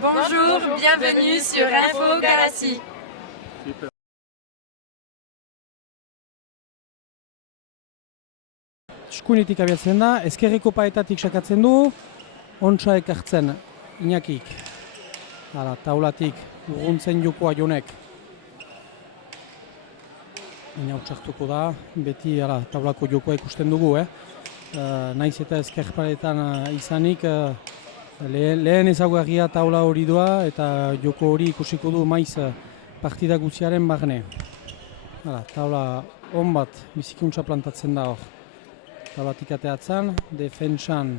Bonjour, bienvenue sur Info Galassi. Eskuinetik abiatzen da, ezkerreko paetatik sakatzen du, ontsa ekartzen Iñakik. Hala, taulatik urruntzen jokoa Jonek. Ina utxartuko da, beti taulako jokoa ikusten dugu. Naiz eta ezkerparetan izanik, lehen ezaguarria taula hori doa eta joko hori ikusiko du maiz partida gutxiaren barne. Hala, taula on bat bizikuntza plantatzen da hor. Taulatik ateatzen, defentsan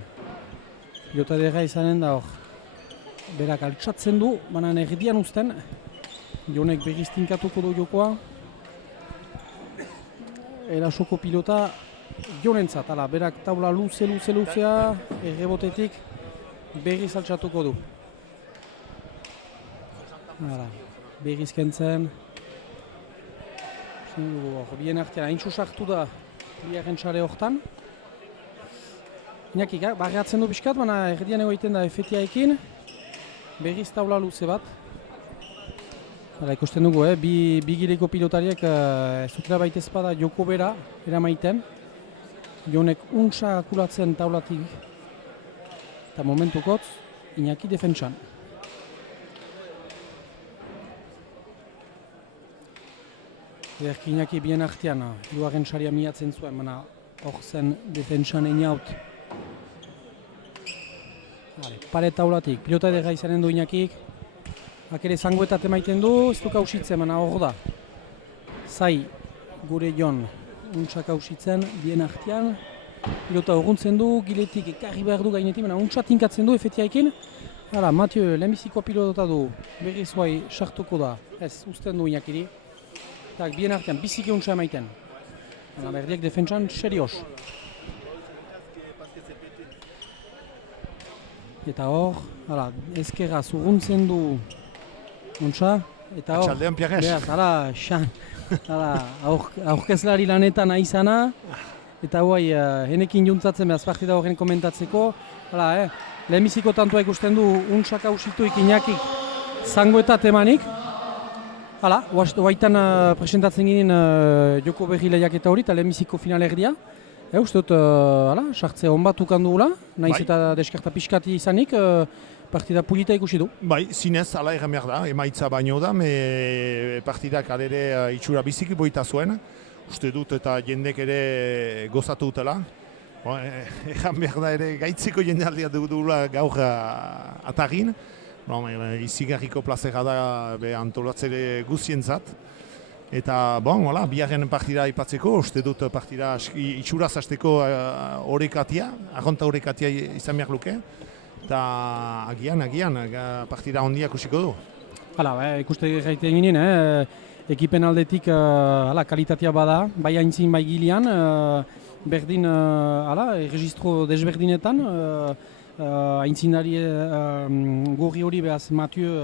pilota ederra izanen da hor. Berak altxatzen du, baina erdian uzten. Jonek berriz tinkatuko du jokoa. Erasoko pilota Jonentzat, berak taula luzea, errebotetik berriz altxatuko du. Berriz kentzen. Bien artean, haintxu sartu da biaren txare hortan. Iñakik, barriatzen du biskat, baina erdian egoiten da efetiaekin. Berriz taula luze bat. Ikusten dugu, bi gileko pilotariek ez dutela baitez bada joko bera eramaiten. Jonek untsa akulatzen taulatik. Eta momentukotz, Iñaki defentsan. Ederki Iñaki bien artean, hirugarren saria miatzen zuen, baina hor zen defentsan einaut. Pare taulatik, pilota edera izanen du Iñakik. Akere zangoetat emaiten du, ez du kausitzen, baina hor da. Zai, gure Jon, untsa kausitzen, bien artean. Pilota urruntzen du, giletik ekarri behar du gainetik, baina untsa tinkatzen du efetiaekin. Hala, Mathieu, lehenbiziko pilota du, berriz guai sartuko da, ez, uzten du Iñakiri. Eta bien artean, biziki untsa emaiten. Berdiak defentsan, serioz. Eta hor, ezkerra urruntzen du untsa. Eta hor, behaz, xan. Aurkezlari lanetan aizana. Eta guai, henekin juntzatzen behaz partida horren komentatzeko. Lehenbiziko tantua ikusten du untsak hausituik Iñakik zangoetat emanik. Oaitan presentatzen ginen joko berri lehiaketa hori eta lehenbiziko finalerdia. Uste dut, sartze hon bat ukan dugula, nahiz eta deskarta pixkati izanik, partida pulita ikusi du. Bai, zinez, ala egan behar da, emaitza baino da, partidak alere itxura biziki boita zuen. Uste dut eta jendek ere gozatu dutela. Egan behar da ere gaitzeko jendealdia dugula gaur atagin. Izigarriko plazera da antolatzere guztientzat. Eta, biharren partida aipatzeko, uste dut partida itxuraz hasteko horrekatia, arronta horrekatia izan behar luke. Eta agian, partida hondia kusiko du. Ikuste gaiten ginen, ekipen aldetik kalitatea bada, bai haintzin bai gilean, berdin, registro desberdinetan, haintzindari gorri hori behaz Mathieu,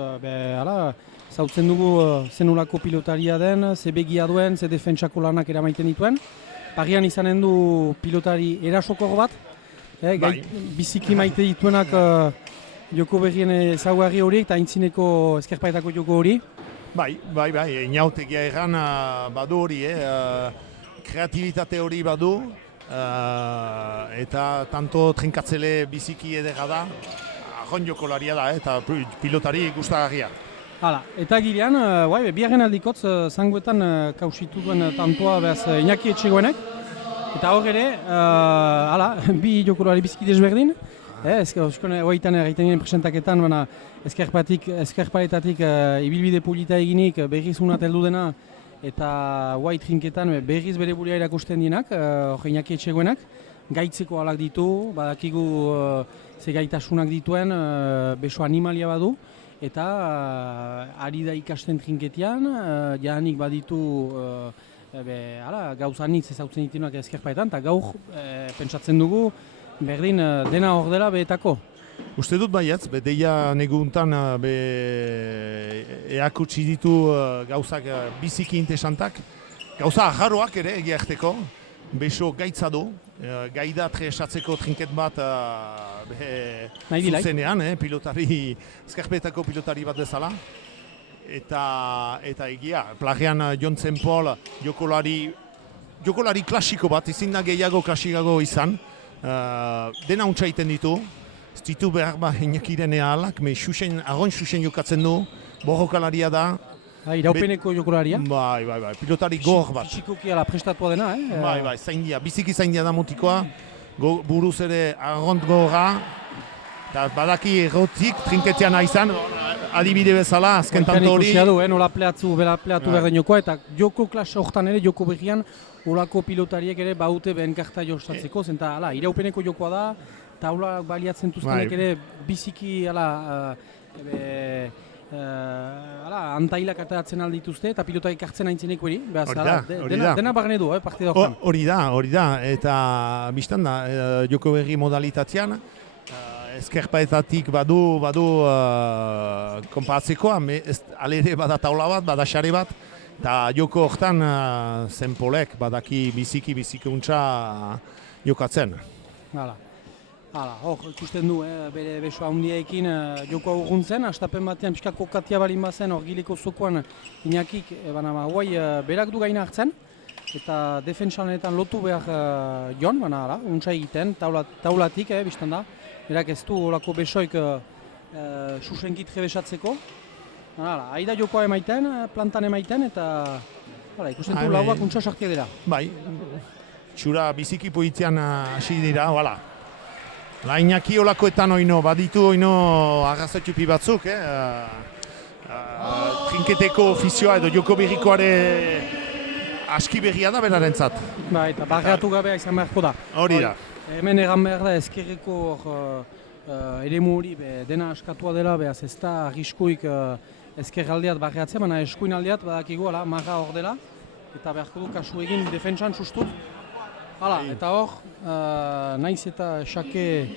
zautzen dugu zenulako pilotaria den, ze begia duen, ze defentsako lanak eramaiten dituen. Parian izanen du pilotari erasokor bat, biziki maite dituenak joko berrien ezaugarri horiek eta haintzineko ezkerpaetako joko hori. Bai, inautegia erran badu hori, kreatibitate hori badu, eta tanto trenkatzele biziki edera da, arron jokolaria da, eta pilotari gustagarria. Eta gilean, biharren aldikotz, zangoetan kausitu duen tantoa behaz Iñaki Etxegoenek. Eta hor ere, bi jokolari biziki desberdin. Oaitan egiten ginen presentaketan, baina ezkerparetatik ibilbide polita eginik berriz unat heldu dena eta guai trinketan berriz bere bulia erakusten dienak, hor Iñaki Etxegoenak. Gaitzeko alak ditu, badakigu ze gaitasunak dituen, beso animalia badu. Eta ari da ikasten trinketian, jahanik baditu gauzanitz ezautzen ditunak ezkerpaetan, eta gaur pentsatzen dugu berdin dena hor dela behetako. Uste dut baiatz, deia neguntan eakutsi ditu gauzak biziki interesantak, gauza ajarroak ere egia erteko, beso gaitza du, gaida tresatzeko trinket bat zuzenean, pilotari, eskarpetako pilotari bat bezala. Eta egia, plagean Jontzen Pol jokolari klasiko bat, ezin da gehiago klasikago izan, dena untsa egiten ditu, ez ditu behar ba Iñakiren ehalak, argon xuxen jokatzen du, borrokalaria da. Iraupeneko jokolaria? Bai, pilotari gor bat. Fisikoki ala prestatua dena, Bai, zaindia, biziki zaindia da mutikoa, buruz ere argont gorra, eta badaki errotik, trinketean izan, adibide bezala, azken tanto hori. Nola pleatu behar den jokoa, eta joko klase horretan ere, joko behian, olako pilotariek ere baute behen karta jostatzeko, zenta iraupeneko jokoa da, taula baliatzen duztenek ere biziki antailak ateratzen aldituzte eta pilotak ekartzen aintzeneko eri. Dena barne du, partida horretan. Hori da, eta biztan da, joko berri modalitatean, eskerpaetatik badu konparatzekoa, alere bada taula bat, bada xare bat, eta joko horretan zenpolek badaki biziki untxa jokatzen. Hor, ikusten du, bere besoa handiaekin jokoa urguntzen, astapen batean pixka kokatia balin bazen hor gileko zokoan Iñakik berak du gaina hartzen, eta defentsanetan lotu behar joan, untsa egiten, taulatik, biztan da, berak ez du olako besoik susenkit trebesatzeko, haida jokoa emaiten, plantan emaiten, eta ikusten du lauak untsa sartiak dira. Bai, txura biziki poitzean hasi dira, Iñaki olakoetan baditu arrazotupi batzuk, trinketeko ofizioa edo joko berrikoare aski berria da berarentzat. Bai, eta barreatu gabea izan beharko da. Hori da. Hemen egan behar da ezkerreko eremu hori dena askatua dela, behaz ez da arriskuik ezkerraldeat barreatzen, baina eskuin aldeat badakigu, marra hor dela, eta beharko du kasu egin defentsan sustut. Eta hor, naiz eta xake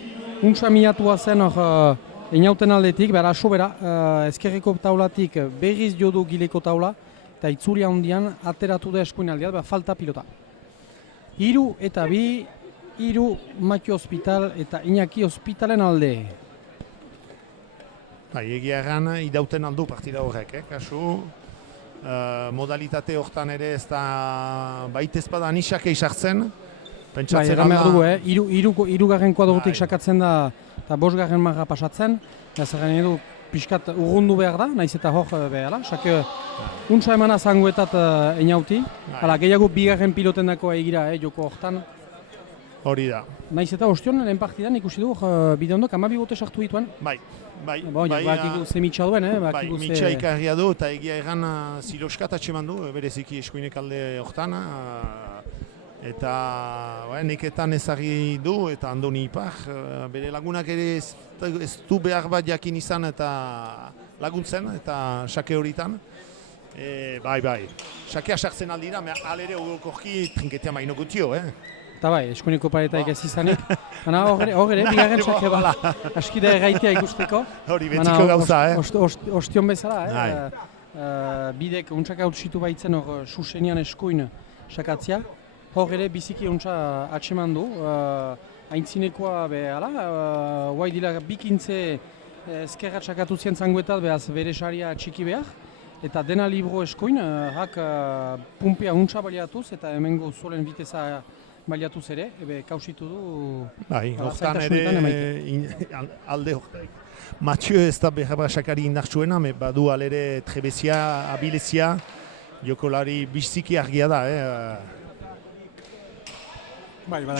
untsa miatua zen hor inauten aldetik, behar aso bera, ezkerreko taulatik berriz jodu gileko taula, eta itzulia handian ateratu da eskuin aldeat, behar falta pilota. 3 eta 2, 3 Maki Hospital eta Iñaki Hospitalen alde. Egia erran, idauten aldu partida horrek, kasu. Modalitate horretan ere ez da baita ezpada anisak eisartzen. Egan behar dugu, hirugarren kuadrotik sakatzen da eta 5. marra pasatzen. Zerren edo pixkat urrundu behar da, naiz eta hor behar. Sake untsa emana zangoetat inauti. Gehiago 2. piloten dakoa egira joko horretan. Hori da. Naiz eta ostion lehen partidan ikusi du bide ondok 12 bote sartu dituen. Bai. Bakigu ze mitxa duen, mitxa ikarria du eta egia egan ziloskat atxeman du, bereziki eskuinek alde horretan. Eta neketan ezagri du eta Andoni Ipar, bere lagunak ere ez du behar bat jakin izan eta laguntzen eta xake horietan. Bai, xakea sartzen aldira, alere ogokorki trinketea maino gutio, Eta bai, eskuineko paretaik ez izanik. Hor ere, bigarren xake bala, askida erraitea ikusteko. Hori, betiko gauza, Ostion bezala, bidek untsak hautsitu baitzen hor susenian eskuin xakatzia. Hor ere, biziki untsa atseman du. Aintzinekoa guai dila bikintze ezkerrat sakatu zien zangoetat, behaz bere saria txiki behar. Eta dena libro eskuin, pumpea untsa baliatuz eta hemengo zolen biteza baliatuz ere, kausitu du... Bai, hortan ere alde horretak. Mathieu ez da behar sakari indartsuena, badu alere trebezia, abilezia, jokolari biziki argia da.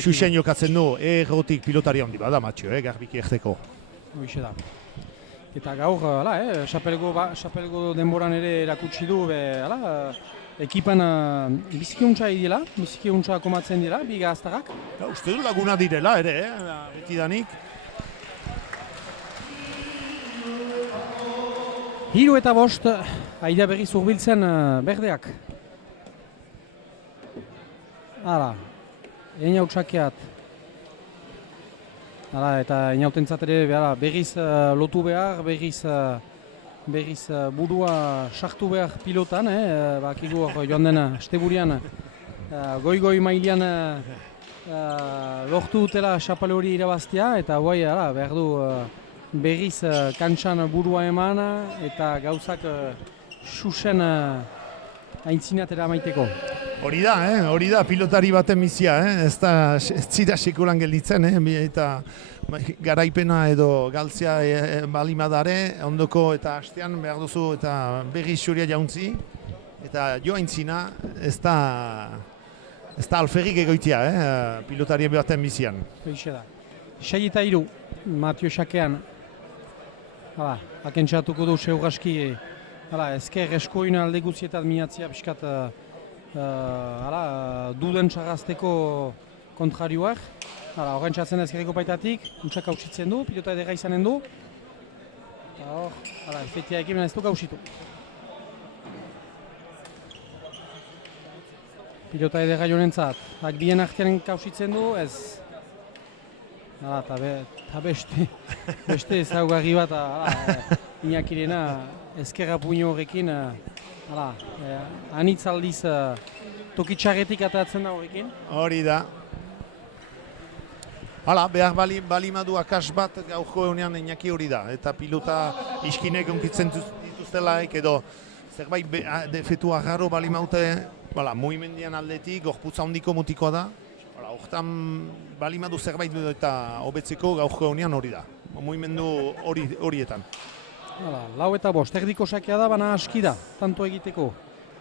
Xuxen jokatzen du, errotik pilotari handi bada Mathieu, garbiki erteko. Hoixe da. Eta gaur, xapelgo denboran ere erakutsi du, ekipan biziki untsa idela, biziki untsa komatzen dira, bi gaztarrak. Uste du laguna direla ere, betidanik. 3 eta 5, aida berriz urbiltzen berdeak. Einautsakeat. Eta inautentzat ere berriz lotu behar, berriz burua sartu behar pilotan, bakigu joan dena Esteburian goi mailean lortu dutela xapal hori irabaztea, eta guai, behar du berriz kantxan burua eman eta gauzak xuxen aintzinatera maiteko. Hori da pilotari baten mizia, ez zira sekulan gelditzen, eta garaipena edo galtzea balimadare, ondoko eta hastean behar duzu eta berri xuria jauntzi, eta jo aintzina ez da alferrik egoitia, pilotari baten mizian. Hoixe da. 6 eta 3, Matio Xakean, akentsatuko du Seurgaski, ezker eskoin alde guzietat minatzia pixkat duden txagazteko kontrarioak. Horren txatzen ezkerreko paitatik, untsak hautsitzen du, pilota edera izanen du. Eta hor, efektia ekimen ez du hautsitu. Pilota edera jonentzat, bien artean hautsitzen du, ez. Eta beste ezaugarri bat, Iñakirena ezkerra puño horrekin, anitz aldiz tokitxarretik atatzen da horrekin. Hori da. Behar balimadu akas bat gaurko egunean Iñaki hori da. Eta pilota iskinek onkitzen dituztelaik edo zerbait defetu agarro balimaute mugimendian aldetik, gorputza hondiko mutikoa da. Hortan balimadu zerbait eta hobetzeko gaurko egunean hori da. Mugimendu horietan. 4 eta 5, erdiko sakea da, baina aski da, tanto egiteko.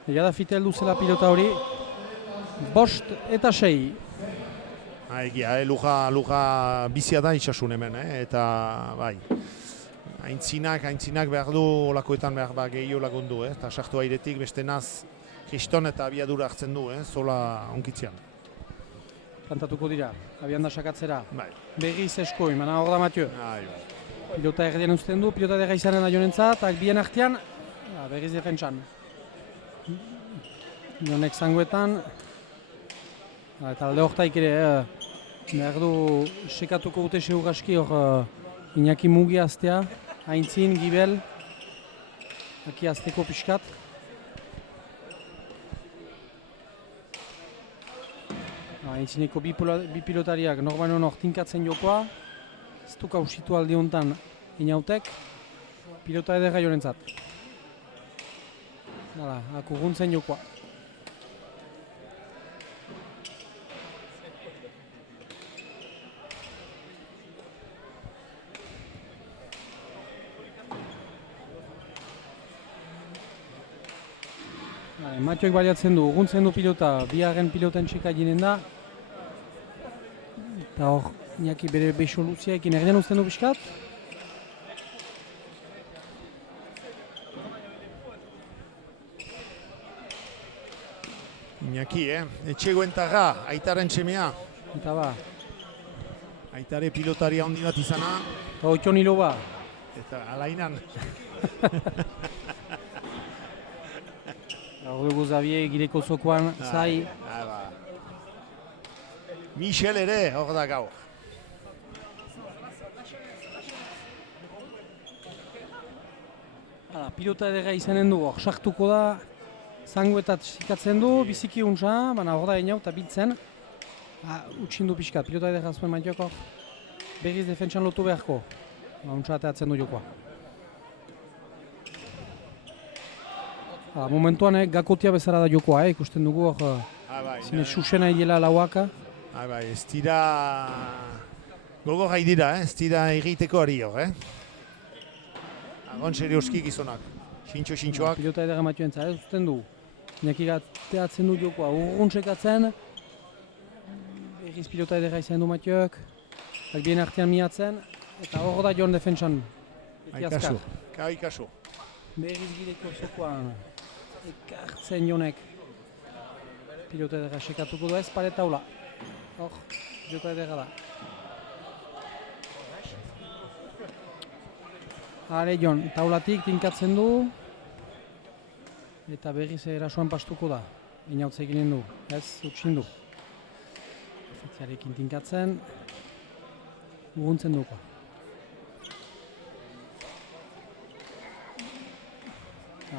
Ega da fite heldu zela pilota hori, 5 eta 6. Egia, luja bizia da itxasun hemen, eta bai. Aintzinak behar du olakoetan behar gehiago lagundu, eta sartu airetik beste naz kriston eta abiadura hartzen du, zola onkitzean. Kantatuko dira, abian da sakatzera. Bai. Berriz eskoin, baina hor da Matio. Bai. Pilota erdian uzten du, pilota edera izanen da jonentzat, bien artean, berriz defentsan. Jonek zangoetan, eta alde horretaik ere, behar du sekatuko dute Seurgaski hor Iñaki Mugi aztea, Aintzin, Gibel, aki azteko pixkat. Aintzineko bi pilotariak normalen hor tinkatzen jokoa, ez duk hausitu alde honetan inautek, pilota edera jorentzat. Akurruntzen jokoa. Matioek baliatzen du, urruntzen du pilota, biharren piloten txeka ginen da. Eta hor, Iñaki bere beso luziaekin erdian uzten du pixkat. Iñaki, etxegoentarra, aitaren txemea. Eta ba. Aitare pilotaria handi bat izana. Eta Oiton Iloba. Eta alainan. Hor dugu Xavier gireko zokoan, zai. Michel ere, hor da gaur. Pilota edera izanen du, hor sartuko da, zangoetat sikatzen du, biziki untsa, baina hor da eniau eta biltzen. Utsin du pixkat, pilota edera zuen Matiok hor, berriz defentsan lotu beharko. Untsa ateatzen du jokoa. Momentuan gakotia bezala da jokoa, ikusten dugu hor, zine susena idela lauaka. Bai, ez dira gogo gai dira, ez dira egiteko ari hor, Agon serioski gizonak, xintxoak. Pilota edera Matioen zara, ez uzten du. Iñaki teatzen du jokoa, urrun sekatzen. Berriz pilota edera izan du Matioek. Bien artean miatzen, eta hor da joan defentsan. Ikasu. Berriz gireko zokoan, ekartzen jonek. Pilota edera sekatuko du ez, paleta hula. Hor, pilota edera da. Hare Jon, taulatik tinkatzen du. Eta berriz erasoan pastuko da. Inautze eginen du, ez utsin du. Efektiarekin tinkatzen. Urruntzen duko.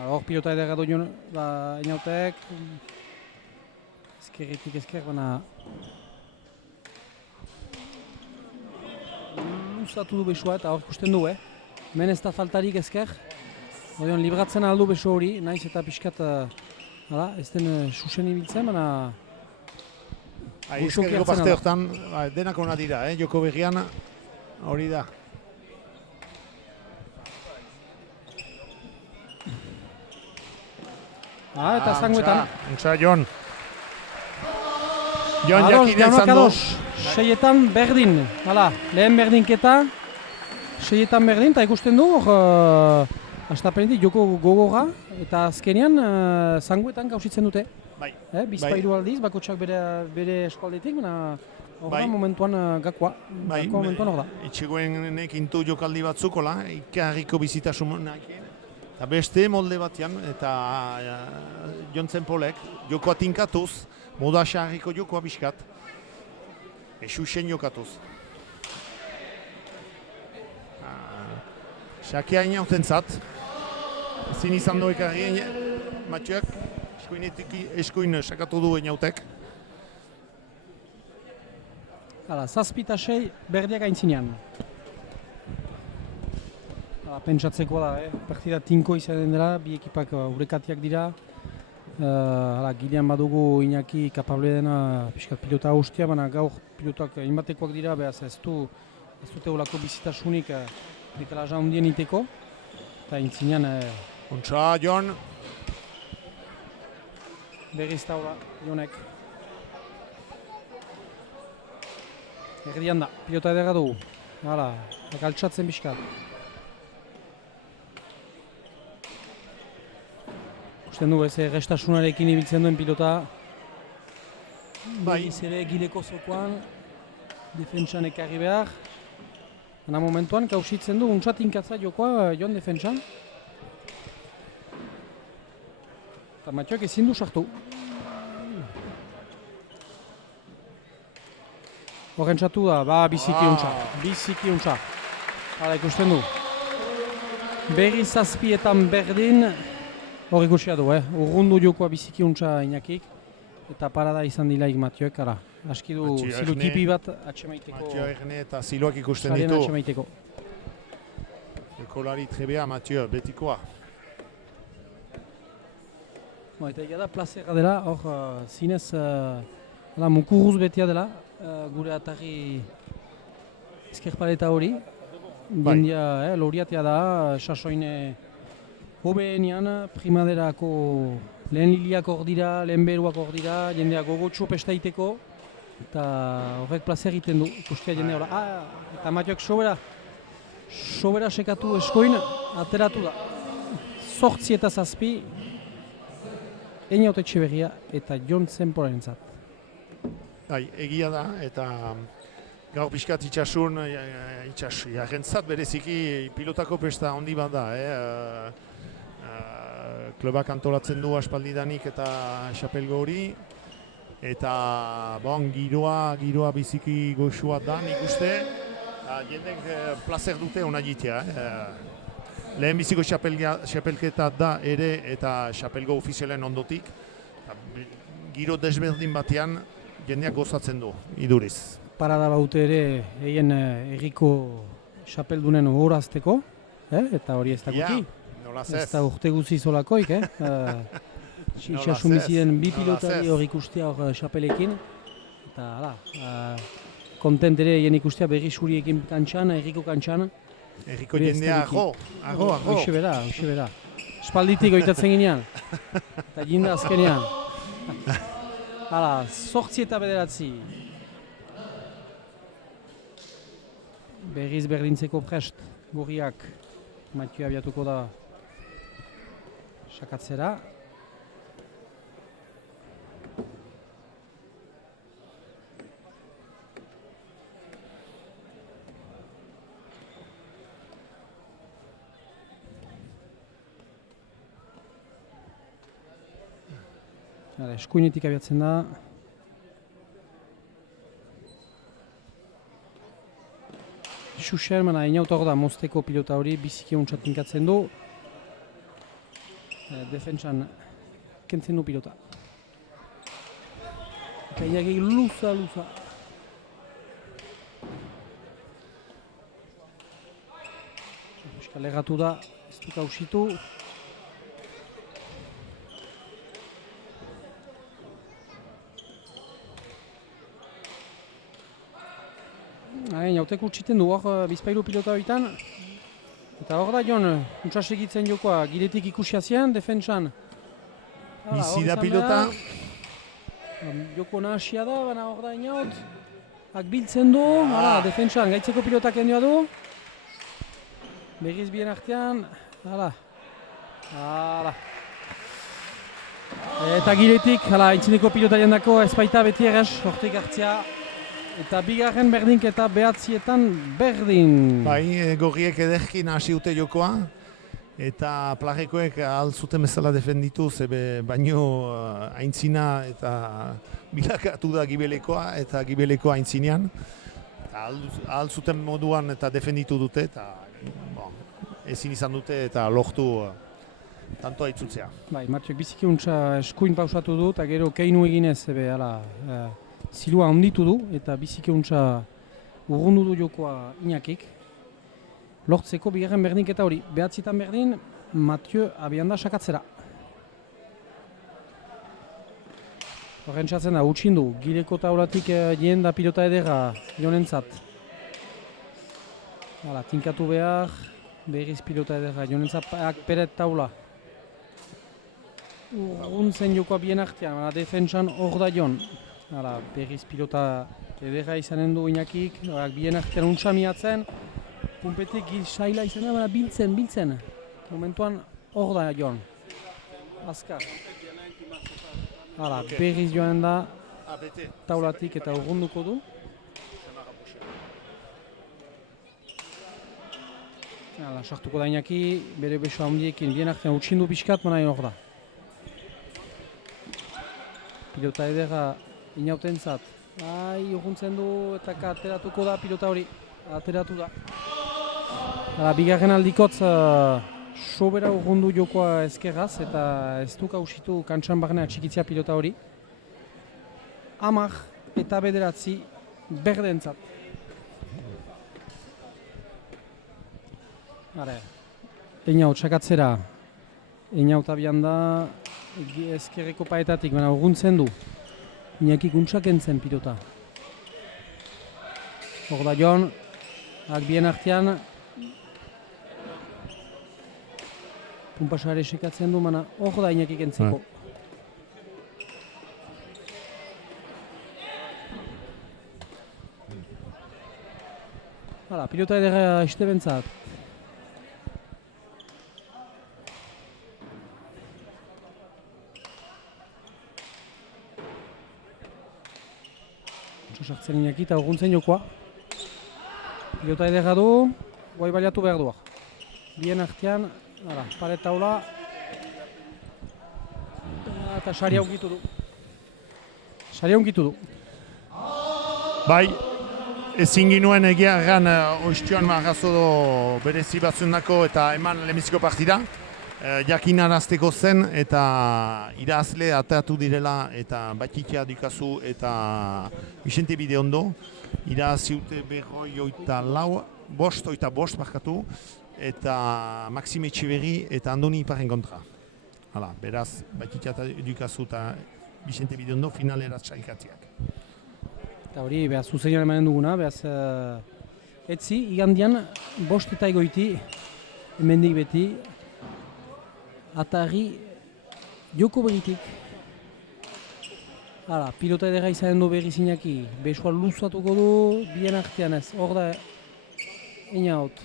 Hor pilota edera du inautek. ezkerretik ezker, baina luzatu du besua eta hor ikusten du, hemen ez da faltarik ezker. Ordean, libratzen aldu beso hori, naiz eta pixkat, ez den susen ibiltzen, baina Ezkerreko parte hortan denak ona dira, joko berrian hori da. Eta zangoetan. Untsa, Jon. Jon jakinen zandu. Seietan berdin, lehen berdinketa, seietan berdin, eta ikusten du, astapenetik joko gogorra, eta azkenean zangoetan gauzitzen dute. Bizpairu aldiz, bakotxak bere eskualdetik, baina momentuan gakoa momentuan hor da. Itxegoenek intu jokaldi batzukola, ikarriko bizitasunak. Eta beste molde batean, eta Jontzen Polek jokoa tinkatuz, moda xarriko jokoa biskat. Xuxen jokatuz. Xakea inauten zat. Ezin izan doek argi, Matxuak, eskuin sakatu du inautek. Zazpita sei berdiak aintzinean. Pentsatzeko da, partida tinko izaten dela, bi ekipak urekatiak dira. Gilean badugu Iñaki kapable dena pixkat pilota haustia, baina gaur pilotak inbatekoak dira, behaz ez dute olako bizitasunik dekalaja hundien iteko. Eta intzinean... Ontsa, Jon. Berriz taula, Jonek. Erdian da, pilota edera dugu. Galtsatzen pixkat. Usten du, restasunarekin ibiltzen duen pilota. Berriz ere gileko zokoan, defentsan ekarri behar. Hana momentuan, kausitzen du, untsa tinkatza jokoa Jon defentsan. Eta Matxoak ezin du sartu. Horrentzatu da, biziki untsa. Ikusten du. Berriz zazpietan berdin, hor ikusia du, urrundu jokoa biziki untsa Iñakik. Eta parada izan dilaik Matxoek, aski du zilu tipi bat atxemaiteko. Matxo Erne eta ziloak ikusten ditu. Atxemaiteko. Ekolari trebea Matxo, betikoa. Eta egia da plazera dela, hor zinez mukurruz betia dela, gure atarri ezkerpaleta hori. Jendia loriatea da, sasoine hobeenean, primaderako lehen liliak hor dira, lehen beruak hor dira, jendea gogotxo pestaiteko, eta horrek plazer egiten du, ikustia jendea hori. Eta Matxoak sobera sekatu eskoin, ateratu da. 8 eta 7, Einaut Etxeberria eta Jontzen Polentzat. Egia da, eta gaur pixkat itxasun, jarrentzat bereziki pilotako pesta handi bat da. Klubak antolatzen du aspaldidanik eta xapelgo hori. Eta giroa biziki goxua da, nik uste. Jendek plazer dute hona jitea. Lehen biziko xapelketa da ere eta xapelgo ofizialen ondotik. Giro desberdin batean jendeak gozatzen du, iduriz. Parada baute ere egin erriko xapeldunen horazteko, eta hori ez da guki. Ez da urte guzi zolakoik, Itxasumiziren bi pilotari hor ikustea hor xapelekin. Eta kontent ere egin ikustea berri suriekin kantxan, erriko kantxan. Erriko jendea, aho. Hoxe bera. Espalditik oitatzen ginean. Eta jinda azkenean. 8 eta 9. Berriz berdintzeko prest gorriak. Matio abiatuko da sakatzera. Eskuinetik abiatzen da. Xuxen, baina inaut hor da mozteko pilota hori, biziki untsa tinkatzen du. Defentsan kentzen du pilota. Eta Iñaki luza. Euskal erratu da, ez duk hausitu. Jautek utxiten du hor bizpailu pilota horietan. Eta hor da Jon, untsa segitzen jokoa, giletik ikusia zien, defentsan. Bizi da pilota. Joko nahasia da, baina hor da inaut. Biltzen du, defentsan, gaitzeko pilotak endioa du. Berriz bien artean, Eta giletik, intzineko pilotaren dako ez baita beti errez, hortik hartzea. Eta bigarren berdinketa behatzietan berdin. Bai, gorriek ederkin hasi dute jokoa. Eta plagekoek ahal zuten bezala defenditu, baino aintzina eta bilakatu da gibelekoa eta gibelekoa aintzinean. Ahal zuten moduan eta defenditu dute eta ezin izan dute eta lortu tantoa itzutzea. Bai, Martiok biziki untsa eskuin pausatu du eta gero keinu eginez zilua onditu du eta biziki untsa urrundu du jokoa Iñakik. Lortzeko bigarren berdinketa hori. Behatzietan berdin, Mathieu abian da sakatzera. Horren txatzen da, utxin du. Gileko taulatik jien da pilota edera Jonentzat. Tinkatu behar, berriz pilota edera Jonentzat peret taula. Urruntzen jokoa bien artean, defentsan hor da Jon. Berriz pilota edera izanen du Iñakik, bien artean untsa miatzen. Punpetik saila izan da, biltzen. Momentuan hor da Jon. Azkar. Berriz joan da taulatik eta urrunduko du. Sartuko da Iñaki, bere besoa handiekin bien artean utxindu pixkat, baina hor da. Pilota edera Inautentzat. Urruntzen du eta ateratuko da pilota hori. Ateratu da. Bigarren aldikotz sobera urrundu jokoa ezkerraz eta ez duk hausitu kantsan barnea txikitzea pilota hori. 10 eta 9 berdentzat. Einaut sakatzera. Einaut abian da ezkerreko paetatik, baina urruntzen du. Iñakik untsak entzen pilota. Hor da Jon, bien artean. Punpasare sekatzen du, baina hor da Iñakik entzeko. Pilota edera Estebentzat. Sartzen Iñaki eta urruntzen jokoa. Pilota edera du, guai baliatu behar duak. Bien artean, paret taula. Eta saria ungitu du. Bai, ezin ginuen egia egan oiztioan marrazo berezi batzundako eta eman lehenbiziko partida. Jakinarazteko zen eta irazle ateatu direla eta batikia dikazu eta Vicente Bideondo. Iraziute berroi oita bost markatu eta Maxime Etxeberri eta Andoni Iparen kontra. Beraz, batikia dikazu eta Vicente Bideondo finalera txaikatziak. Eta hori, behaz, zuzenian emanen duguna, behaz, etzi, igandian, bost eta egoiti, hemendik beti, Atari joko beritik. Pilota edera izanen du berriz Iñaki, besoa luzatuko du, bien artean ez, hor da Einaut.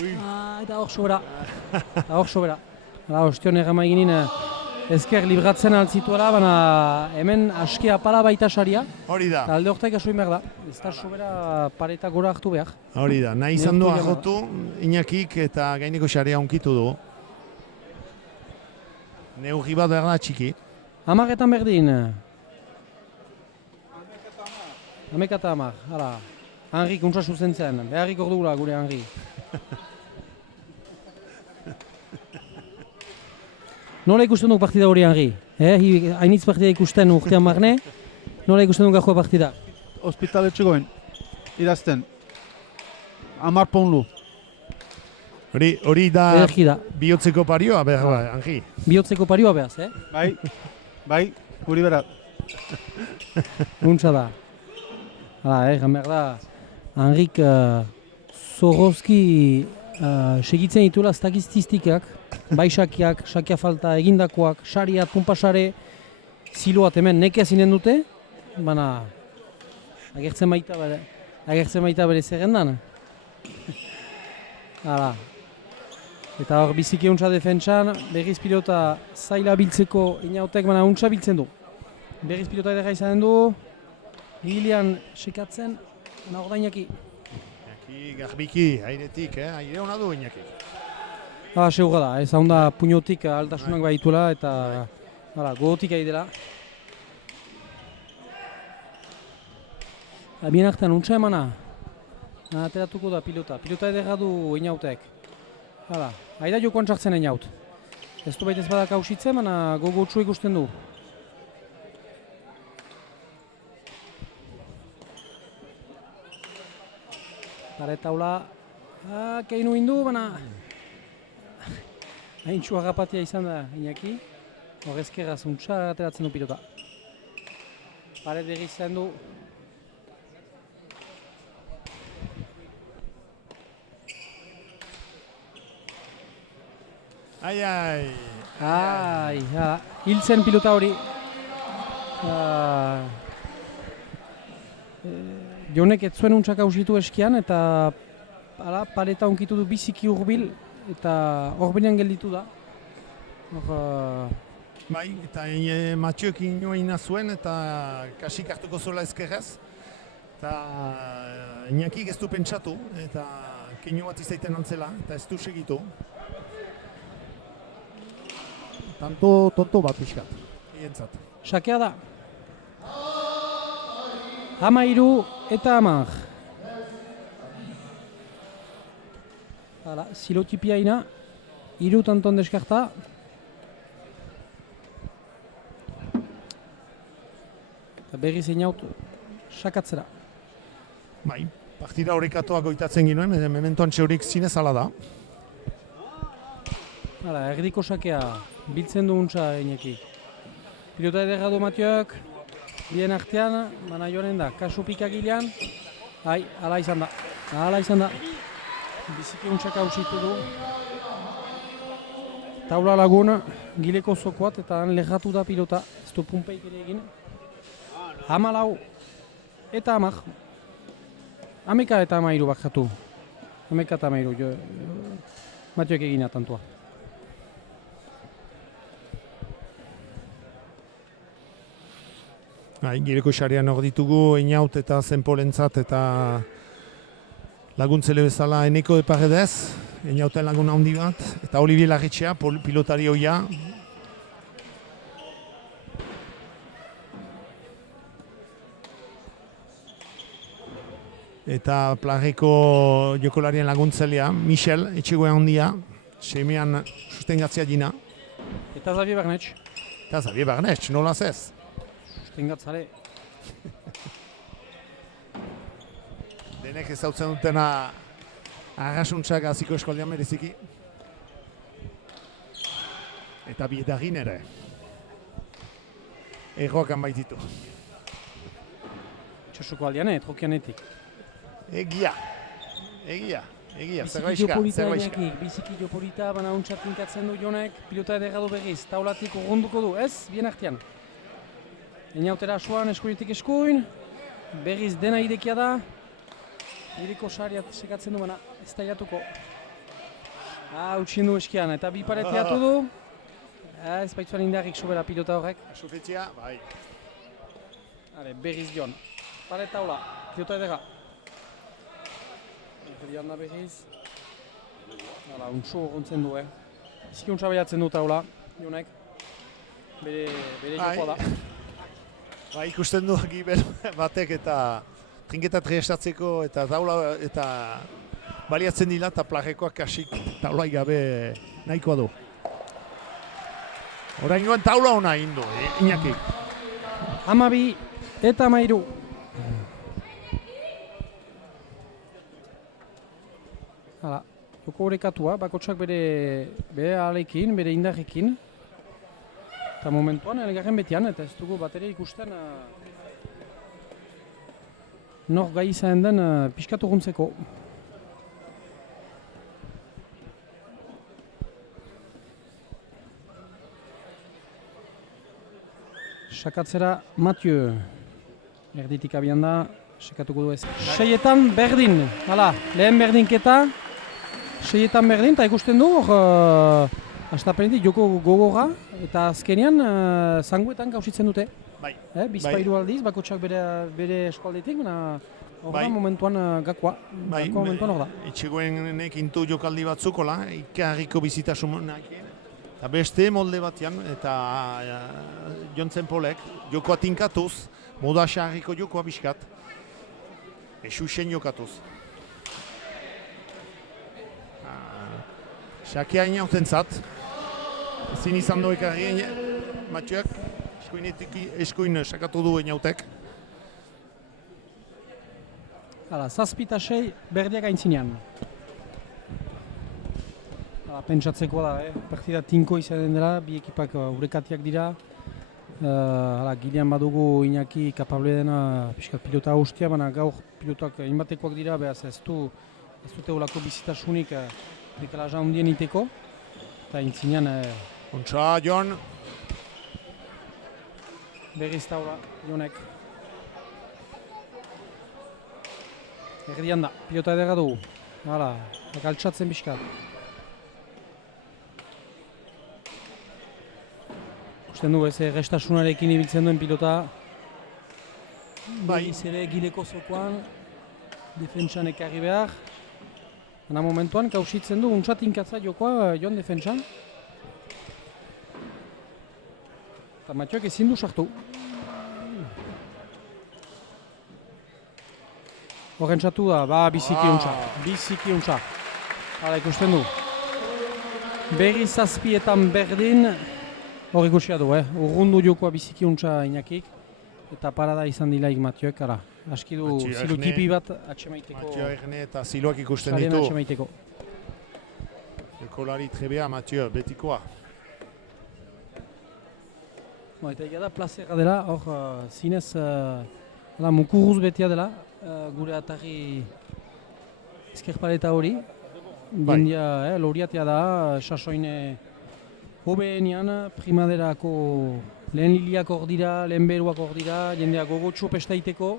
Eta hor sobera. Ostion errama eginin ezker libratzen altzituela, baina hemen aski apala baita saria. Hori da. Alde horretaik asoin behar da, ez da sobera pareta gora hartu behar. Hori da, nahi izan du ajotu Iñakik eta gaineko saria unkitu du. Neurri bat behar da txiki. 10 berdin. 10 eta 10, hala. Henrik untsa zuzentzen, beharrik ordugula gure Henri. Nola ikusten duk partida hori Henri? Hainitz partida ikusten urtean barne, Nola ikusten duen gajua partida? Ospitaletxegoen, idazten. 10 ponlu. Hori da Ederki da. bihotzeko parioa, behar, Angi. Bihotzeko parioa behaz, Bai, guri berat. Guntza da. Hala, egan behar da, Henrik Zorrozki segitzen dituela statistikak, bai sakiak, sakia falta egindakoak, sariat, pumpasare, ziloat hemen nekez inen dute, baina agertzen baita bere zerrendan. Hala. Eta hor biziki untsa defentsan, berriz pilota zaila biltzeko inautek, baina untsa biltzen du. Berriz pilota edera izanen du, Gilian sekatzen, baina hor da Iñaki. Iñaki garbiki, airetik, aire hona du Iñaki. Segura da, ez da puñotik altasunak baituela eta gogotik ari dela. Bien artean untsa emana, ateratuko da pilota edera du inautek. Aida jokoan txartzen inaut. Ez du baita ez badak hausitzen, baina gogotsu ikusten du. Pare taula, keinu indu, baina haintxu agapatia izan da Iñaki. Horrezkerraz untsa ateratzen du pilota. Pare berri izan du. Hiltzen pilota hori. Jonek ez zuen untsak hausitu eskian eta paleta onkitu du biziki hurbil eta horbilean gelditu da. Bai, eta Mathieuek inoa zuen eta kasik hartuko zuela ezkerrez. Eta Iñakik ez du pentsatu eta keinu bat izaiten antzela eta ez du segitu. Tonto bat pixkat, hientzat. Sakea da. 13 eta 10. Zilotipia ina, 3 tanton deskarta. Eta berriz inaut sakatzera. Bai, partida horrekatuak goitatzen ginoen, mementoan txeurik zinez ala da. Erdiko sakea, biltzen du untsa Iñaki. Pilota edera du Mathieuek, bien artean, baina joanen da, kasu pika Gilian. Hala izan da. Biziki untsak hausitu du. Taula lagun, Gileko zokoat eta han lehatu da pilota, ez du pumpeik ere egin. 14 eta 10. 11 eta 13 bakatu. 11 eta 13, Mathieuek egin atantua. Gileko xarean hor ditugu, Inaut eta Zenpolentzat eta laguntzele bezala Eneko de Paredes, Inauten lagun handi bat, eta Olivier Larritxea, pilotari hoia. Eta Plageko jokolarien laguntzelea, Michel, etxegoen handia, semean sustengatzea dina. Eta Xavier Barnetx, nola zez? Sustengatzale. Denek ezautzen dutena arrasuntzak aziko eskoldean bereziki. Eta biedagin ere. Erroakan baititu. Txosuko aldean, trokianetik. Egia, Biziki jopolita, baina untsat tinkatzen du Jonek, pilota edera du berriz, taulatik urrunduko du, ez? Bien artean. Einautera asuan, eskuinetik eskuin, berriz dena idekia da. Ireko sariat sekatzen du, baina ez da jatuko. Utsin du eskian, eta bi paret jatu du. Ez baitzuan indarrik sobera pilota horrek. Sufetzia, bai. Berriz Jon. Paret taula, pilota edera. Diana berriz. Untsu gontzen du, Biziki untsa behatzen du taula, Jonek. Bere jokoa da. Ikusten du Giber batek eta trinketa triestatzeko eta taula eta baliatzen dila eta Plagekoak kasik taulai gabe nahikoa du. Oraingoan taula hona egin du, Iñaki. 12 eta 13. Hala, joko horrekatua, bakotsak bere ahalekin, bere indarrekin. Eta momentuan, elgarren betian, eta ez dugu bat ere ikusten nor gai izan den pixkat urruntzeko. Sakatzera Mathieu, erditik abian da, sakatuko du ez. 6etan berdin, hala, lehen berdinketa, 6etan berdin, eta ikusten du hor, astapenetik joko gogorra, eta azkenean zanguetan gauzitzen dute. Bai. Bizpairu aldiz, bakotsak bere eskualdetik, hor da momentuan gakoa. Bai, momentuan hor da. Etxegoenek intu jokaldi batzukola, ikarriko bizitasunak. Eta beste molde batean, eta Jontzen Polek, jokoa tinkatuz, moda xarriko jokoa biskat. Xuxen jokatuz. Xakea inauten zat. Ezin izan doek argi, Mathieuak, eskuin sakatu du inautek. Hala, 7-6 berdiak aintzinean. Pentsatzeko da, partida tinko izaten dela, bi ekipak urekatiak dira. Gilean badugu Iñaki kapable dena pixkat pilota ustia, baina gaur pilotak inbatekoak dira, behaz ez dute olako bizitasunik dekalaja hundien iteko. Eta intzinean... Ontsa, Jon. Berriz taula, Jonek. Erdian da, pilota edera dugu. Hala, galtsatzen pixkat. Usten du, ez restasunarekin ibiltzen duen pilota. Berriz ere gileko zokoan, defentsan ekarri behar. Baina momentuan, kausitzen du, untsa tinkatza jokoa Jon defentsan. Eta Mathieuak ezin du sartu. Horrentzatu da, biziki untsa. Biziki untsa. Hala ikusten du. Berriz 7etan berdin. Hor ikusia du, urrundu jokoa biziki untsa Iñakik. Eta parada izan dilaik Mathieuak, ara. Aski du zilu tipi bat atxemaiteko. Mathieu Erne eta ziloak ikusten ditu. Atxemaiteko. Ekolari trebea Mathieu, betikoa. Eta egia da plazera dela, hor zinez mukurruz betia dela, gure atarri ezkerpaleta hori. Jendia loriatea da, sasoine hobeenean, primaderako lehen liliak hor dira, lehen beruak hor dira, jendea gogotxo pestaiteko,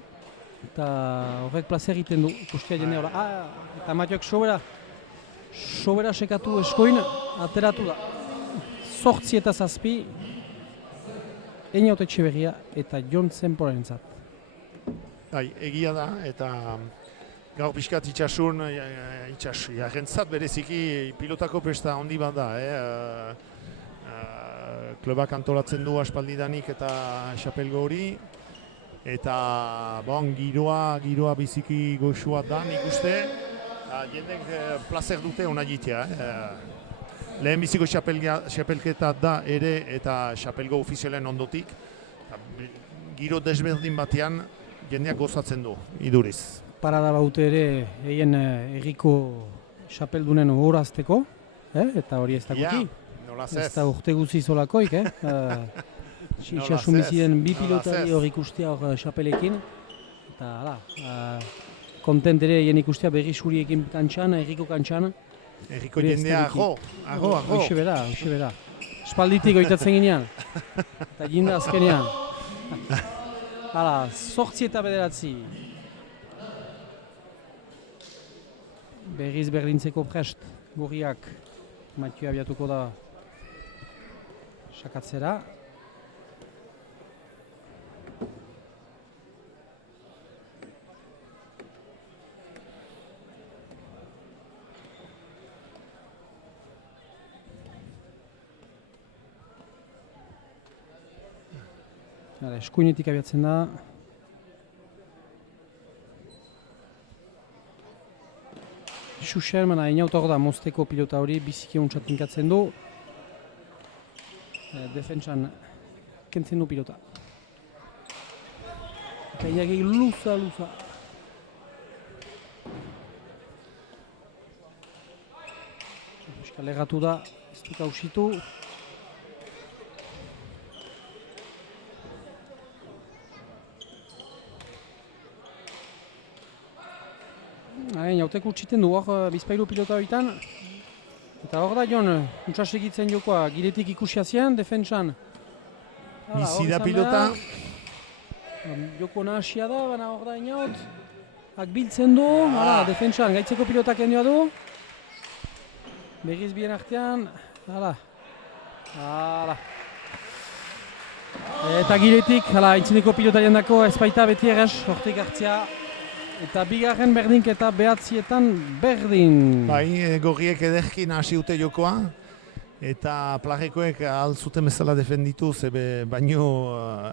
eta horrek plazer egiten du, ikustia jendea hori. Eta Mathieuak sobera sekatu eskoin, ateratu da. 8 eta 7, Einaut Etxeberria eta Jontzen Polentzat. Egia da, eta gaur pixkat itxasun, jarrentzat bereziki pilotako pesta handi bat da. Klubak antolatzen du aspaldidanik eta xapelgo hori. Eta giroa biziki goxua da, nik uste. Jendek plazer dute hona jitea. Lehen biziko xapelketa da ere eta xapelgo ofizialen ondotik. Giro desberdin batean jendeak gozatzen du, iduriz. Parada baute ere egin erriko xapeldunen horazteko, eta hori ez da guti. Ez da urte guzi zolakoik, Itxasun biziden bi pilotari hor ikustea hor xapelekin. Eta hala, kontent ere egin ikustea berri suriekin kantxan, erriko kantxan. Erriko jendea, aho. Hoxe bera. Espalditik oitatzen ginean. Eta jinda azkenean. Hala, 8 eta 9. Berriz berdintzeko prest, gorriak. Mathieu abiatuko da sakatzera. Eskuinetik abiatzen da. Xuxen, baina inaut hor da mozteko pilota hori, biziki untsa tinkatzen du. Defentsan kentzen du pilota. Eta Iñaki luza. Euskal erratu da, ez duk hausitu. Jautek utxiten du hor bizpailu pilota horietan. Eta hor da Jon, untsa segitzen jokoa, giletik ikusia zien, defentsan. Bizi da pilota. Joko nahasia da, baina hor da inaut. Biltzen du, defentsan, gaitzeko pilotak endioa du. Berriz bien artean, hala. Eta giletik, aintzineko pilotarien dako ez baita beti errez, hortik hartzea. Eta bigarren berdinketa behatzietan berdin. Bai, gorriek ederkin hasi dute jokoa. Eta plagekoek ahal zuten bezala defenditu, baino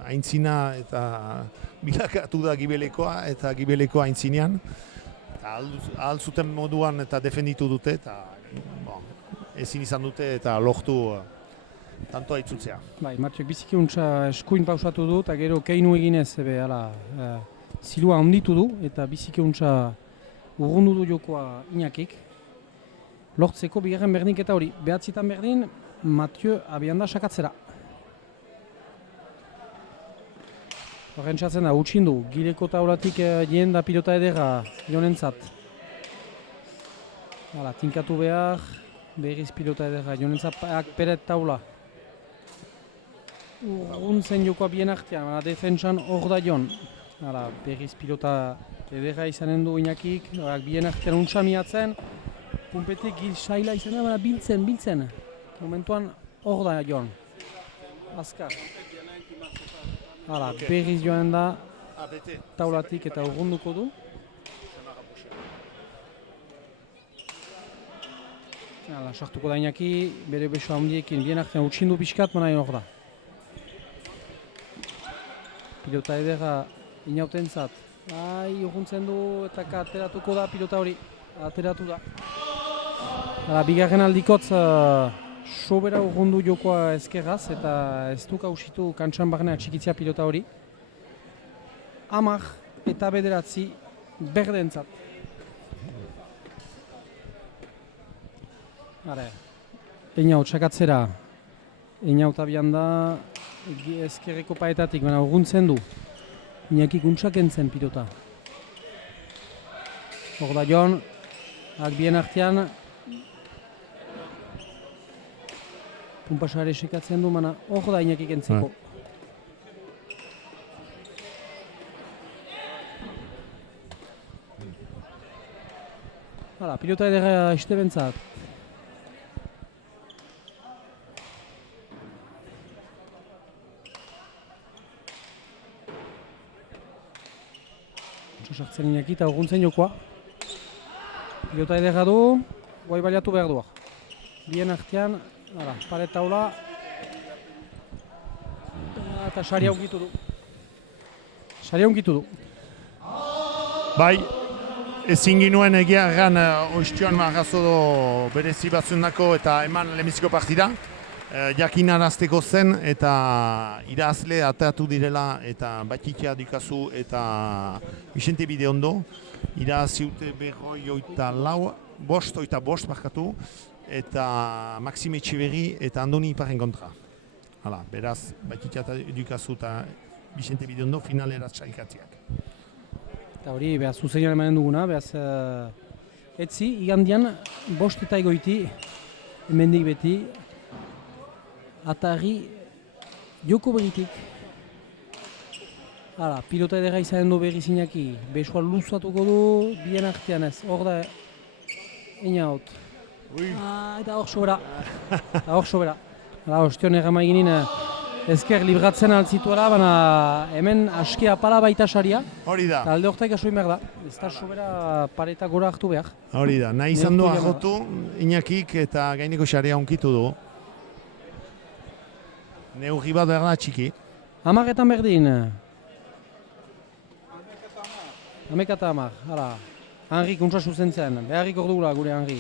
aintzina eta bilakatu da gibelekoa eta gibelekoa aintzinean. Ahal zuten moduan eta defenditu dute eta ezin izan dute eta lortu tantoa itzutzea. Bai, Martiok biziki untsa eskuin pausatu du eta gero keinu eginez, zilua handitu du eta biziki untsa urrundu du jokoa Iñakik. Lortzeko bigarren berdinketa hori. Behatzietan berdin, Mathieu abian da sakatzera. Horren txatzen da, utxindu. Gileko taulatik jien da pilota edera Jonentzat. Tinkatu behar, berriz pilota edera Jonentzat peret taula. Urruntzen jokoa bien artean, defentsan hor da Jon. Berriz pilota edera izanen du Iñakik, bien artean untsa miatzen. Punpetek gil saila izan da, baina biltzen. Momentuan hor da Jon. Azkar. Berriz joan da taulatik eta urrunduko du. Sartuko da Iñaki, bere beso handiekin bien artean utxindu pixkat, baina hor da. Pilota edera Inautentzat. Urruntzen du eta ateratuko da pilota hori. Ateratu da. Bigarren aldikotz sobera urrundu jokoa ezkerraz eta ez duk hausitu kantxan barnea txikitzea pilota hori. 10 eta 9 berdentzat. Einaut sakatzera. Einaut abian da ezkerreko paetatik, baina urruntzen du. Iñakik untsak entzen pilota. Hor da Jon, bien artean. Punpasare sekatzen du, baina hor da Iñakik entzeko. Pilota edera Estebentzat. Sartzen Iñaki eta urruntzen jokoa. Pilota edera du, guai baliatu behar duak. Bien artean, paret taula. Eta saria ungitu du. Bai, ezin ginuen egia erran oiztioan marrazo berezi batzundako eta eman lehenbiziko partida. Jakinarazteko zen eta irazle ateatu direla eta batikia dikazu eta Vicente Bideondo. Iraziute berroi oita bost markatu eta Maxime Etxeberri eta Andoni Iparen kontra. Beraz, batikia dikazu eta Vicente Bideondo finalera txaikatziak. Eta hori, behaz, zuzenean emanen duguna, behaz, etzi, igandian, bost eta egoiti, hemendik beti, atarri joko beritik. Pilota edera izanen du berriz Iñaki, besoa luzatuko du, bien artean ez, hor da, Einaut. Eta hor sobera. Ostion errama eginin ezker libratzen altzituela, baina hemen askea pala baita saria. Hori da. Alde hortaik asoin behar da. Ez da sobera pareta gora hartu behar. Hori da, nahi izan du agotu Iñakik eta gaineko saria unkitu du. Neurri bat behar da txiki. 10 berdin. 10 eta 10, Henri kuntza zuzentzen, beharrik ordugula gure Henri.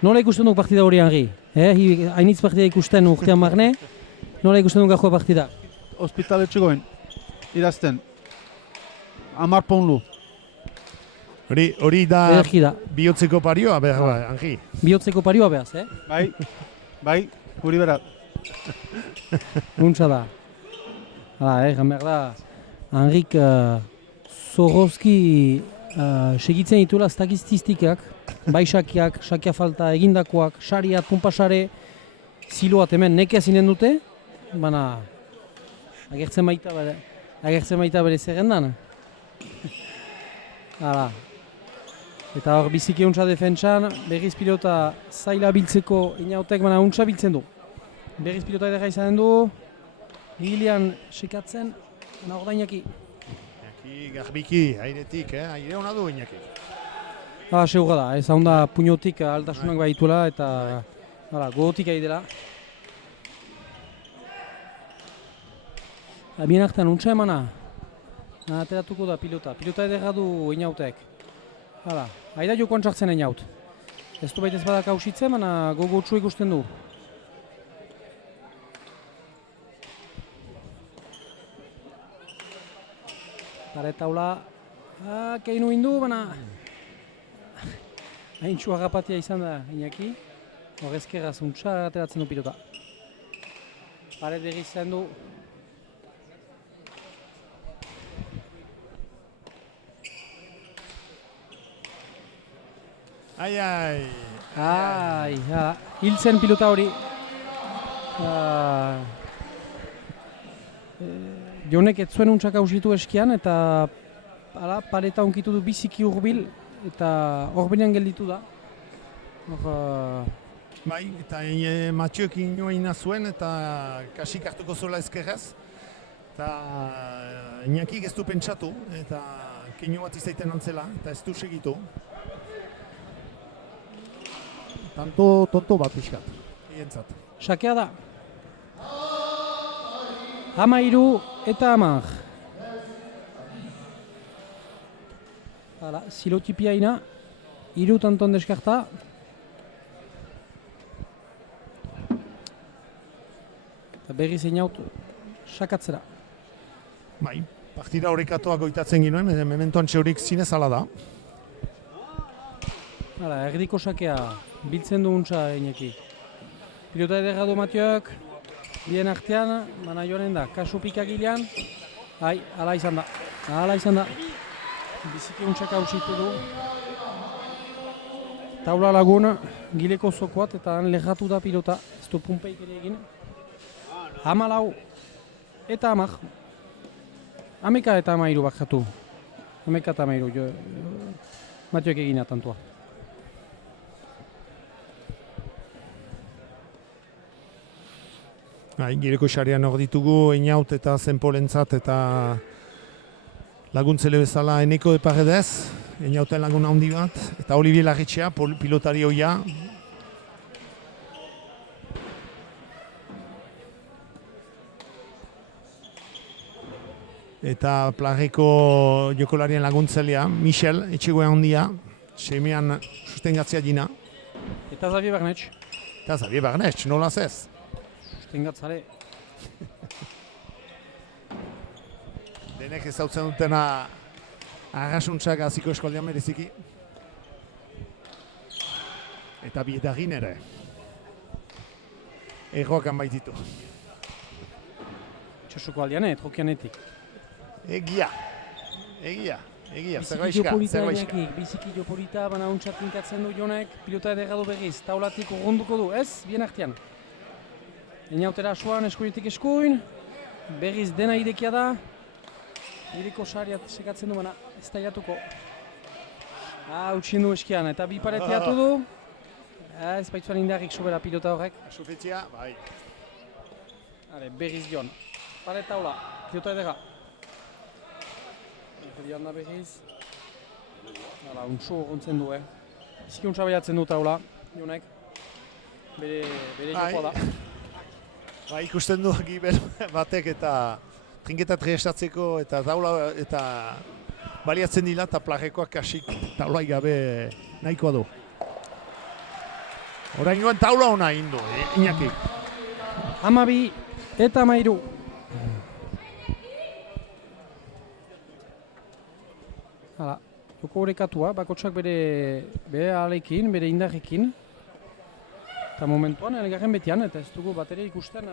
Nola ikusten duk partida hori Henri? Hainitz partida ikusten urtean barne, Nola ikusten duen gajua partida? Ospitaletxekoen, irazten. 10 ponlu. Hori da Ederki da. bihotzeko parioa, behar, Angi. Bihotzeko parioa behaz, Bai, guri berat. Guntza da. Hala, egan behar da. Henrik Zorrozki segitzen ditula statistikak, bai sakiak, sakia falta egindakoak, sariat, pumpasare, ziloat hemen nekez inen dute, baina agertzen baita bere zerrendan. Hala. Eta hor biziki untsa defentsan, berriz pilota zaila biltzeko inautek, baina untsa biltzen du. Berriz pilota edera izanen du, Gilian sekatzen, baina hor da Iñaki. Iñaki garbiki, airetik, aire hona du Iñaki. Segura da, ez da puñotik altasunak baituela eta gogotik ari dela. Bien artean untsa emana, ateratuko da pilota edera du inautek. Hala, aida jokoan txartzen inaut. Ez du baita ez badak hausitzen, baina gogotsu ikusten du. Paret taula, keinu indu, baina haintxu agapatia izan da Iñaki. Horrezkerraz untsa ateratzen du pilota. Paret berriz izan du. Hiltzen pilota hori. Jonek ez zuen untsak hausitu eskian eta paleta onkitu du biziki hurbil eta horbinean gelditu da. Bai, eta Mathieuek inoaina zuen eta kasik hartuko zuela ezkerraz. Eta Iñakik ez du pentsatu eta keinu bat izaiten antzela eta ez du segitu. Tonto bat pixkat, hientzat. Sakea da. 13 eta 10. Hala, zilotipia ina. 3 tanton deskarta. Eta berriz inaut sakatzera. Bai, partida horrekatuak goitatzen ginoen, mementoan txeurik zinez ala da. Hala, erdiko sakea biltzen du untsa Iñaki. Pilota ederra du Mathieuek, bien artean, baina joanen da, kasu pika Gilian. Hala izan da. Biziki untsak hausitu du. Taula lagun, Gileko zokoat eta han lehatu da pilota, ez du pumpeik ere egin. 14 eta 10. 11 eta 13 bakatu. 11 eta 13, Mathieuek egin atantua. Gireko xarean hor ditugu, Einaut eta Zenpolentzat eta laguntzele bezala Eneko de Paredes, Einauten lagun handi bat, eta Olivier Larritxea, pilotari hoia. Eta Plageko jokolarien laguntzelea, Michel, etxegoen handia, semean sustengatzea dina. Eta Xavier Barnetx, nola zez? Sustengatzale. Denek ezautzen dutena arrasuntzak aziko eskoldean bereziki. Eta bietagin ere. Erroakan baititu. Txosuko aldean, trokianetik. Egia, zerbaiska. Biziki jopolita, baina untsa tinkatzen du Jonek, pilota ederra du berriz, taulatik urrunduko du, ez? Bien artean. Einautera asuan, eskuinetik eskuin, berriz dena irekia da. Ireko sariat sekatzen du, baina ez da jatuko. Utsin du eskian, eta bi paret jatu du. Ez baitzuan indarrik sobera pilota horrek. Sufetzia, bai. Berriz Jon. Paret taula, pilota ederra. Dian da behiz. Untsu gontzen du, Biziki untsa behatzen du taula, Jonek. Bere jokoa da. Ikusten du Giber batek eta trinketa triestatzeko eta taula eta baliatzen dila eta Plagekoak kasik taulai gabe nahikoa du. Oraingoan taula hona indu, Iñaki. 12 eta 13. Hala, joko horrekatua, bakotsak bere ahalekin, bere indarrekin. Eta momentuan, elgarren betian, eta ez dugu bat ere ikusten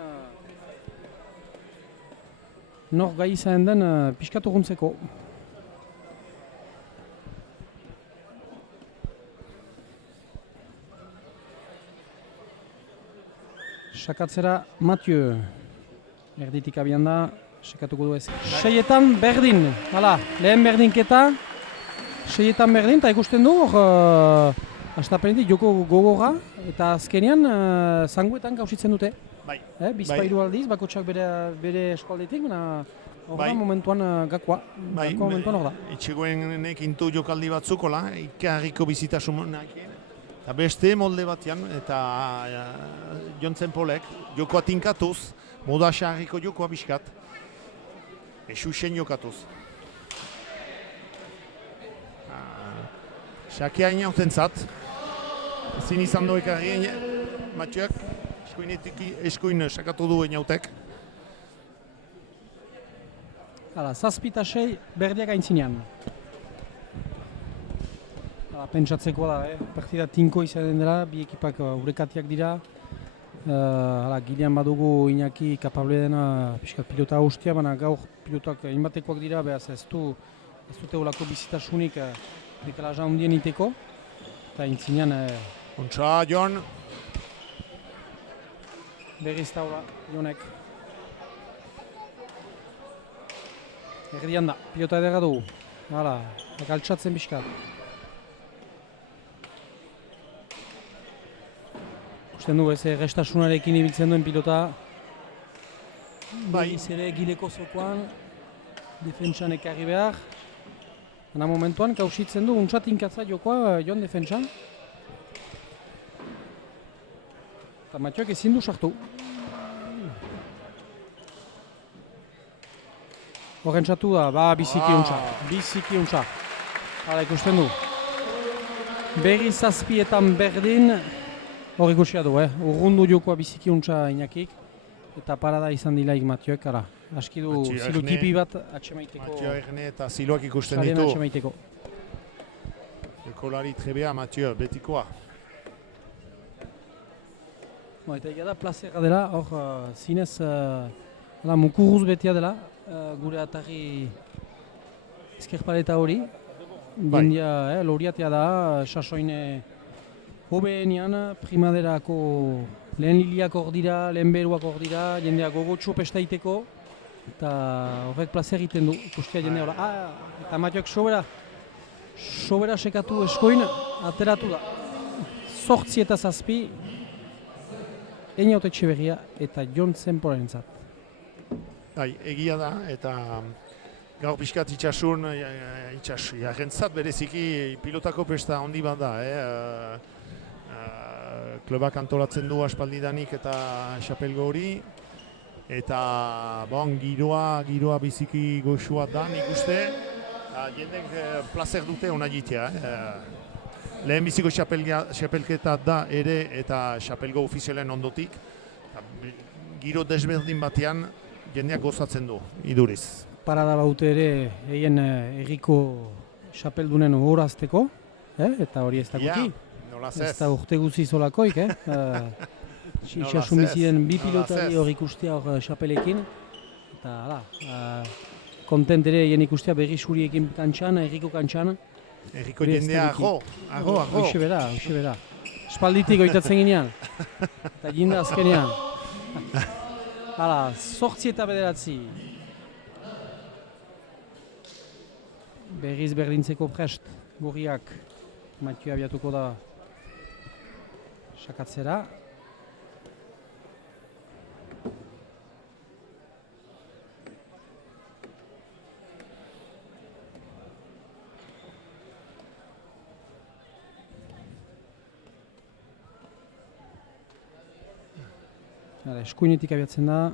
nor gai izan den pixkat urruntzeko. Sakatzera Mathieu, erditik abian da, sakatuko du ez. 6etan berdin, hala, lehen berdinketa, 6etan berdin, eta ikusten du hor, astapenetik joko gogorra, eta azkenean zanguetan kausitzen dute. Bai. Bizpairu aldiz, bakotsak bere eskualdetik, Bai. momentuan gakoa, momentuan hor da. Etxegoenek intu jokaldi batzukola, ikarriko bizitasunak. Eta beste molde batean, eta Jontzen Polek, jokoa tinkatuz, moda xarriko jokoa biskat, esusen jokatuz. Xakea inauten zat, zin izan du ekarri Mathieuek, eskuin sakatu du inautek. Hala, 7-6 berdiak aintzinean. Pentsatzekoa da, partida tinko izan dela, bi ekipak urekatiak dira. Gilean badugu Iñaki kapable dena pixkat pilota haustia, baina gaur pilotak inbatekoak dira, behaz ez dute olako bizitasunik dekalaja hundien iteko. Eta intzinean... Kontza, Jon. Berriz taula, Jonek. Erdian da, pilota edera dugu. Hala, galtsatzen pixkat. Usten du ez restasunarekin ibiltzen duen pilota. Berriz ere gileko zokoan, defentsan ekarri behar. Baina momentuan kausitzen du, untsa tinkatza jokoa Jon defentsan. Eta Mathieuek ezin du sartu. Horrentzatu da, biziki untsa. Hala ikusten du. Berriz 7etan berdin. Hor ikusia du, urrundu jokoa biziki untsa Iñakik, eta parada izan dilaik Mathieuek, aski du zilu tipi bat atxemaiteko. Mathieu Erne eta ziloak ikusten ditu. Atxemaiteko. Ekolari trebea Mathieu, betikoa. Eta egia da plazera dela, hor zinez mukurruz betea dela, gure atarri ezkerpaleta hori. Jendia loriatea da, sasoine hobeenian, primaderako lehen liliak hor dira, lehen beruak hor dira, jendea gogotxo pestaiteko, eta horrek plazer egiten du, ikustia jendea hori. Eta Mathieuek sobera sekatu eskoin, ateratu da. 8 eta 7, Einaut Etxeberria eta Jontzen Polentzat. Egia da, eta gaur pixkat itxasun, jarrentzat bereziki pilotako pesta handi bat da. Klubak antolatzen du aspaldidanik eta xapelgo hori. Eta giroa biziki goxua da nik uste. Jendek plazer dute hona jitea. Lehen biziko xapelketa da ere eta xapelgo ofizialen ondotik. Giro desberdin batean jendeak gozatzen du, iduriz. Parada baute ere egin erriko xapeldunen horazteko, eta hori ez da guki. Ez da urte guzi zolakoik, Itxasun biziren bi pilotari hor ikustea hor xapelekin. Eta kontent ere egin ikustea berri zuriekin kantxan, erriko kantxan. Erriko jendea arro. Hoxe bera. Espalditik oitatzen ginean. Eta jinda azkenean. 8 eta 9. Berriz berdintzeko prest gorriak. Mathieu abiatuko da sakatzera. Eskuinetik abiatzen da.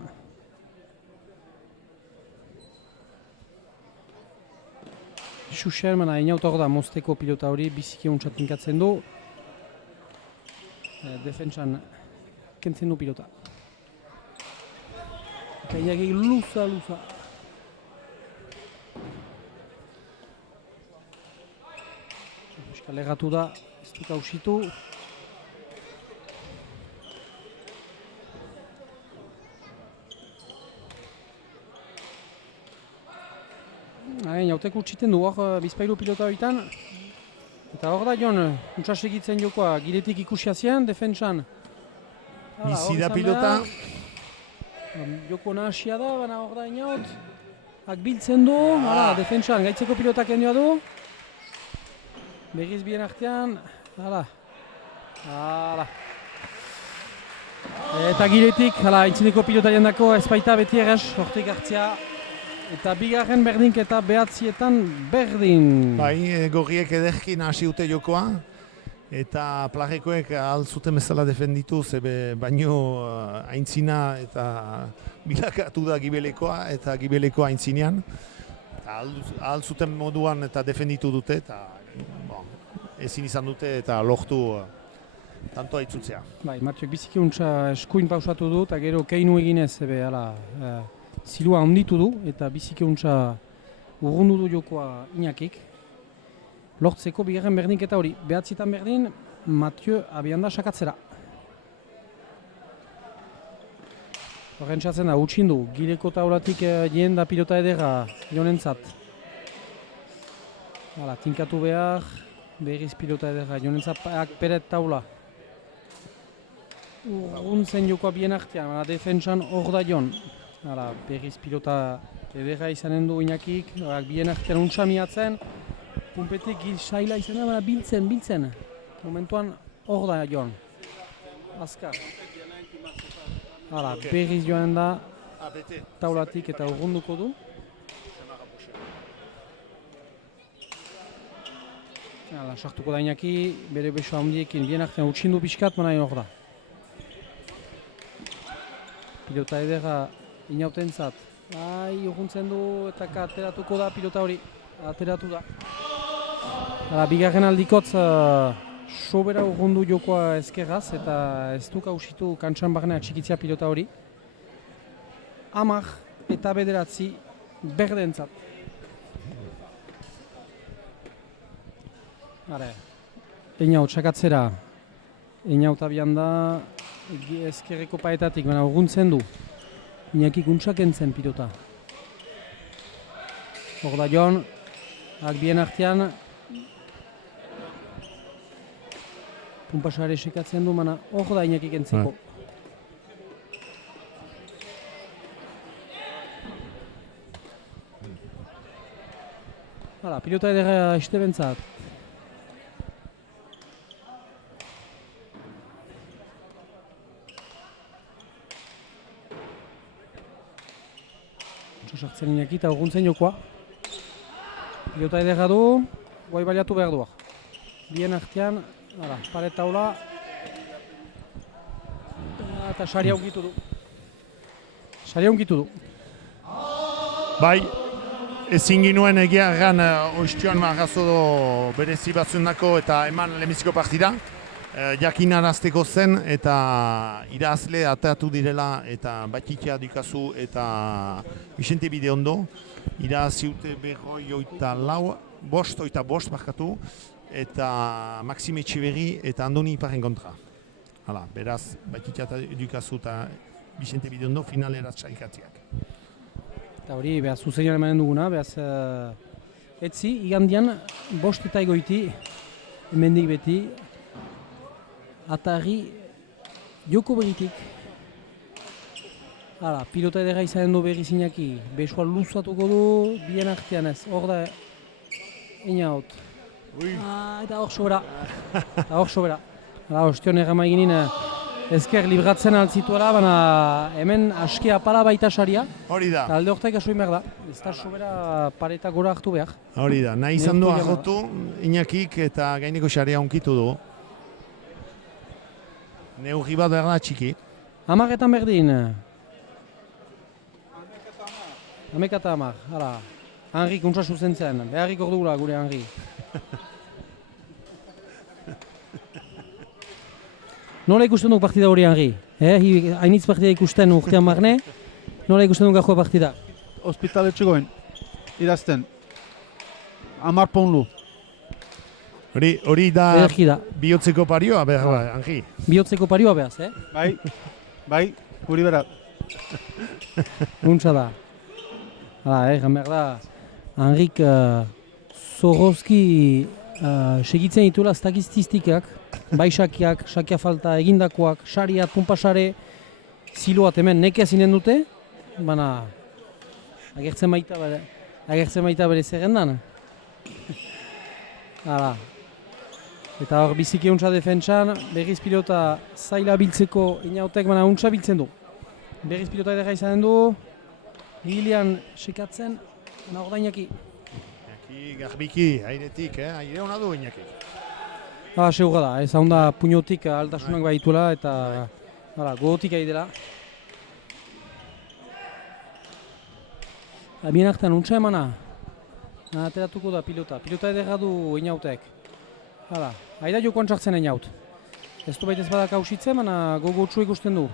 Xuxer, inaut hor da mozteko pilota hori biziki hontsa tinkatzen du. Defentsan kentzen du pilota. Eta Iñaki luza. Euskal erratu da, ez duk hausitu. Jautek utxiten du hor bizpailu pilota horietan. Eta hor da Jon, untsa segitzen jokoa, giletik ikusia zian, defentsan. Bizi da pilota. Joko nahasia da, baina hor da inaut. Biltzen du, defentsan, gaitzeko pilotak endioa du. Berriz bien artean, hala. Eta giletik, intzineko pilotarien dako ezpaita beti errez, hortik hartzia. Eta bigarren berdinketa behatzietan berdin. Bai, gorriek ederkin hasi dute jokoa. Eta plagekoek altzuten bezala defenditu, baino aintzina eta bilakatu da gibelekoa eta gibelekoa aintzinean. Altzuten moduan eta defenditu dute eta ezin izan dute eta lortu tantoa itzutzea. Bai, Martiok biziki untsa eskuin pausatu du eta gero keinu eginez zilua handitu du eta biziki untsa urrundu du jokoa Iñakik. Lortzeko bigarren berdinketa hori. Behatzietan berdin, Mathieu abian da sakatzera. Horren txatzen da, utxindu. Gileko taulatik jehen da pilota edera Jonentzat. Tinkatu behar, berriz pilota edera Jonentzat peret taula. Urruntzen jokoa bien artean, defentsan hor da Jon. Berriz pilota edera izanen du Iñakik, bien artean untsa miatzen. Pumpetek saila izan da, baina biltzen. Momentuan hor da Jon. Azkar. Berriz joan da taulatik eta urrunduko du. Sartuko da Iñaki, bere beso handiekin bien artean utxindu pixkat, baina hor da. Pilota edera Inautentzat. Urruntzen du eta ateratuko da pilota hori. Ateratu da. Bigarren aldikotz sobera urrundu jokoa ezkerraz eta ez duk hausitu kantsan barne atxikitzea pilota hori. 10 eta 9 berdentzat. Einaut sakatzera. Einaut abian da ezkerreko paetatik, baina urruntzen du. Iñakik untsak entzen pilota. Hor da Jon, bien artean. Pumpasare sekatzen du, baina hor da Iñakik entzeko. Pilota edera Estebentzat. Sartzen Iñaki eta urruntzen jokoa. Pilota edera du, guai baliatu behar duak. Bien artean, paret taula. Eta saria ungitu du. Bai, ezin ginuen egia erran oiztioan marrazo berezi batzundako eta eman lehenbiziko partida. Jakin arazteko zen eta irazle ateatu direla eta Batikia dukazu eta Vicente Bideondo. Iraziute berroi oita bost markatu eta Maxime Etxeberri eta Andoni Iparen kontra. Beraz, Batikia dukazu eta Vicente Bideondo finalera txaikatziak. Eta hori, behaz, zuzenean emanen duguna, behaz, etzi, igandian, bost eta egoiti, hemendik beti, Atari joko berritik. Pilota edera izanen du berriz Iñaki, besoa luzatuko du, bien artean ez, hor da Einaut. Eta hor sobera. Ostion errama eginin ezker libratzen altzituela, baina hemen askia pala baita saria. Hori da. Alde hortaik asoin behar da, ez da sobera pareta gora hartu behar. Hori da, nahi izan du agotu Iñakik eta gaineko saria onkitu du. Neurri bat behar da txiki. 10 berdin. 10 eta 10, hala. Henrik untsa zuzentzen, beharrik ordugula gure Henri. Nola ikusten duk partida hori Henri? Hainitz partida ikusten urtean barne, Nola ikusten du gaurko partida? Ospitaletxekoen, irazten. 10 ponlu. Hori da Ederki da. bihotzeko parioa, behar, Angi. Bihotzeko parioa behaz, Bai, guri berat. Untsa da. Hala, egan behar da, Henrik Zorrozki segitzen dituela statistikak, bai sakiak, sakia falta egindakoak, sariat, pumpasare, ziloat hemen nekea zinen dute, baina agertzen baita bere zerrendan. Hala. Eta hor biziki untsa defentsan, berriz pilota zaila biltzeko inautek, baina untsa biltzen du. Berriz pilota edera izanen du, Gilian sekatzen, baina hor da Iñaki. Iñaki garbiki, airetik, aire hona du Iñaki. Segura da, ez da puñotik altasunak baituela eta gogotik ari dela. Bien artean untsa emana, ateratuko da pilota edera du inautek. Hala, haida jokoan sartzen inaut. Ez du baitez badak hausitzen, baina gogotsu ikusten du.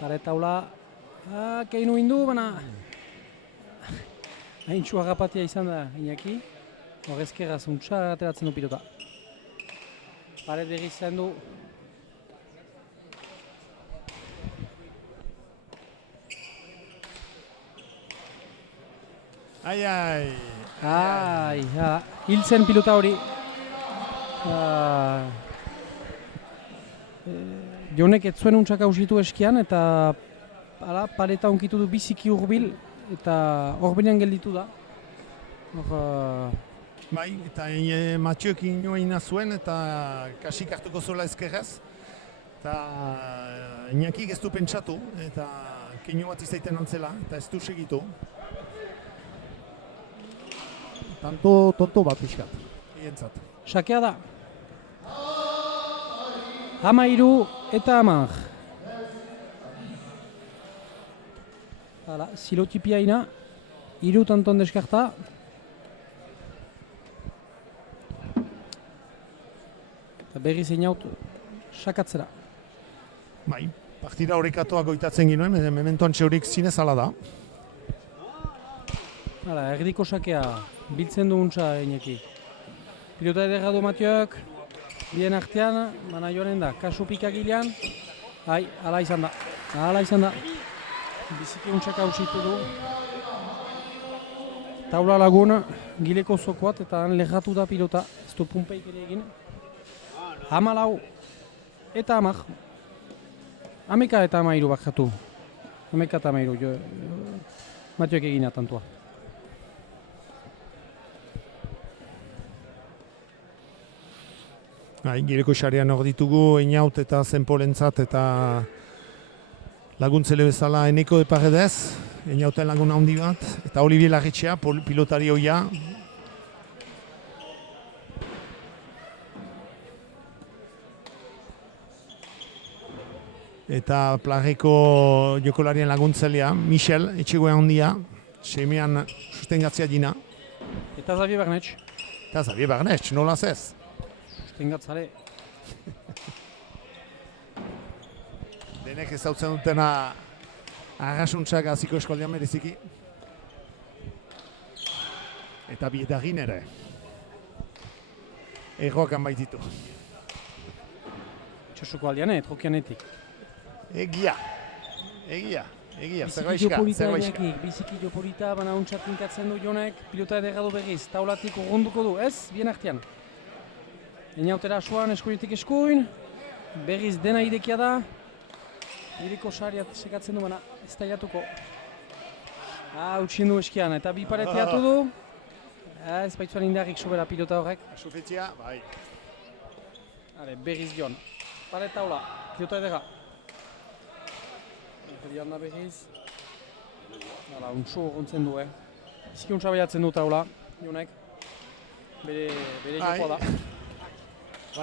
Pare taula, keinu indu, baina haintxua agapatia izan da Iñaki. Horrezkerraz untsa ateratzen du pilota. Pare berriz izan du. Hiltzen pilota hori. Jonek ez zuen untsak hausitu eskian eta pareta onkitu du biziki hurbil eta horbilean gelditu da. Bai, eta Mathieuek inoa zuen eta kasik hartuko zuela ezkerraz. Eta Iñakik ez du pentsatu eta keinu bat izaiten antzela eta ez du segitu. Tonto bat pixkat, hientzat. Sakea da. 13 eta 10. Hala, zilotipia ina, 3 tanton deskarta. Eta berriz inaut sakatzera. Bai, partida horrekatoa goitatzen ginoen, mementoan txeurik zinez ala da. Hala, erdiko sakea, biltzen du untsa Iñaki. Pilota edera du Mathieuek, bien artean, baina joanen da, kasu pika Gilian. Hala izan da. Biziki untsak hausitu du. Taula lagun, Gileko zokoat eta han lerratu da pilota, ez du pumpeik ere egin. 14 eta 10. 11 eta 13 bakatu. 11 eta 13, Mathieuek egin atantua. Gireko xarean hor ditugu, Inaut eta Zenpolentzat eta laguntzele bezala Eneko de Paredes, Inauten lagun handi bat, eta Olivier Larritxea, pilotari hoia. Eta Plageko jokolarien laguntzelea, Michel, etxegoen handia, semean sustengatzea dina. Eta Xavier Barnetx. Eta Xavier Barnetx, nolaz ez? Sustengatzale. Denek ezautzen dutena arrasuntzak aziko eskoldean mereziki. Eta biedagin ere. Erroakan baititu. Txosuko aldean, trokianetik. Egia, zerbaiska. Biziki jopolita, baina untsat tinkatzen du Jonek, pilota edera du berriz, taulatik urrunduko du, ez? Bien artean. Einautera asuan, eskuinetik eskuin, berriz dena irekia da. Ireko sariat sekatzen du, baina ez da jatuko. Utsin du eskian, eta bi pareteatu du. Ez baitzuan indarrik sobera pilota horrek. Sufetzia, bai. Berriz Jon. Paret taula, pilota edera. Dian da berriz. Untsu urruntzen du, Biziki untsa behatzen du taula, Jonek. Bere jokoa da.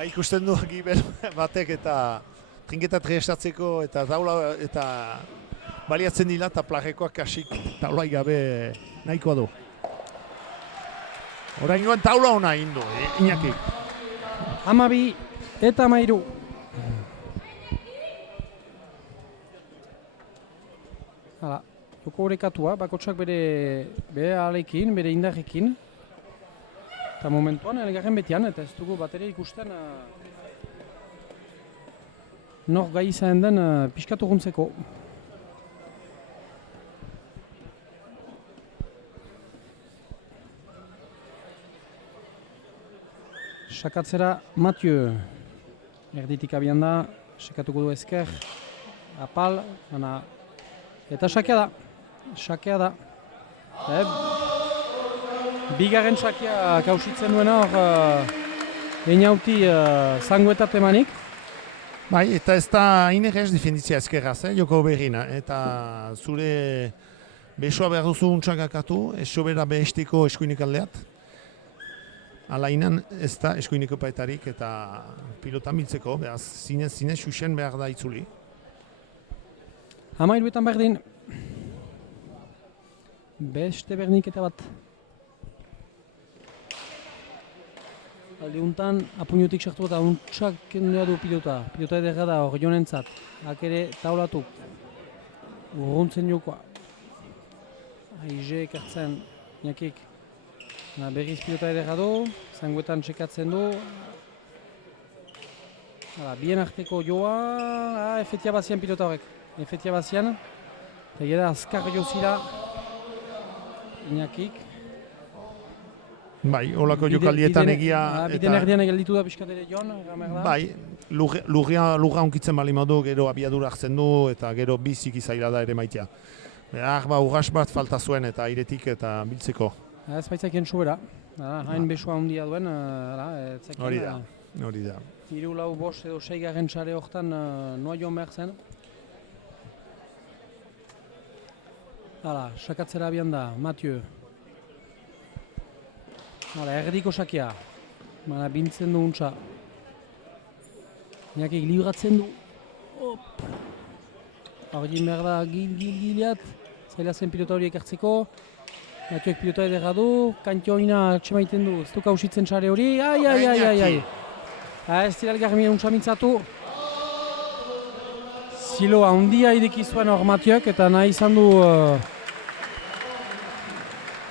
Ikusten du Giber batek eta trinketa trestatzeko eta taula eta baliatzen dila eta Plagekoak kasik taulai gabe nahikoa du. Oraingoan taula hona egin du, Iñaki. 12 eta 13. Hala, joko horrekatua, bakotsak bere ahalekin, bere indarrekin. Eta momentuan, elgarren betian, eta ez dugu bat ere ikusten nor gai izan den pixkat urruntzeko. Sakatzera Mathieu, erditik abian da, sakatuko du ezker, apal, eta sakea da. Bigarren sakea kausitzen duena hor einauti zangoetat emanik. Bai, eta ez da inerrez defenditzia ezkerraz, joko berrina. Eta zure besoa behar duzu untxagakatu, ez sobera behesteko eskuinik aldeat. Alainan ez da eskuineko paetarik eta pilota miltzeko, behaz zinez xuxen behar da itzuli. Hamairuetan berdin. Beste berdinketa bat. Aldi untan apuñotik sartu eta untsak kendua du pilota. Pilota ederra da hor jonentzat. Hak ere taulatu. Urruntzen jokoa. Aize ekartzen Iñakik. Berriz pilota ederra du. Zangoetan txekatzen du. Bien arteko joa. Efetia bazian pilota horrek. Efetia bazian. Eta geda azkar jozira Iñakik. Bai, holako jokaldietan egia... Biden erdian egelditu da pixkat ere joan, gamerda? Bai, lurra onkitzen bali modu, gero abiadura hartzen du eta gero biziki zaila da ere maitea. Urras bat falta zuen eta airetik eta biltzeko. Ez baitzakien sobera, hain besua handia duen, hori da. 3, 4, 5 edo 6 sare horretan noa joan behar zen. Sakatzera abian da, Mathieu. Erdiko sakea. Bintzen du untsa. Iñakik libratzen du. Horgin behar da gil-gilat. Zaila zen pilota horiek hartzeko. Mathieuek pilota ederra du. Kantioina txemaiten du. Ez du kausitzen sare hori. Ai. Ez dira elgarri untsa mintzatu. Ziloa handia ideki zuen hor Mathieuek eta nahi izan du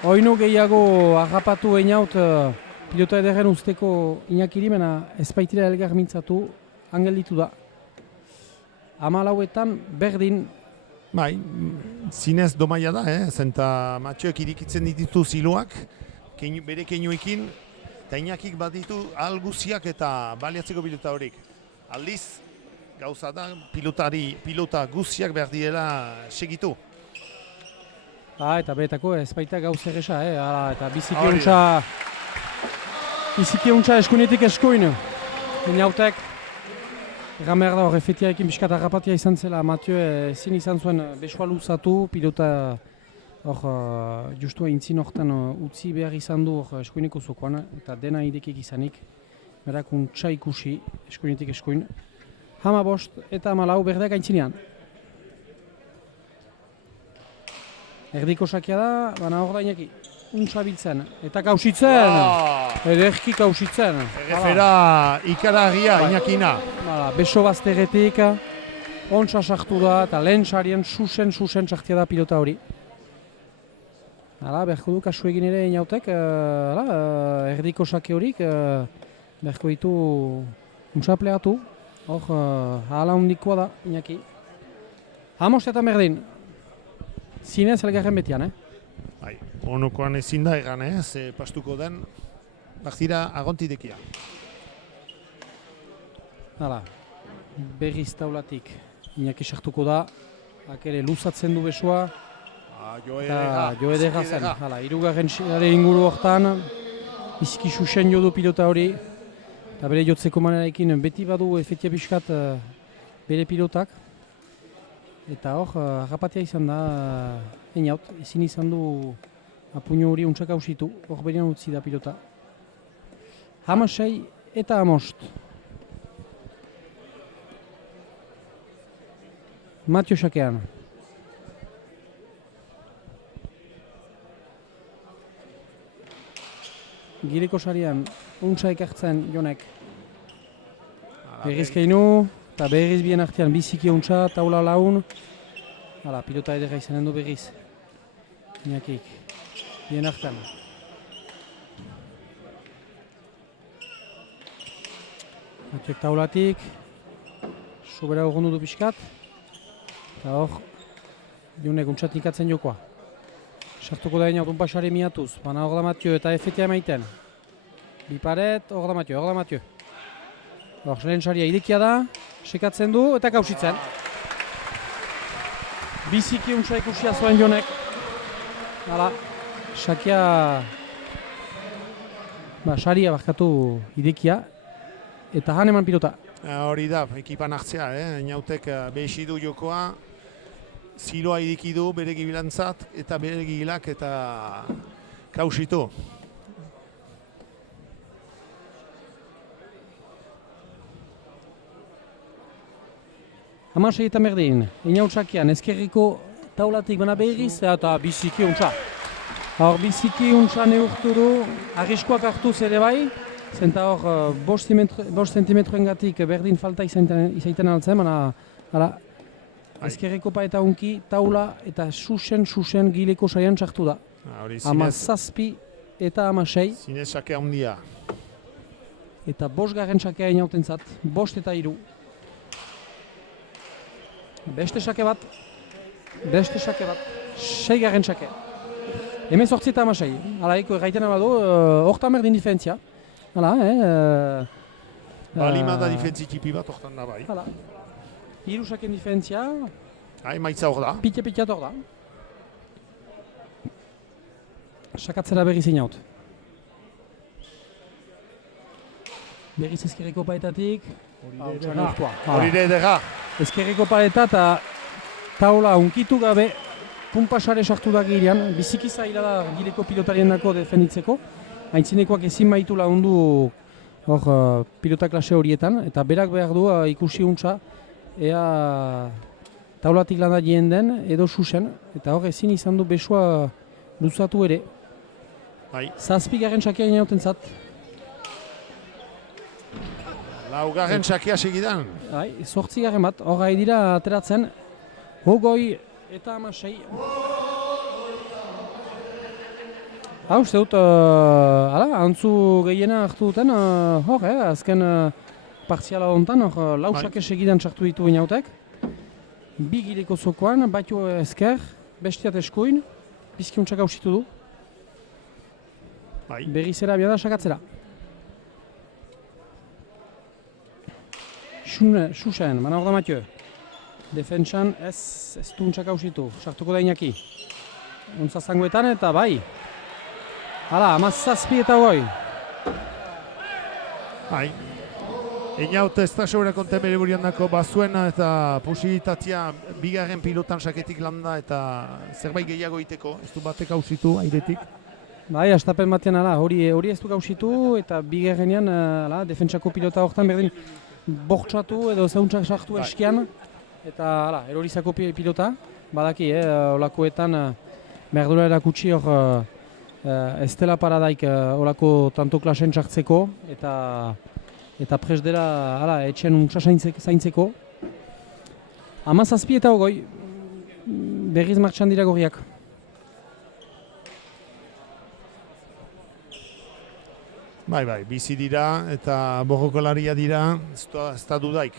oinu gehiago agapatu einaut pilota ederren usteko Iñakiri, mena ez baitira elgar mintzatu, angelditu da. 14etan berdin. Bai, zinez domaia da, zenta Mathieuek irikitzen ditu ziloak, bere keinuekin, eta Iñakik baditu ahal guziak eta baliatzeko pilota horik. Aldiz, gauza da, pilota guziak behar direla segitu. Eta beretako ez baita gauz erresa, eta biziki untsa eskuinetik eskuin. Inautek, egan behar da hor efetiarekin biskat harrapatia izan zela, Mathieu ezin izan zuen besua luzatu, pilota hor justu aintzin horretan utzi behar izan du eskuineko zokoan, eta dena idekik izanik, berak untsa ikusi eskuinetik eskuin. 15 eta 14 berdeak aintzinean. Erdiko sakia da, baina hor da Iñaki. Untsa biltzen, eta kausitzen. Ederki kausitzen. Errefera ikaragia Iñakina. Beso bazterretik, ontsa sartu da, eta lehen sarien susen sartia da pilota hori. Berko du kasu egin ere Iñautek, erdiko sake horik, berko ditu untsa pleatu. Hor, hala hundikoa da Iñaki. 15 eta berdin. Zinez elgarren betian, Bai, onokoan ezin da egan, ze pastuko den, partida agontidekia. Berriz taulatik Iñaki sartuko da, ere luzatzen du besua, jo ederra zen. Hirugarren inguru hortan, biziki xuxen jo du pilota hori, eta bere jotzeko manerarekin beti badu efetia pixkat bere pilotak. Eta hor, harrapatia izan da, einaut, ezin izan du apuño hori untsak hausitu, hor berean utzi da pilota. 16 eta 15. Mathieu sakean. Gireko sarian, untsa ekartzen Jonek. Berriz keinu, eta berriz bien artean biziki untsa, taula laun. Hala, pilota edera izanen du berriz. Iñakik, bien artean. Matiok taulatik, sobera urgundu du pixkat. Eta hor, Jonek untxat nikatzen jokoa. Sartuko da inaut unpasare miatuz, baina hor da Matio eta efetea maiten. Biparet, hor da Matio, hor da Matio. Hor, lehen saria idekia da, sekatzen du eta kausitzen. Biziki untsa ikusia zuen Jonek. Hala, sakia... saria barkatu idekia. Eta han eman pilota. Hori da, ekipan hartzea, Inautek behesi du jokoa, ziloa idiki du bere gibilantzat eta bere gilak eta kausitu. Hamasei eta berdin, Inautsakian ezkerriko taulatik bana berriz eta biziki untsa. Hor biziki untsa neurtu du, arriskoak hartuz ere bai, zenta hor 5 zentimetroengatik berdin falta izaiten altzen, baina ezkerreko eta unki taula eta susen gileko saian txartu da. Hamazazpi eta 16. Zinez sakea handia. Eta 5. sakea inautentzat, 5 eta 3. Beste sake bat, 6. sake. Hemen 8 eta 16. Hala, gaiten abadu, hortan berdin difentzia. Hala, Balima da difentzi tipi bat hortan da bai. Hala. 3 saken difentzia. Maitza hor da. Pitiat hor da. Sakatzera berriz inaut. Berriz ezkerreko paetatik. Hori edera. Ezkerreko paeta eta taula unkitu gabe punpasare sartu da girean. Biziki zaila da gileko pilotarien dako defenditzeko. Aintzinekoak ezin maitu lagundu hor pilota klase horietan. Eta berak behar du ikusi untsa ea taulatik landa den edo susen. Eta hor ezin izan du besua luzatu ere. 7. sakea inauten zat. 4. sakea segidan. 8. bat, hor dira ateratzen. Hogoi eta 16. Uste dut, antzu gehiena hartu duten, azken partziala hontan, hor 4 sake segidan txartu ditu inautek. 2 gileko zokoan, batu ezker, bestiat eskuin, bizkiuntxak hausitu du. Berrizera biada sakatzera. Xuxen, mana hor da Mathieu. Defentsan ez du untxak hausitu, sartuko da Iñaki. Untza zangoetan eta bai. Hala, 17 eta goi. Inaut ez da sobera konten bere burian dako bazuena eta posibilitatea 2. pilotan saketik landa eta zerbait gehiago iteko, ez du batek hausitu airetik. Bai, astapen batean hori ez du gauzitu eta 2. defentsako pilota horretan berdin bortxatu edo zeuntxak sartu eskian. Eta erorizako pilota, badaki, olakoetan merdura erakutsi hor ez dela paradaik olako tanto klasen txartzeko eta pres dela etxen untsa zaintzeko. 17 eta goi, berriz martxan dira gorriak. Bai, bizi dira eta borrokolaria dira, ez da dudaik.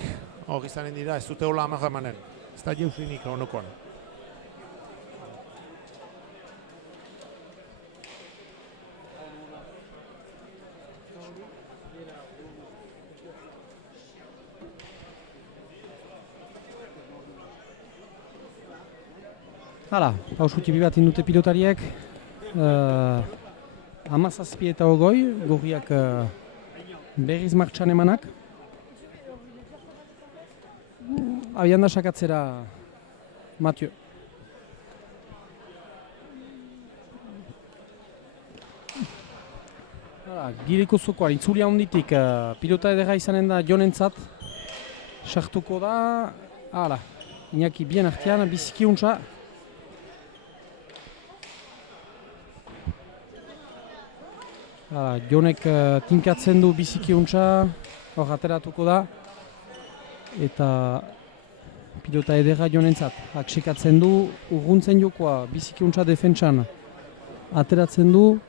Hor izanen dira, ez dute hola amarra emanen. Ez da jeuzinik honokoan. Hala, pausu tipi bat indute pilotariek. 17 eta goi, gorriak berriz martxan emanak. Abian da sakatzera Mathieu. Gireko zokoan, itzulia honditik pilota edera izanen da Jonentzat. Sartuko da, Iñaki bien artean, biziki untsa. Jonek tinkatzen du biziki untsa, hor ateratuko da. eta pilota ederra jonentzat. Aksekatzen du, urruntzen jokoa, biziki defentsan ateratzen du,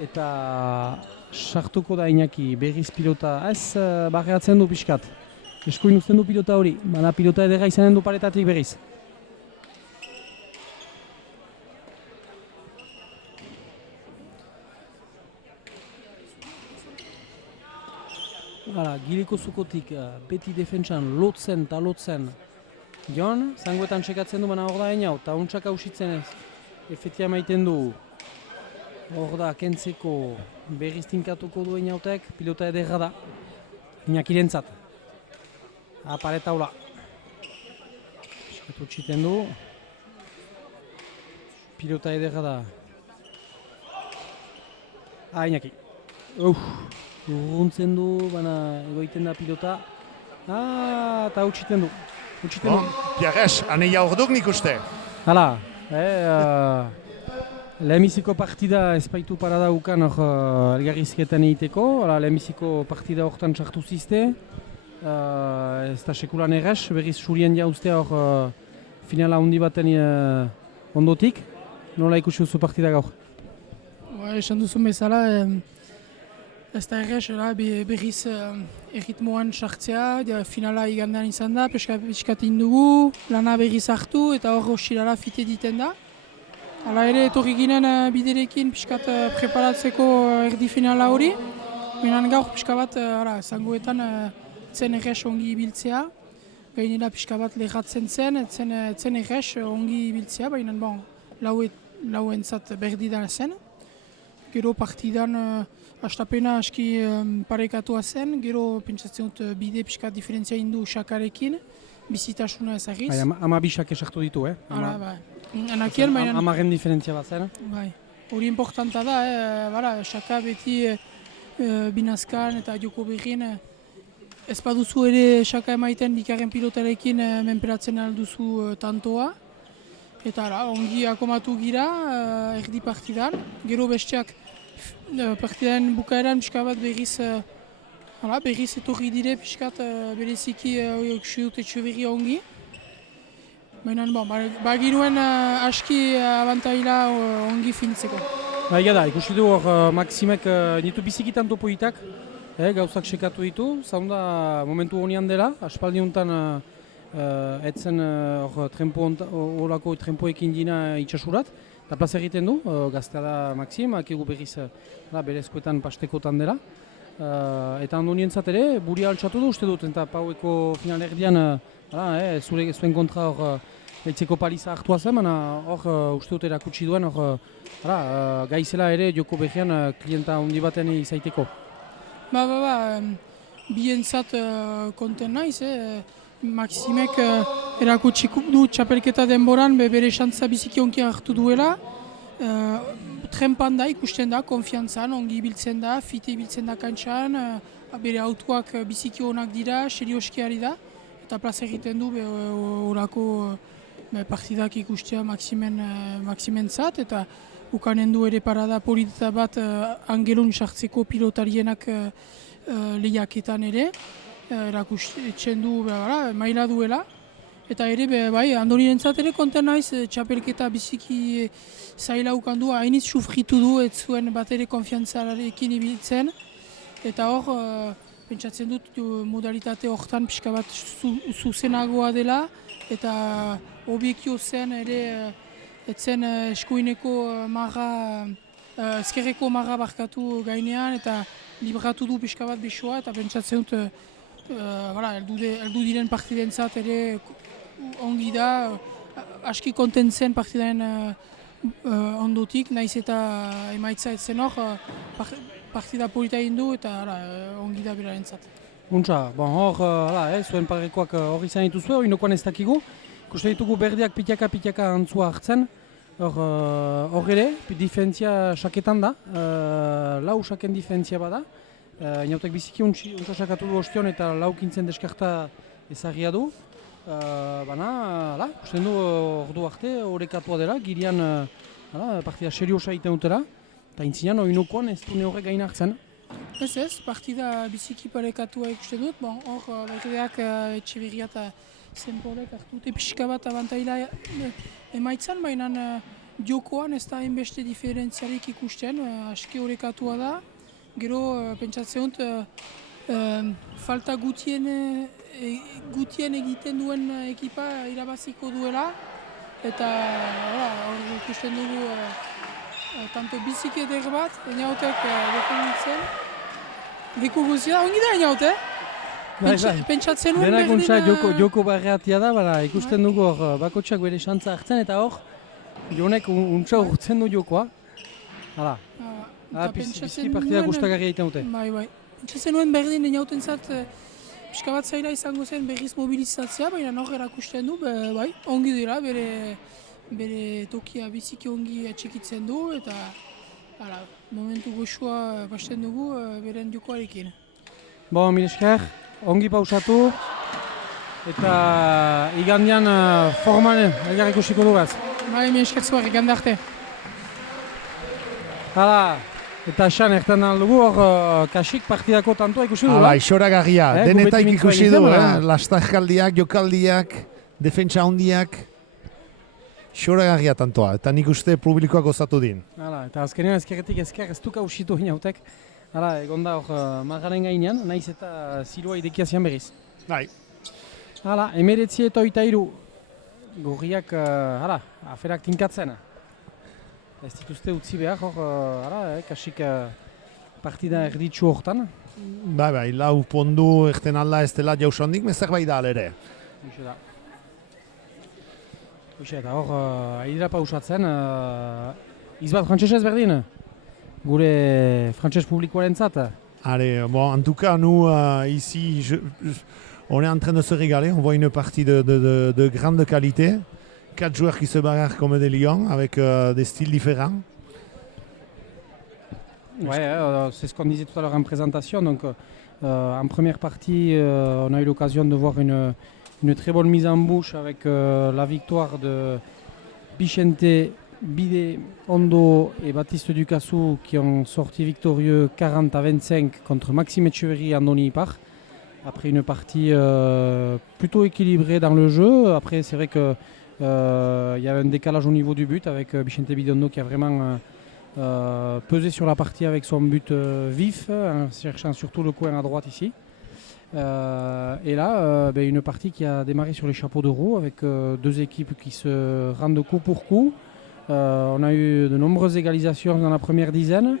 eta sartuko da Iñaki, berriz pilota, ez barreatzen du pixkat. Eskuin uzten du pilota hori, baina pilota ederra izanen du paretatik berriz. Gireko zukotik beti defentsan lotzen eta lotzen joan, zangoetan txekatzen du baina hor da hain hau, eta untsak hausitzen ez, efetia maiten du. Hor da, kentzeko berriz tinkatuko du hainautek, pilota ederra da, Iñakirentzat. Pareta hola. Piskatu txiten du. Pilota ederra da. Iñaki. Urruntzen du, baina egoiten da pilota. Eta utxiten du. Pierres, aneia hor duk nik uste. Hala, lehenbiziko partida ezpaitu parada ukan hor elgarrizketan egiteko. Lehenbiziko partida hortan sartu zizte. Ez da sekulan errez, berriz surien jauztea hor finala handi baten ondotik. Nola ikusi duzu partida gaur? Esan duzun bezala, ez da errez, berriz erritmoan sartzea, finala igandean izan da, pixkat indugu, lana berriz hartu eta hor osirala fite diten da. Hala ere, etorri ginen biderekin pixkat preparatzeko erdi finala hori. Baina gaur pixka bat, zangoetan zen errez ongi ibiltzea. Gainera pixka bat lehatzen zen, zen errez ongi ibiltzea, baina lauentzat berdida zen. Gero partidan hastapena aski parekatua zen, gero pentsatzen dut bide pixka diferentzia indu Xakarekin, bizitasuna ezagiz. Ama bisak esartu ditu, Amaren diferentzia bat zen. Hori importanta da, Xaka beti binazkan eta joko berrin ez baduzu ere Xaka emaiten bikarren pilotarekin menperatzen alduzu tantoa. Eta ongi akomatu gira erdi partidan, gero besteak partidaren bukaeran pixka bat berriz etorri dire pixkat bereziki dut etxeberri ongi. Baina bagiruen aski abantaila ongi fintzeko. Ikusi du hor Maximek nitu bizikitan topoitak, gauzak sekatu ditu, zaunda momentu honian dela, aspaldi honetan etzen olako trenpoekin dina itxasurat, eta plaza egiten du, gaztea da Maxim, akigu berriz berezkoetan pastekotan dela. Eta ondonientzat ere, buria altxatu du uste dut, eta paueko final erdian zuen kontra hor eltzeko paliza hartua zen, baina hor uste dut erakutsi duen, gaizela ere joko behian klienta handi baten izaiteko. Bientzat konten naiz, Maximek erakutsi du txapelketa denboran bere xantza biziki onki hartu duela. Trenpan da ikusten da, konfiantzan, ongi ibiltzen da, fite ibiltzen da kantxan, bere autoak biziki onak dira, serioski ari da. Eta plaza egiten du horako partidak ikustea Maximentzat, eta ukanen du ere parada polita bat angelun sartzeko pilotarienak lehiaketan ere. Erakusten du maila duela. Eta ere, Andonirentzat ere konten naiz, txapelketa biziki zaila ukandu, hainiz sufritu du, ez zuen bat ere konfiantzarekin ibiltzen. Eta hor, pentsatzen dut modalitate horretan pixka bat zuzenagoa dela, eta obiekio zen ere, etzen eskuineko ezkerreko marra barkatu gainean, eta libratu du pixka bat bisoa, eta pentsatzen dut heldu diren partidentzat ere ongi da, aski kontentzen partidaren ondotik, naiz eta emaitza etzen hor, partida polita egin du eta ongi da berarentzat. Untsa, hor, zuen parekoak hor izan dituzue, hori nokoan ez dakigu. Ikuste ditugu berdiak pitaka antzua hartzen. Hor ere, difentzia saketan da, lau saken difentzia bada. Inautek biziki untsa sakatu du ostion eta laukintzen deskarta ezagia du. Ikusten du ordu arte horrekatua dela, girian partida seriosa egiten dutela. Eta intzinean hori nokoan ez du neurre gain hartzen. Ez, partida biziki parekatua ikusten dut. Bon, hor, berdeak Etxeberria eta Zenpolek hartu dute pixka bat abantaila emaitzan, baina jokoan ez da hainbeste diferentziarik ikusten, aski horrekatua da. Gero, pentsatzen dut, falta gutien egiten duen ekipa irabaziko duela. Eta hor ikusten dugu tanto bizik eder bat, Eñautek defenditzen. Leku guzia, ongi da Eñaute? Pentsatzen nuen berdin... Denakuntza joko barreatia da, ikusten dugu hor bakotxak bere xantza hartzen eta hor Jonek untsa urtzen du jokoa. Hala. Bizki partida gustagarria egiten dute. Bai. Pentsatzen nuen berdin Eñautentzat pixka bat zaila izango zen berriz mobilizatzea, baina hor erakusten du, bai, ongi dira, bere tokia biziki ongi atxikitzen du, eta momentu goxua basten dugu beren jokoarekin. Bon, mil esker, ongi pausatu, eta igandian forman elgar ikusiko dugaz. Bai, mil esker zuar, igande arte. Hala, eta esan ertan aldugu hor kasik partidako tantua ikusi du. Hala, isoragarria, denetaik ikusi du, lastarkaldiak, jokaldiak, defentsa hondiak, isoragarria tantoa, eta nik uste publikoak gozatu din. Hala, eta azkenean ezkerretik ez du kausitu Eñautek. Hala, egon da hor margaren gainean, naiz eta zilua idekiazian berriz. Bai. Hala, 19:23. Gorriak, aferak tinkatzen. Ez dituzte utzi behar hor, kasik partida erditsu hortan. Bai, lau pondu erten alda ez dela jausondik, mezak bai da alere. Hoxe eta hor, aidera pausatzen, izbat frantsesez berdin, gure frantses publikoaren zat. Allez, bon, en tout cas, nous, ici, on est en train de se régaler. On voit une partie de grande qualité. 4 joueurs qui se bagarrent comme des lions, avec des styles différents. Ouais, c'est ce qu'on disait tout à l'heure en présentation. Donc, en première partie, on a eu l'occasion de voir une très bonne mise en bouche avec la victoire de Bichente, Bide, Ondo et Baptiste Ducassou qui ont sorti victorieux 40-25 contre Maxime Etcheverry et Andoni Ipar. Après une partie plutôt équilibrée dans le jeu. Après, c'est vrai que il y avait un décalage au niveau du but avec Bichente Bidondo qui a vraiment pesé sur la partie avec son but vif, en cherchant surtout le coin à droite ici. Et là, une partie qui a démarré sur les chapeaux de roue avec deux équipes qui se rendent coup pour coup. On a eu de nombreuses égalisations dans la première dizaine.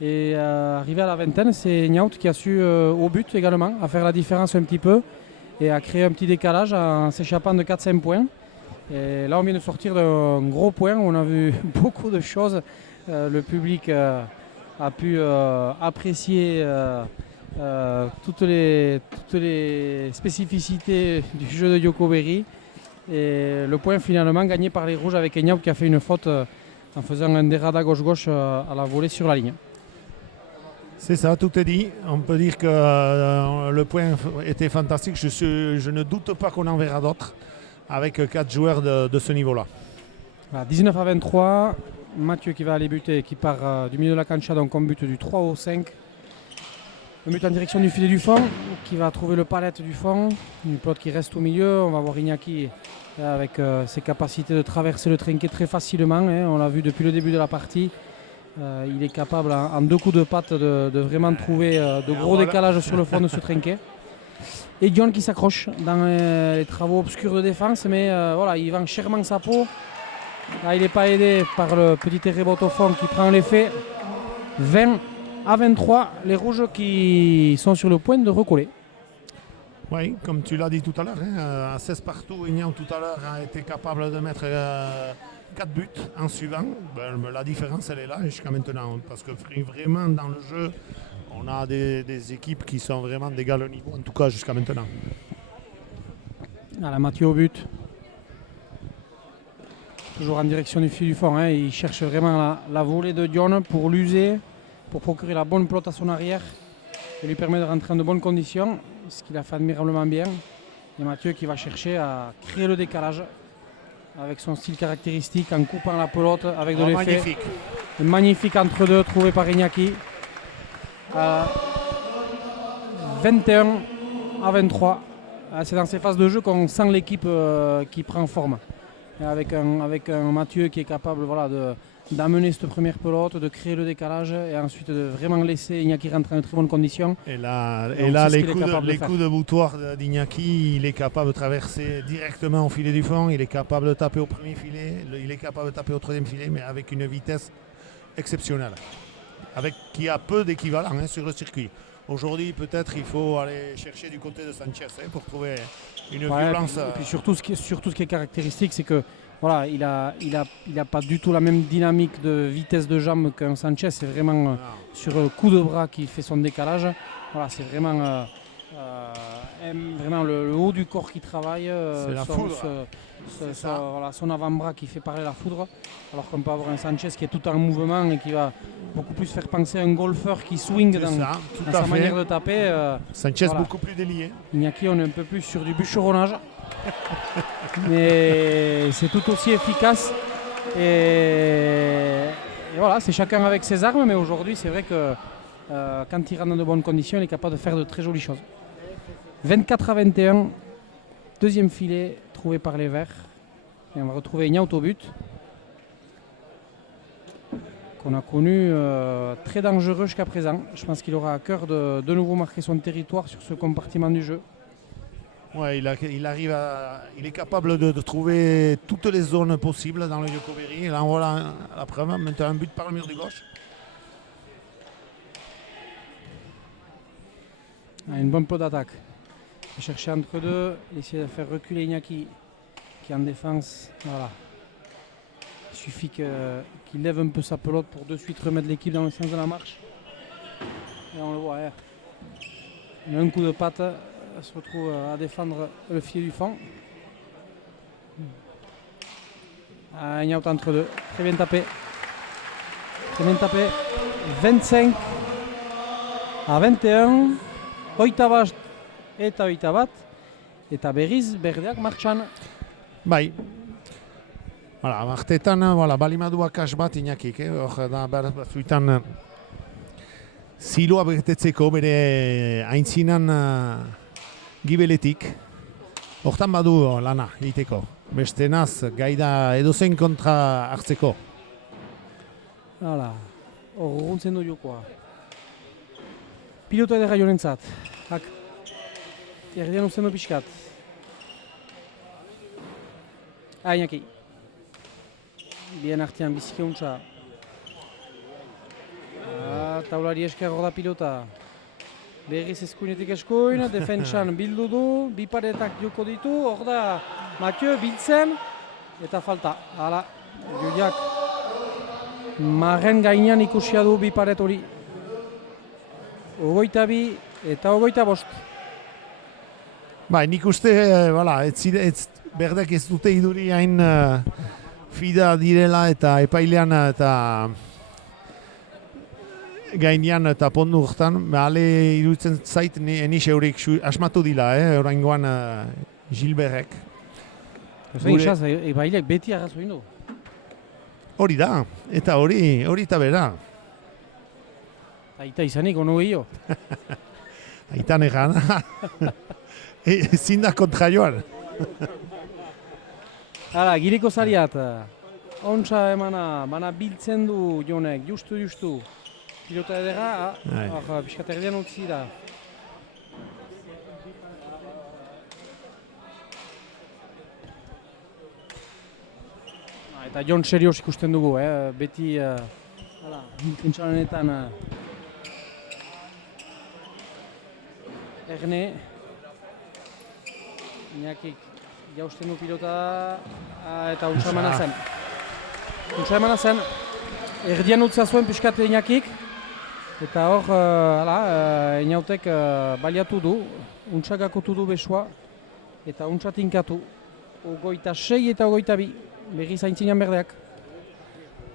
Et arrivé à la vingtaine, c'est Eñaut qui a su au but également, à faire la différence un petit peu et à créer un petit décalage en s'échappant de 4-5 points. Et là, on vient de sortir d'un gros point où on a vu beaucoup de choses. Le public a pu apprécier toutes les spécificités du jeu de Yoko Berry. Et le point finalement gagné par les Rouges avec Eñaut qui a fait une faute en faisant un dérada gauche-gauche à la volée sur la ligne. C'est ça, tout est dit. On peut dire que le point était fantastique. Je ne doute pas qu'on en verra d'autres avec 4 joueurs de ce niveau-là. Voilà, 19-23, Mathieu qui va aller buter, qui part du milieu de la cancha, donc on bute du 3 au 5. Le but en direction du filet du fond, qui va trouver le palette du fond. Une pelote qui reste au milieu. On va voir Iñaki avec ses capacités de traverser le trinquet très facilement. On l'a vu depuis le début de la partie. Il est capable en 2 coups de patte de vraiment trouver de gros décalages sur le fond de ce trinquet. Et John qui s'accroche dans les travaux obscurs de défense, mais voilà, il vend chèrement sa peau. Là, il n'est pas aidé par le petit Terrebot au fond qui prend l'effet. 20-23, les Rouges qui sont sur le point de recoller. Oui, comme tu l'as dit tout à l'heure, à 16 partout, Eñaut tout à l'heure a été capable de mettre 4 buts en suivant. La différence, elle est là jusqu'à maintenant, parce que vraiment dans le jeu, on a des équipes qui sont vraiment d'égal niveau, en tout cas jusqu'à maintenant. Voilà, Mathieu au but. Toujours en direction du fil du fond. Il cherche vraiment la volée de Dion pour l'user, pour procurer la bonne pelote à son arrière et lui permettre de rentrer en de bonnes conditions, ce qu'il a fait admirablement bien. Et Mathieu qui va chercher à créer le décalage avec son style caractéristique en coupant la pelote avec de l'effet. Magnifique. Magnifique entre deux trouvé par Iñaki. 21-23. C'est dans ces phases de jeu qu'on sent l'équipe qui prend forme. Et avec un Mathieu qui est capable d'amener cette première pelote, de créer le décalage et ensuite de vraiment laisser Iñaki rentrer en très bonnes conditions. Et là, Donc, les coups de boutoir d'Iñaki, il est capable de traverser directement au filet du fond, il est capable de taper au premier filet, il est capable de taper au troisième filet, mais avec une vitesse exceptionnelle, qui a peu d'équivalent sur le circuit. Aujourd'hui, peut-être il faut aller chercher du côté de Sanchez pour trouver une violence. Et puis surtout, ce qui est caractéristique, c'est que voilà, il a pas du tout la même dynamique de vitesse de jambe qu'un Sanchez. C'est vraiment sur le coup de bras qui fait son décalage. Voilà, c'est vraiment le haut du corps qui travaille. C'est la foudre. Son avant-bras qui fait parler la foudre. Alors qu'on peut avoir un Sanchez qui est tout en mouvement et qui va beaucoup plus faire penser à un golfeur qui swing dans sa manière de taper. Sanchez beaucoup plus délié. Iñaki, on est un peu plus sur du bûcheronnage. Mais c'est tout aussi efficace. Et voilà, c'est chacun avec ses armes. Mais aujourd'hui, c'est vrai que quand il rentre dans de bonnes conditions, il est capable de faire de très jolies choses. 24-21, deuxième filet trouvé par les Verts. Et on va retrouver Ignaut au but, qu'on a connu très dangereux jusqu'à présent. Je pense qu'il aura à cœur de nouveau marquer son territoire sur ce compartiment du jeu. Ouais, il est capable de trouver toutes les zones possibles dans le Yokoberi. Là, on voit la preuve, maintenant un but par le mur de gauche. Une bonne peau d'attaque. Chercher entre deux, essayer de faire reculer Iñaki qui est en défense. Voilà. Il suffit qu'il lève un peu sa pelote pour de suite remettre l'équipe dans le sens de la marche. Et on le voit. Il a un coup de patte. Elle se retrouve à défendre le filet du fond. Ignaut entre deux. Très bien tapé. 25 à 21. Oita eta oita bat. Eta berriz berdeak martxan. Bai. Voilà, martetan, balimadu akas bat Iñakik. Hor da batzuetan ziloa betetzeko bere aintzinan gibeletik. Hortan badu lana egiteko. Bestenaz, gaida edozein kontra hartzeko. Hala, urruntzen du jokoa. Pilota edera jorentzat. Erdian uzten du pixkat. Iñaki. Bien artean biziki untsa. Taulari esker hor da pilota. Berriz eskuinetik eskuin, defentsan bildu du, bi paretak joko ditu, hor da Mathieu biltzen, eta falta. Hala, Juliak marren gainean ikusia du bi paret hori. 22 eta 25. Bai, nik uste, berdek ez dute iduri hain fida direla eta epailean eta gainean eta pondu hortan, ale iruditzen zait enixe horiek asmatu dila, oraingoan Gilberrek. Epaileak beti arrazoin du. Hori da, eta hori eta bera. Aita izanik, ono gehiago. Aitan egan. Ezin da kontra joan. Hala, gireko zariat. Ontsa emana, bana biltzen du Jonek, justu. Pilota edera, piskat erdian utzi da. Eta Jon serios ikusten dugu, beti pentsalanetan Erne Iñakik jausten du pilota eta untsa emana zen. Erdian utza zuen piskat Iñakik eta hor Iñautek baliatu du, untsa gakotu du besua eta untsa tinkatu. 26 eta 22, berriz aintzinean berdeak.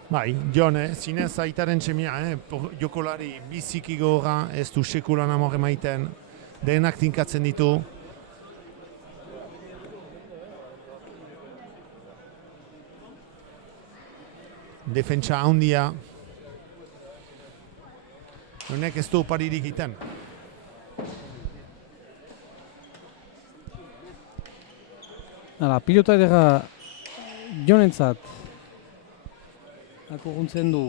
Bai, Jon, zinez aitaren txemia, jokolari biziki gogorra, ez du sekulan amor emaiten, denak tinkatzen ditu. Defentsa handia. Honek ez du paririk iten. Hala, pilota edera jonentzat. Akurruntzen du.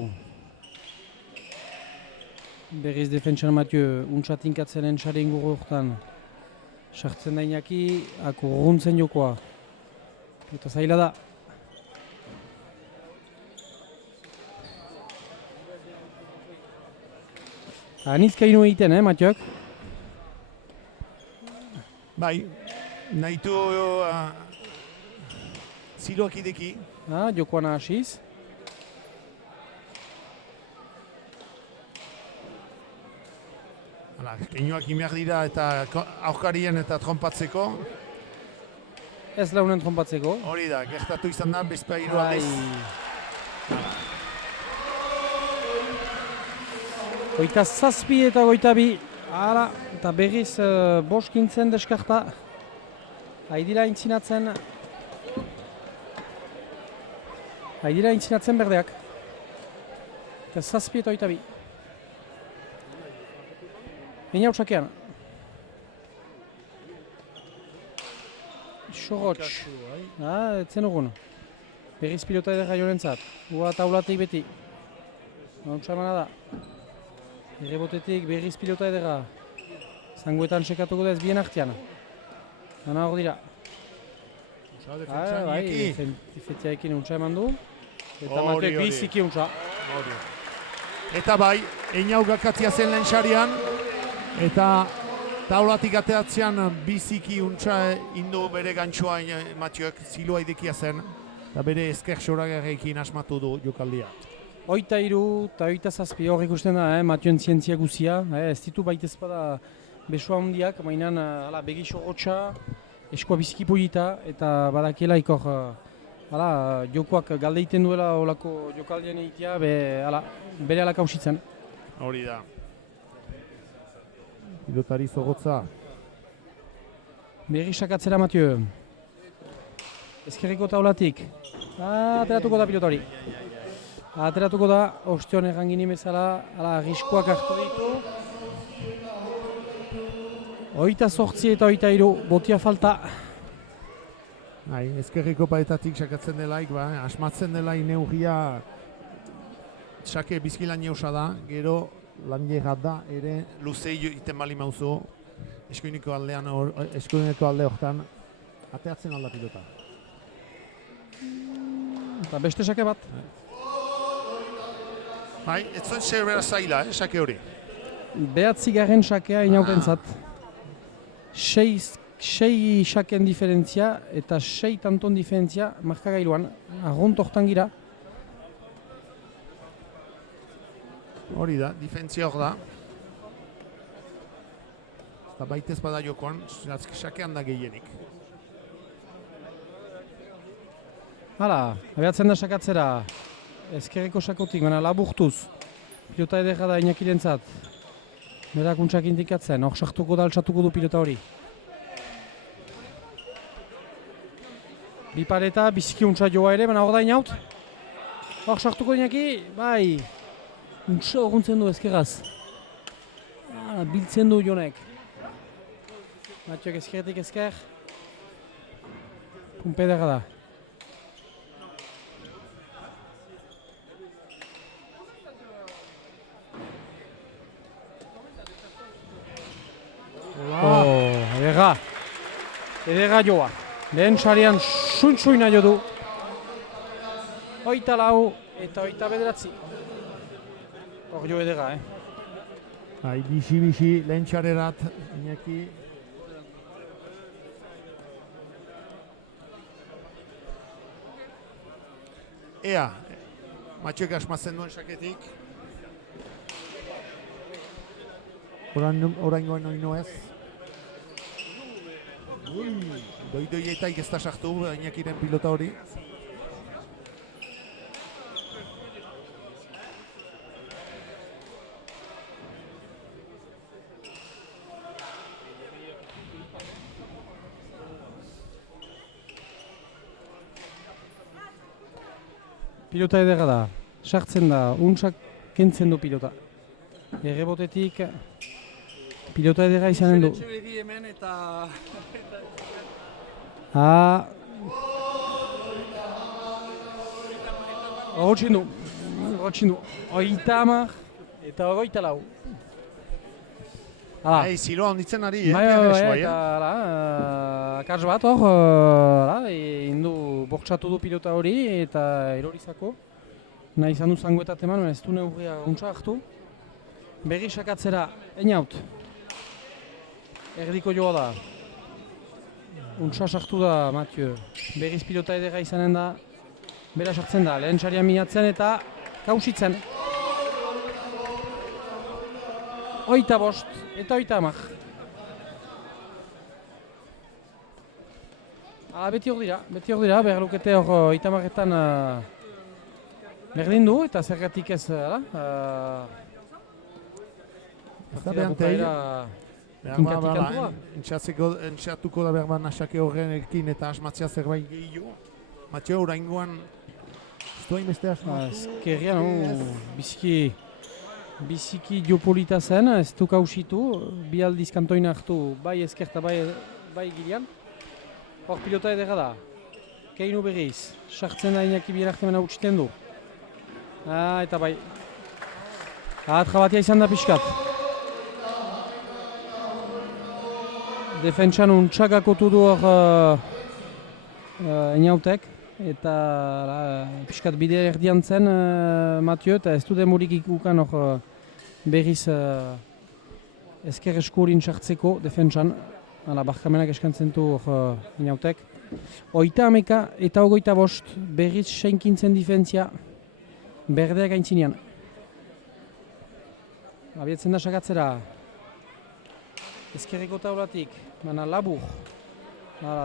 Berriz defentsan Mathieu, untsa tinkatzen entxare inguru horretan. Sartzen da Iñaki, akurruntzen jokoa. Eta zaila da. Anizka inu egiten, Mathieuak? Bai, nahitu ziloak ideki. Jokoan hasiz. Keinuak imeak dira eta aurkarien eta trompatzeko. Ez launen trompatzeko. Hori da, gertatu izan da, bezpa hiru aldiz. Goita zazpi eta goita bi. Hala, eta berriz boskintzen deskarta. Haidira intzinatzen. Haidira intzinatzen berdeak. Eta zazpi eta goita bi. Baina hautsakean. Xorotx. Etzen ugun. Berriz pilota edera jorentzat. Ua taulatik beti. Hauntsa emana da. Errebotetik berriz pilota edera. Zanguetan sekatuko da ez bien artean. Gana hor dira. Defentsiaekin untsa eman du. Eta Mathieuek biziki untsa. Eta bai, Einau gakatia zen lehen xarian. Eta taulatik ateatzean biziki untsa indu bere gantxoa Mathieuek zilua idekia zen. Eta bere ezker xoragarrekin asmatu du jokaldia. 83 eta 87 hor ikusten da, Mathieuren zientzia guzia. Ez ditu baita ezpada besoa handiak, mainan begi xorotxa, eskoa biziki polita eta badakiela ikor jokoak galde egiten duela olako jokaldian egitea, bere alak hausitzen. Hori da. Pilotari zogotza. Berri sakatzera Mathieu. Ezkerreko taulatik. Ateratuko da pilota hori. Ateratuko da, ostion errangini bezala, arriskoak hartu ditu. 28 eta 23, botia falta. Ezkerreko paetatik sakatzen delaik, asmatzen delaik neurria sake bizkilan neusa da, gero lan da ere luzei iten bali mauzu eskuineko alde horretan ateatzen alda pilota. Eta beste sake bat. Ez zuen zerbera zaila, sake hori. Behatzigarren sakea inautentzat. 6 saken diferentzia eta 6 tanton diferentzia markagailuan. Arrunt hortan gira. Hori da, difentzia hor da. Eta baitez bada jokoan, sakean da gehienik. Hala, abiatzen da sakatzera. Ezkerreko sakotik, baina laburtuz. Pilota edera da Iñakirentzat. Berak untsak indikatzen, hor sartuko da altsatuko du pilota hori. Bi pareta, biziki untsa joa ere, baina hor da Inaut. Hor sartuko Iñaki, bai. Untsa horuntzen du ezkerraz. Biltzen du Jonek. Mathieuek ezkerretik ezker. Pumpe edera da. Edera joa. Lehen xarian suin-suina jo du. 24 eta 29. Hor jo edera, Bixi, lehen xarerat, Iñaki. Ea, Mathieuek asmatzen duen saketik. Oraingoan oino ez. Doidoietaik ez da sartu Iñakiren pilota hori. Pilota edera da. Sartzen da, untsak kentzen du pilota. Errebotetik pilota edera izanen du. Horotxin du. Oita hamar eta ogoita lau. Hala. Ziloa onditzen ari, Eta akats bat hor, indu bortxatu du pilota hori eta erorizako. Nahi izan du zangoetat eman, ez du neurria untsa hartu. Berri sakatzera, einaut. Erdiko joa da. Untsa sartu da, Mathieu. Berriz pilota edera izanen da. Bera sartzen da, lehen txaria minatzen eta kausitzen. Oita bost eta oita hamar. Beti hor dira, behar lukete hor oita hamaretan berdin du eta zergatik ez, partida bukaera kinkatik antua. Entxatuko da behar nasake horrenekin eta asmatzea zerbait gehiago. Mateo, oraingoan, ez du hainbeste asmatu? Ezkerria, biziki diopolita zen, ez du kausitu, bi aldiz kantoina hartu, bai ezkerta, bai gilean. Hor pilota edera da, Keinu berriz, sartzen da Iñaki Bierartemena utxiten du. Eta bai, trabatia izan da pixkat. Defentsan untxagakotu du hor Inautek, eta pixkat bide erdian zen Mathieu, eta ez du demorik ikukan hor berriz ezker eskurin sartzeko defentsan. Barkamenak eskantzen du Inautek. Oita hameka eta ogoita bost berriz seinkintzen difentzia berdeak aintzinean. Abietzen da sakatzera. Ezkerreko taulatik, baina labur.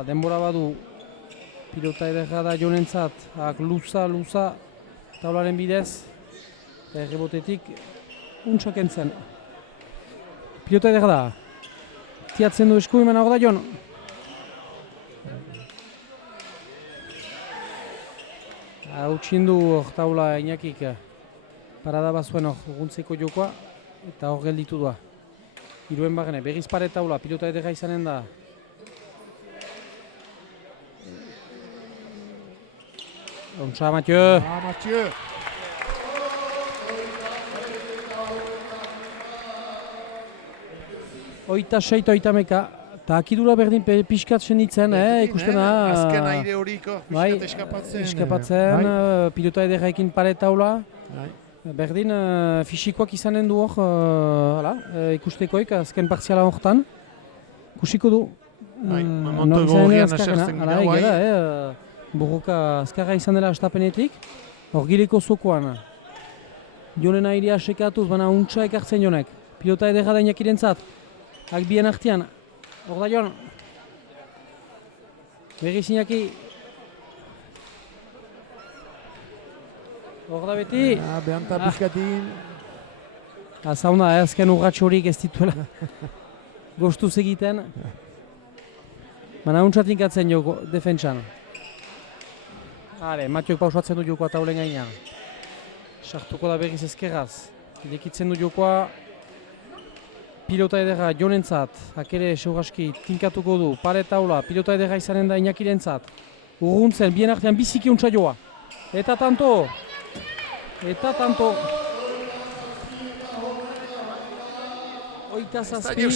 Denbora badu. Pilota ederra da jonentzat, luza taularen bidez, errebotetik untsak entzen. Pilota ederra da, tiatzen du esku hemen hor da jon. Hautsin du hor taula Iñakik parada bazuen hor guntzeko jokoa eta hor gelditu doa. Hiruen barne, berriz pare taula, pilota ederra izanen da. Ontsa, Mathieu. Mathieu. Oita seita, oita meka. Eta akidura berdin pixkat senditzen, ikusten da. Azken aire horiko, pixkat eskapatzen. Eskapatzen, pilota ederraekin pare taula. Berdin, fisikoak izanen du hor, ikustekoik, azken partziala hortan. Ikusiko du. Montego horian esertzen gira, Borroka azkarra izan dela astapenetik, hor gileko zokoan. Jonen airea sekatuz, baina untsa ekartzen jonek. Pilota ederra da Iñakiren zat. Bien artean, hor da Jon. Berriz Iñaki. Hor da beti. Behanta pizkatin. Zaunda, azken urratxo horik ez dituela. Gostuz egiten. Baina untsa tinkatzen joko, defentsan. Mathieu pausatzen du jokoa taulen gainean. Sartuko da berriz ezkerraz. Irekitzen du jokoa. Pilota ederra jonentzat. Akere seuraski tinkatuko du. Pare taula. Pilota ederra izanen da Iñakirentzat. Urruntzen, bien artean biziki untsa joa. Eta tanto. Oita zazpi.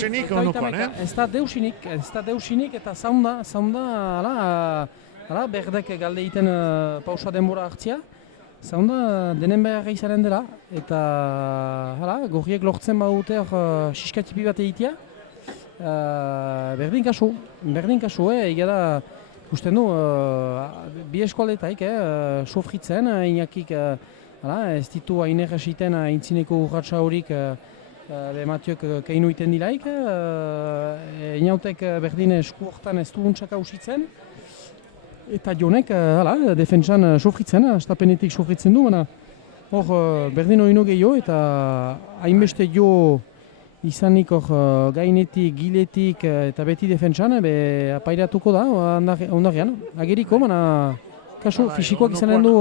Ez da deusinik eta zaunda, berdek galde egiten pausa denbora hartzia. Zaunda denen behar izaren dela, eta gorriek lortzen badute hor siskatipi bat egitea. Berdin kasu, egia da, ikusten du, bi eskualdetaik, sofritzen, Iñakik ez ditu hain erresiten aintzineko urratsa horik Mathieuek keinu iten dilaik. Inautek berdin esku hortan ez du untsak hausitzen. Eta Jonek, defentsan sofritzen, astapenetik sofritzen du, baina hor berdin oino gehiago eta hainbeste jo izanik hor gainetik, giletik eta beti defentsan apairatuko da ondarean. Ageriko, baina kasu fisikoak izanen du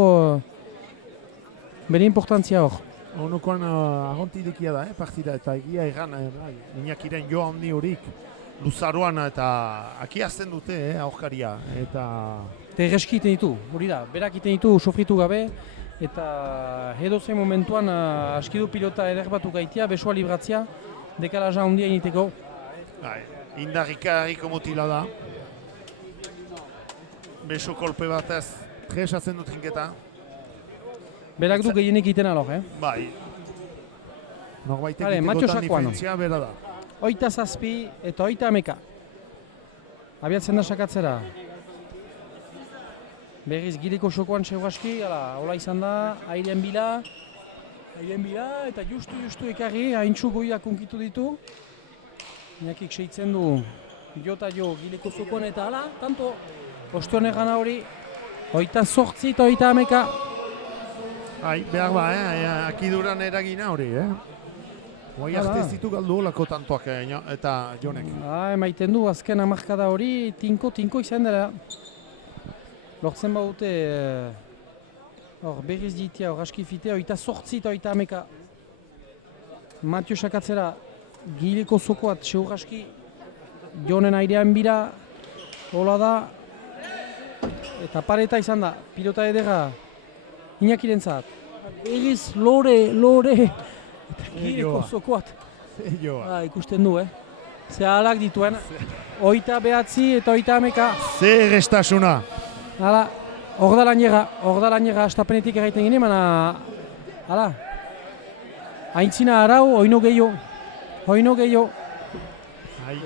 bere importantzia hor. Honokoan agontidekia da, partida, eta egia erran Iñakiren joa handi horik. Luzaroan eta aki azten dute aurkaria eta... Erreski iten ditu, hori da, berak iten ditu sofritu gabe, eta edozein momentuan aski du pilota eder batu gaitia, besoa libratzia, dekalaja handia initeko. Indarrikariko mutila da. Beso kolpe batez, presatzen dut jinketa. Berak du gehienik iten alor, Bai. Norbaitek Vale, Matio itekotan Sakuano. diferentzia bera da. 27 eta 30. Abiatzen da sakatzera. Berriz Giliko xokoan segurazki, hola izan da, airean bila, eta justu ekarri, haintxu goiak kunkitu ditu. Iñakik seitzen du, jota jo Giliko xokoan eta hala, tanto, ostion egana hori, 28 eta 30. Behar ba, akiduran eragina hori, Hoi arte ez ditu galdu lako tantoak eta Jonek. Emaiten du, azken hamarkada hori, tinko izan dela. Lortzen baute, berriz ditia, aski fitea, 28 eta 30. Matio sakatzera, Giliko zokoat, seur aski, Jonen airean bira, hola da, eta pareta izan da, pilota edera, Iñakirentzat. Berriz, lore, eta Giliko zokoat. Ikusten du, Ze ahalak dituen, 29 eta 30. Zer estasuna. Hala, hor da lanera astapenetik erraiten gine, baina, hala, haintzina arau, oino gehiago.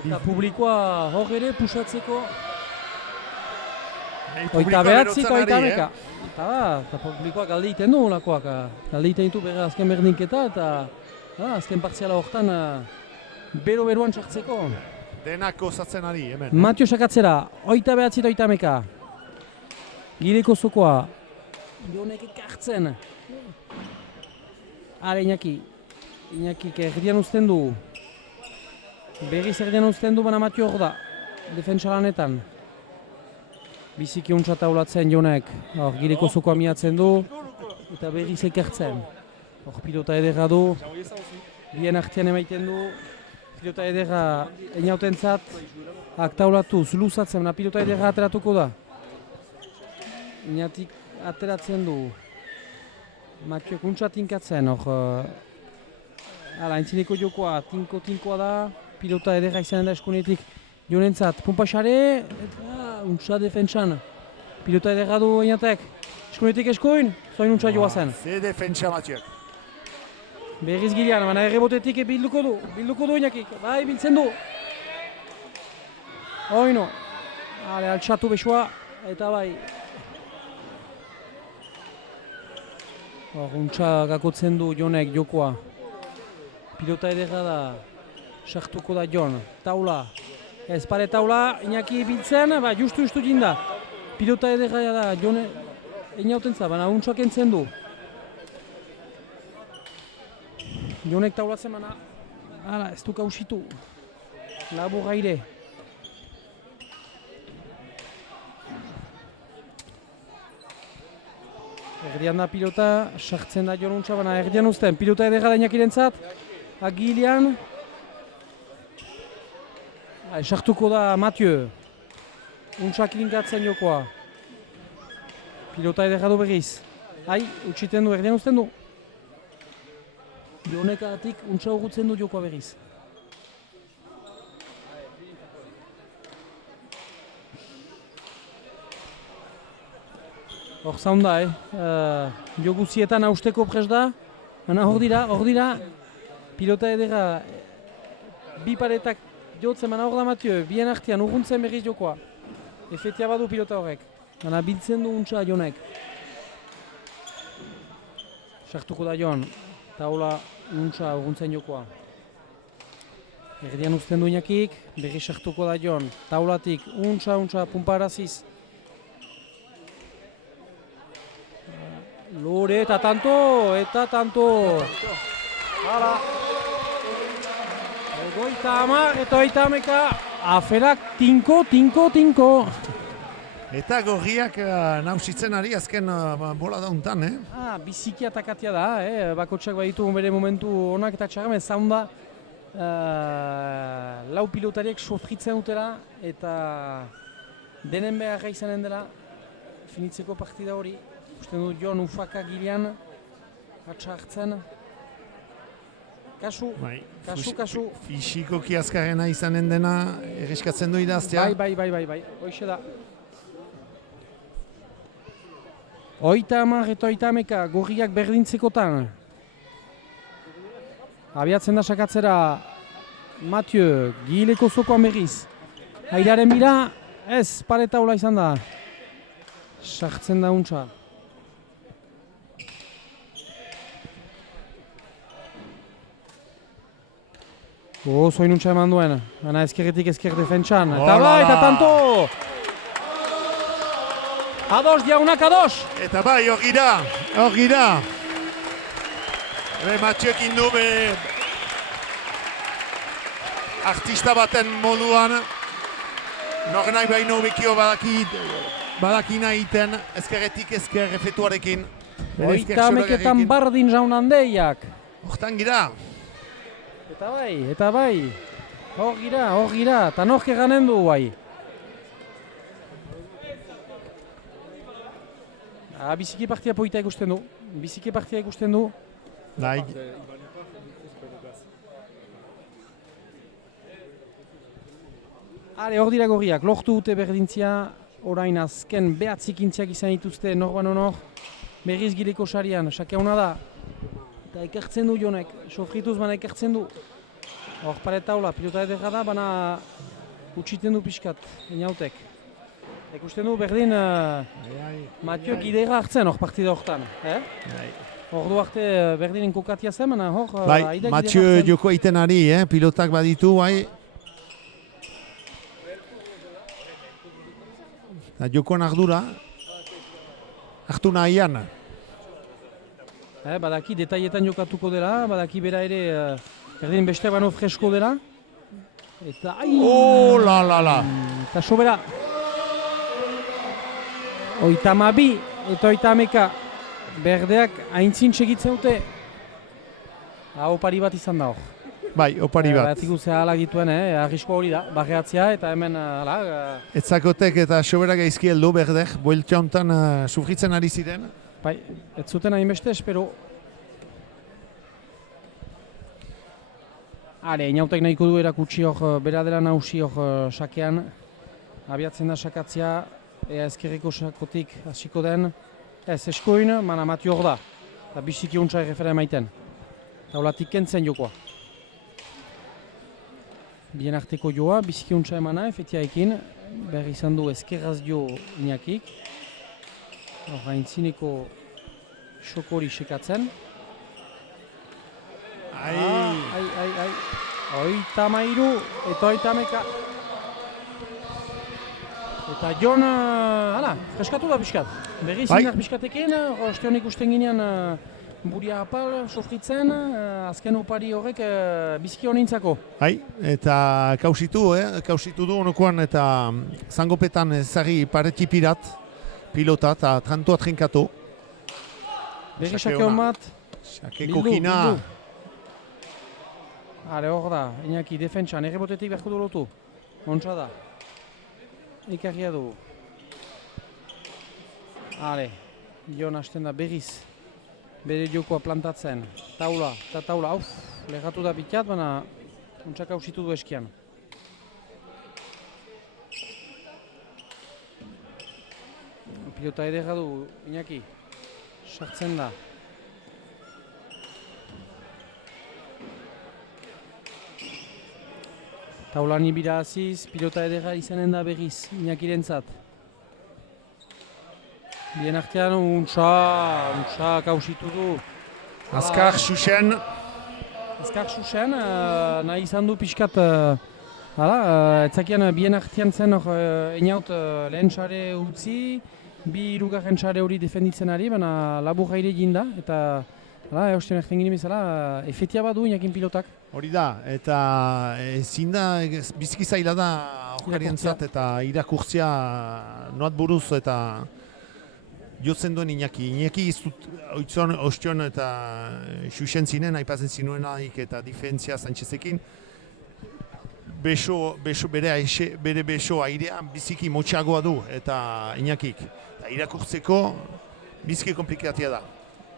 Eta publikoa hor ere pusatzeko, 29 eta 30. Eta publikoak galde egiten du lakoak, galde egiten ditu bere azken berdinketa, eta azken partziala horretan bero-beroan txartzeko. Denak osatzen ari, hemen. Matio sakatzera, 29 eta 30. Giliko zokoa, Jonek ekartzen. Hale Iñakik erdian uzten du. Berriz erdian uzten du, baina Matio hor da, defentsa lanetan. Biziki untsa taulatzen Jonek, Giliko zokoa miatzen du, eta berriz ekartzen. Hor pilota edera du, bien artean emaiten du, pilota edera einautentzat, aktaulatuz, luzatzen, baina pilota edera ateratuko da. Iñatik ateratzen du, Matio kuntza tinkatzen, haintzineko jokoa tinkoa da, pilota edera izanen da eskunetik Jonentzat, pumpasare, eta untza defentsan, pilota edera du Iñatek, eskunetik eskuin, zoin untza joa zen. Ze defentsa Matiok. Berriz Gilean, baina errebotetik bilduko du Iñakik, bai biltzen du. Oino, altxatu besoa, eta bai. Untsa gakotzen du Jonek jokoa. Pilota edera da, sartuko da Jon, taula. Ez pare taula, Iñaki biltzen, justu jinda. Pilota edera da, Jone, inautentza, baina untsak entzen du. Jonek taulatzen, baina, ez du kausitu. Labur gaire. Erdian da pilota, sartzen da Jon untsa, baina erdian uzten. Pilota edera da Iñakirentzat, Gilean. Sartuko da Mathieu. Untsak lingatzen jokoa. Pilota edera du berriz. Utsiten du, erdian uzten du. Jonekatik untsa urgutzen du jokoa berriz. Hor zaun da, jo guzietan hausteko prest da. Hor dira, pilota edera bi paretak jotzen, baina hor da Mathieu, bien artean urguntzen berriz jokoa. Efetia badu pilota horrek, baina biltzen du untsa Jonek. Sartuko da Jon, taula untsa urguntzen jokoa. Erdian uzten du Iñakik, berriz sartuko da Jon, taulatik untsa pumparaziz. Lore eta tanto. Hala. Egoita hamar eta 30. Aferak tinko. Eta gorriak nausitzen ari azken bola dauntan, Biziki atakatia da, bakotxak baditu bere momentu onak eta txarramen zaunda. Lau pilotariek sofritzen dutela eta denen beharra izanen dela finitzeko partida hori. Ikusten dut Jon Ufaka gilean, atxa hartzen. Kasu, Bai, kasu. Fisikoki azkarrena izanen dena erreskatzen du idaztea. Bai, hoxe da. 30 eta 30 gorriak berdintzekotan. Abiatzen da sakatzera Mathieu, gileko zokoan berriz. Airaren bila, ez, paretaula izan da. Sartzen da untsa. Zoin untsa eman duen, baina ezkerretik ezker defentsan. Eta bai, eta tanto! Ados, diagunak ados! Eta bai, hor gira. Mathieuekin du, artista baten moduan, nor nahi baino bekio badakina iten, ezkerretik ezker efetuarekin. Oitameketan bardin jaun handeiak. Hortan gira. Eta bai. Hor gira, eta nork eganen du bai. Biziki partia poita ikusten du. Bai. Hor dira gorriak, lortu dute berdintzia, orain azken behatzik intziak izan dituzte norban honor, berriz gileko sarian, sakeuna da. Eta ekertzen du Jonek, sofrituz baina ekertzen du. Hor paretaula, pilota edera da, baina utxiten du pixkat, inautek. Ikusten du berdin Mathieu gidera hartzen hor partida horretan. Ordu arte berdinen kokatia zen, baina hor aida gidera hartzen. Mathieu joko egiten ari, pilotak baditu, bai. Jokoan ardura, hartu nahian. Badaki detaietan jokatuko dela, badaki bera ere berdin beste bano fresko dela. Eta la. Eta sobera. 32 eta 30 berdeak aintzin segitzen dute. Opari bat izan da hor. Bai, opari bat. Batik uzea alagituen, arrisko hori da, barreatzea eta hemen Etzakotek eta sobera gaizki heldu berdek, bueltza honetan sufritzen ari ziren. Bai, ez zuten hainbeste, espero. Inautek nahiko du erakutsi hor, bera dela nausi hor sakean. Abiatzen da sakatzea, ea ezkerreko sakotik hasiko den. Ez eskoin, mana Mathieu hor da. Eta biziki untsa errefera emaiten. Taulatik kentzen jokoa. Bien arteko joa, biziki untsa emana, efetiaekin. Berri izan du ezkerraz jo Iñakik. Haintzineko xokori sekatzen. Ai. 33 eta 30. Eta Jon, freskatu da pixkat. Berri zindar pixkatekin, ostion ikusten ginean buria apal, sofritzen, azken opari horrek biziki honintzako. Eta kausitu du honokoan eta zangopetan ezari paretipirat pilota eta trantua trinkatu. Berri sake hon bat. Sakeko kina. Hor da, Iñaki defentsan, errebotetik beharko du lotu. Ontsa da. Ikarria du. Jon hasten da berriz. Bere jokoa plantatzen. Taula, lehatu da bitat, baina ontsak hausitu du eskian. Pilota edera du, Iñaki. Sartzen da. Taulan ibira hasiz, pilota edera izanen da berriz, Iñakirentzat. Bien artean untsa kausitu du. Azkar Xuxen. Nahi izan du pixkat, etzakian bien artean zen eniaut lehen sare utzi, bi irugarren sare hori defenditzen ari, baina labur gaire jinda, eta eusten erten gini bezala, efetia badu Iñakin pilotak. Hori da, eta ezin da, biziki zaila da hokarientzat eta irakurtzia noat buruz eta jotzen duen Iñaki. Iñaki iztut ostion eta Xuxen zinen, aipatzen zinuenaik eta difentzia Sanchezekin. Bere beso airea biziki motxagoa du eta Iñakik. Irakurtzeko biziki komplikatia da.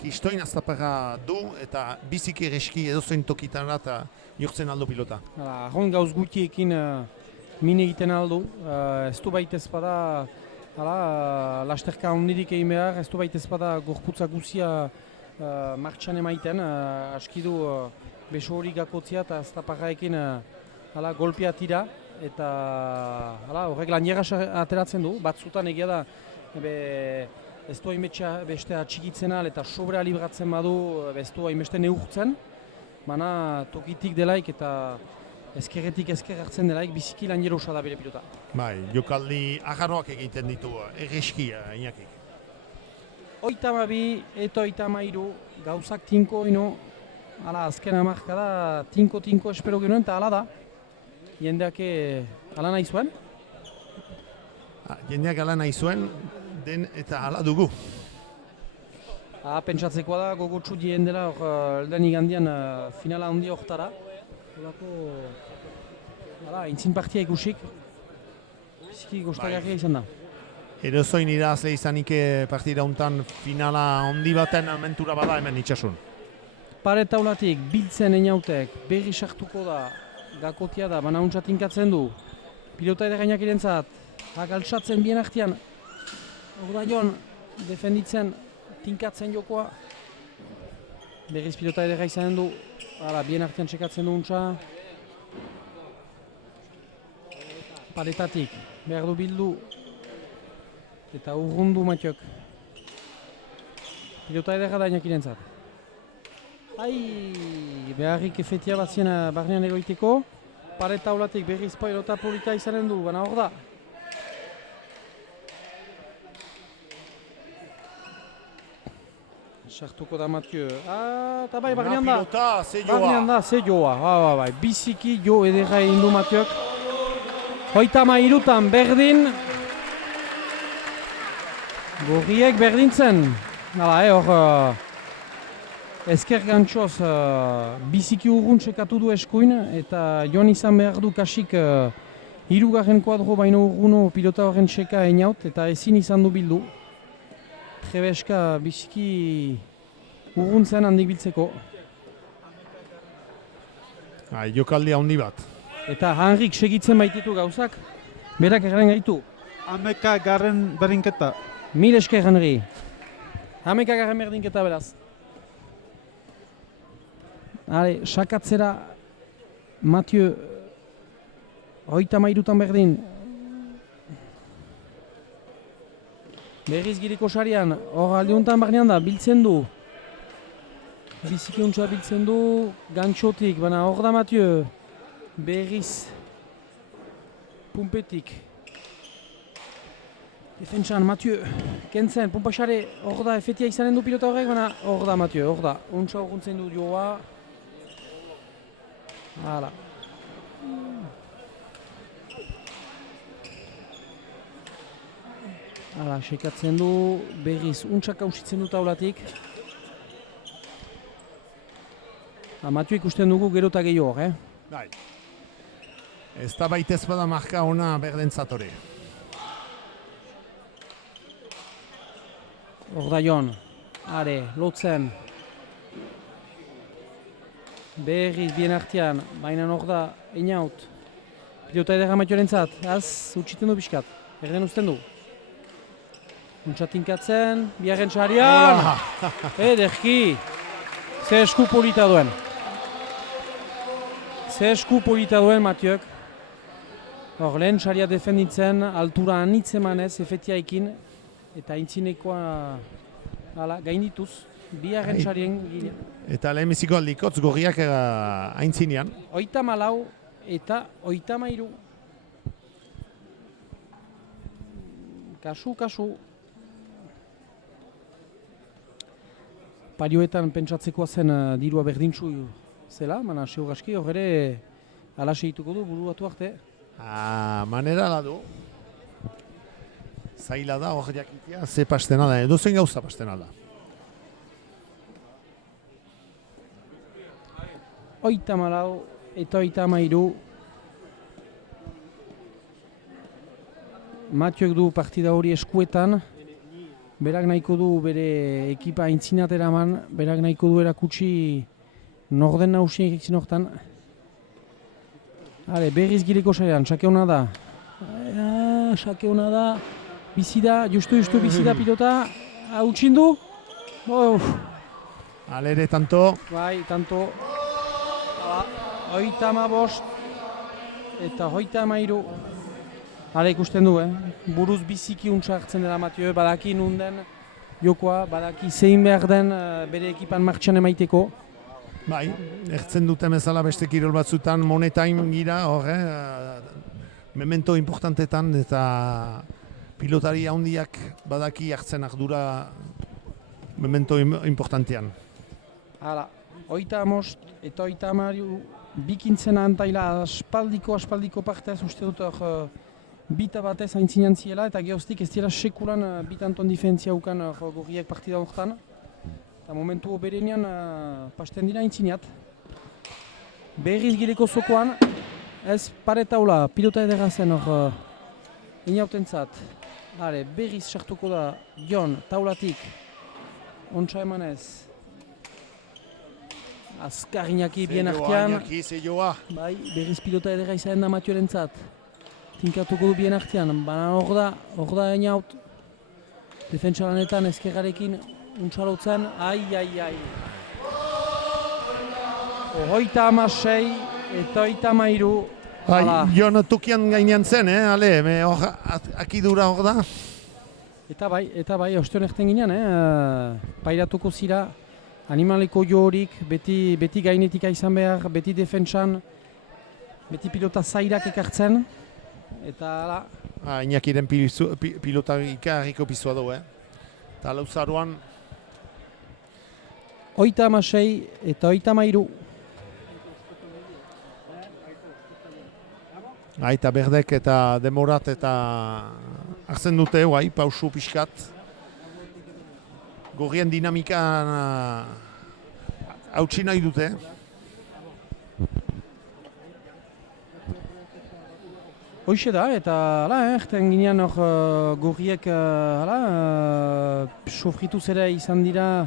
Kistoin aztaparra du eta biziki ereski edozein tokitara eta jortzen aldo pilota. Arron gauz gutiekin min egiten aldu, ez du baitez bada lasterka ondirik egin behar, ez du baitez bada gorputza guzia martxan emaiten, aski du beso hori gakotzia eta aztaparraekin golpea tira, eta horrek laniera ateratzen du, batzutan egia da, ez du hainbeste beste atxikitzen al eta sobrea libratzen badu, ez du hainbeste neurtzen, baina tokitik delaik eta ezkerretik ezker hartzen delaik biziki laniera usa da bere pilota. Bai, jokaldi agarroak egiten ditu, erreskia, Iñakik. 32 eta 33 gauzak tinko ino, azken hamarkada tinko espero genuen eta hala da. Jendeak hala nahi zuen? Jendeak hala nahi zuen, den eta hala dugu. Pentsatzekoa da, gogotsu dien dela elden igandian finala handi horretara. Intzin partia ikusik, biziki gostagarria izan da. Erozoin irazle izanik partida hontan finala handi baten mentura bada hemen itxasun. Pare taulatik biltzen einautek berri sartuko da, gakotia da, baina untsa tinkatzen du. Pilota edegainak irentzat, altsatzen bien artean, hor joan, defenditzen, tinkatzen jokoa. Berriz pilota edega izanen du, bien artean txekatzen du untsa. Paletatik, behar du bildu, eta urrundu Matiok. Pilota edega da inakirentzat. Beharrik efetia bat ziena barnean egoiteko. Pare taulatik berriz pilota polita izanen du, baina hor da. Sartuko da Mathieu. Eta bai, barnean da. Pilota, ze joa. Barnean da, ze joa. Biziki jo edera egin du Mathiok. 33 berdin. Gorriek berdintzen. Hor ezker gantxoz biziki urrun txekatu du eskuin eta joan izan behar du kasik hirugarren kuadro baino urruno pilota horren txeka einaut eta ezin izan du bildu. Trebeska biziki urrun zen handik biltzeko. Jokaldi handi bat. Eta Henrik segitzen baititu gauzak, berak erren gaitu. 11. berdinketa. Mil esker Henri. 11. berdinketa beraz. Sakatzera Mathieu 33 berdin. Berriz giriko sarian, hor aldiuntan barnean da, biltzen du. Biziki untsa biltzen du, gantxotik, baina hor da Mathieu. Berriz pumpetik. Defentsan Mathieu, kentzen, pumpasare, hor da efetia izanen du pilota horrek, baina hor da Mathieu, hor da. Untsa urruntzen du joa. Hala. Hala, sekatzen du, berriz untsak hausitzen du taulatik. Mathieu ikusten dugu gero eta gehiago, Bai. Ez da baitez bada marka ona berdentzatore. Hor da Jon, lotzen. Berriz bien artean, baina hor da einaut. Pilota edera Mathieurentzat, utxiten du pixkat, erden uzten du. Untxatinkatzen, biharren txarian. Ederki, ze esku polita duen. Ze esku polita duen Mathiek. Hor lehen txaria defenditzen, altura anitz emanez, efetiaikin. Eta intzinekoa gaindituz, biharren txarien ginean. Eta lehenbiziko aldikotz gorriak aintzinean. 34 eta 33. Kasu. Parioetan pentsatzekoa zen dirua berdintzu zela, baina segurazki hor ere ala segituko du buruatu arte. Manera ala du. Zaila da hor jakitea, ze pastena da, edozein gauza pastena da. 34 eta 33. Mathiek du partida hori eskuetan. berak nahiko du bere ekipa aintzinat eraman, berak nahiko du erakutsi norden nausien ekizin hortan. Berriz Gileko sarean, sake hona da. Sake hona da, bizi da, justu bizi da pilota, hautsin du. Alere tanto. Bai, tanto. 35 eta 33. Ikusten du, buruz biziki untsa hartzen dela Mathieu, badaki nunden jokoa, badaki zein behar den bere ekipan martxan emaiteko. Bai, ertzen duten bezala beste kirol batzutan monetain gira, memento importantetan eta pilotari handiak badaki hartzen ardura memento importantean. Hala, 35 eta 30 bikintzen antaila aspaldiko partez uste dut hor bita batez aintzinean ziela eta geostik ez dira sekulan bitanton difentzia ukan gorriak partida horretan. Eta momentu berenean pasten dira aintzineat. Berriz Gileko zokoan, ez paretaula, pilota edera zen hor inautentzat. Berriz sartuko da Jon taulatik, ontsa emanez. Azkar Iñaki bien artean. Bai, berriz pilota edera izan da Matiorentzat. Tinkatuko du bien artean, baina hor da inaut. Defentsa lanetan ezkerrarekin untxalotzen, ai. 36 eta 33. Jon tukian gainean zen, akidura hor da. Eta bai, ostion erten ginean, pairatuko zira, animaleko jo horik, beti gainetika izan behar, beti defentsan, beti pilota zairak ekartzen, eta hala. Iñakiren pilota ikarriko pizua du, eta lauzaruan. 36 eta 33. Eta berdek eta demorat eta hartzen dute, pausu pixkat. Gorrien dinamikan hautsi nahi dute. Hoxe da, eta erten ginean gorriek sofritu zera izan dira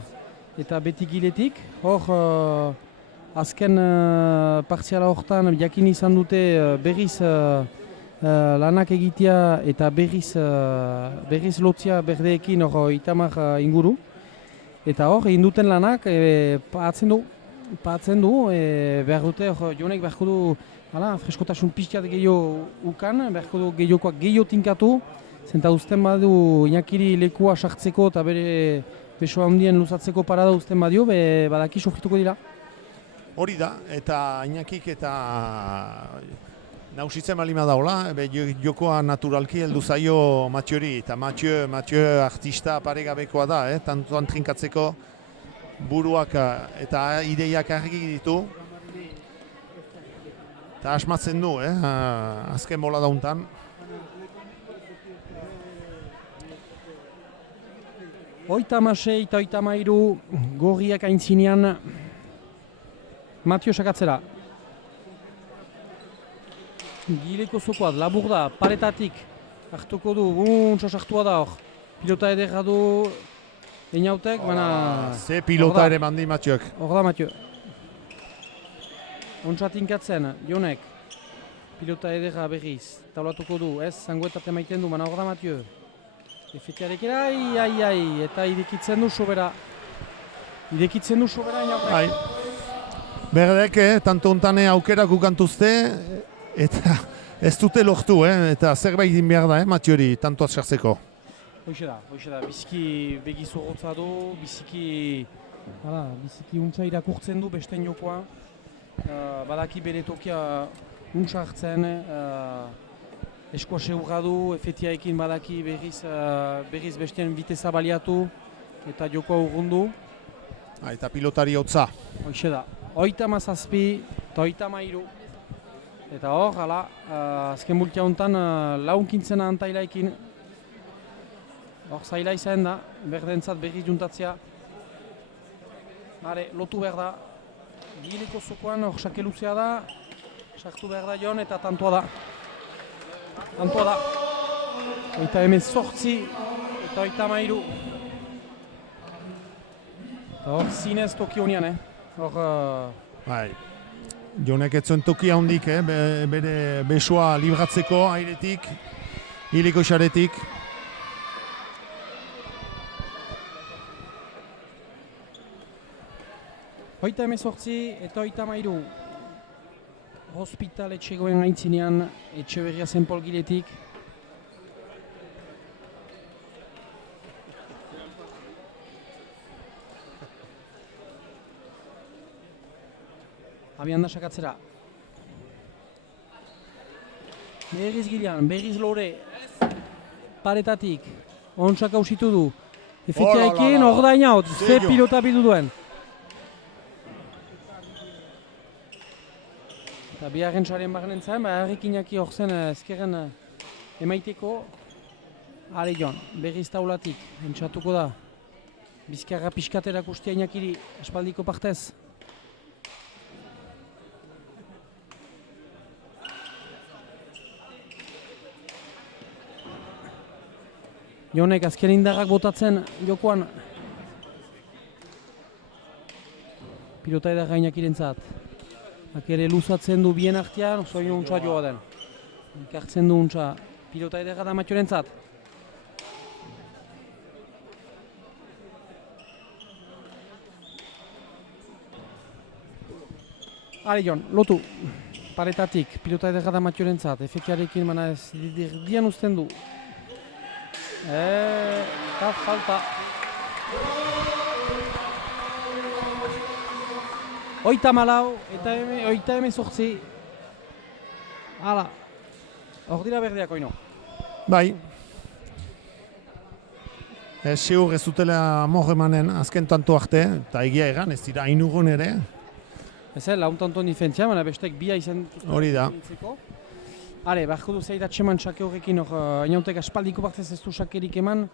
eta beti giletik. Hor, azken partziala horretan jakin izan dute berriz lanak egitea eta berriz lotzia berdeekin hor 30 inguru. Eta hor, egin duten lanak paatzen du, behar dute, jonek beharko du freskotasun pixkat gehiago ukan, beharko du gehiokoak gehiago tinkatu, zenta uzten badu Iñakiri lekua sartzeko eta bere beso handien luzatzeko parada uzten badio, badaki sofrituko dira. Hori da, eta Iñakik eta nausitzen balima daula, jokoa naturalki heldu zaio Mathiori, eta Mathieu artista paregabekoa da, tantoan trinkatzeko buruak eta ideiak argi ditu. Eta asmatzen du, azken bola dauntan. Hoita amasei eta 33 gorriak aintzinean Mathieu sakatzera. Gileko zokoa, labur da, paretatik hartuko du, untsa sartua da hor. Pilota ederra du Inautek, baina... Ze pilota ere mandi Mathieuek. Hor da Mathieu. Ontsa tinkatzen, Jonek. Pilota ederra berriz, taulatuko du, ez, zangoetate maiten du, baina hor da Mathieu. Efetiarek ai, eta irekitzen du sobera. Inautek. Berdek, tanto ontane aukerak ukantuzte, eta ez dute lortu, eta zerbait din behar da, Mathiori, tantoaz sartzeko. Hoxe da, biziki begizu gotza du, biziki untza irakurtzen du besten jokoa. Badaki bere tokia untsa hartzen, eskoa seurra du, efetiaekin badaki berriz bestien biteza baliatu eta jokoa urrundu. Eta pilotari hotza. Hoxe da, 37 eta 33. Eta hor, azken bultia honetan launkintzen antailaekin. Hor zaila izan da, berdentzat berriz juntatzea. Lotu behar da. Gileko zokoan hor sake luzea da. Sartu behar da Jon eta tantoa da. Eta hemen 8 eta 33. Eta hor zinez toki honian, hor... Bai. Jonek ez zuen tokia hondik, bere besoa libratzeko airetik, hiliko xaretik. Hoita 18 eta hoita 13. Hospital etxegoen gaintzinean, Etxeberria Zenpol giletik. Abian da sakatzera. Berriz Gilean, berriz Lore. Paretatik. Ontsak hausitu du. Efetiaekin hor da inaut, ze pilota bildu duen. Eta biharren saren bagenen zain, harrikinaki hor zen ezkerren emaiteko. Hale joan, berriz taulatik, entzatuko da. Bizkarra pixkaterak ustia inakiri, espaldiko partez. Jonek azken indarrak botatzen jokoan. Pilota edar gainakirentzat. Ere luzatzen du bien artean, zoin untsa joa den. Ikartzen du untsa pilota edera da Matiorentzat. Hale Jon, lotu. Paretatik, pilota edera da Matiorentzat. Efekiarekin mana ez dian uzten du. Eta falta. Oita malau eta oita 18. Hala, hor dira berdeak oino. Bai. Seur ez dutela mor emanen azken tanto arte, eta egia egan, ez dira ainugon ere. Ez laun tanto difentzia, baina bestek bia izan Hori da. Hale, beharko du zeit atseman xake horrekin, inautek aspaldiko partez ez du xakerik eman.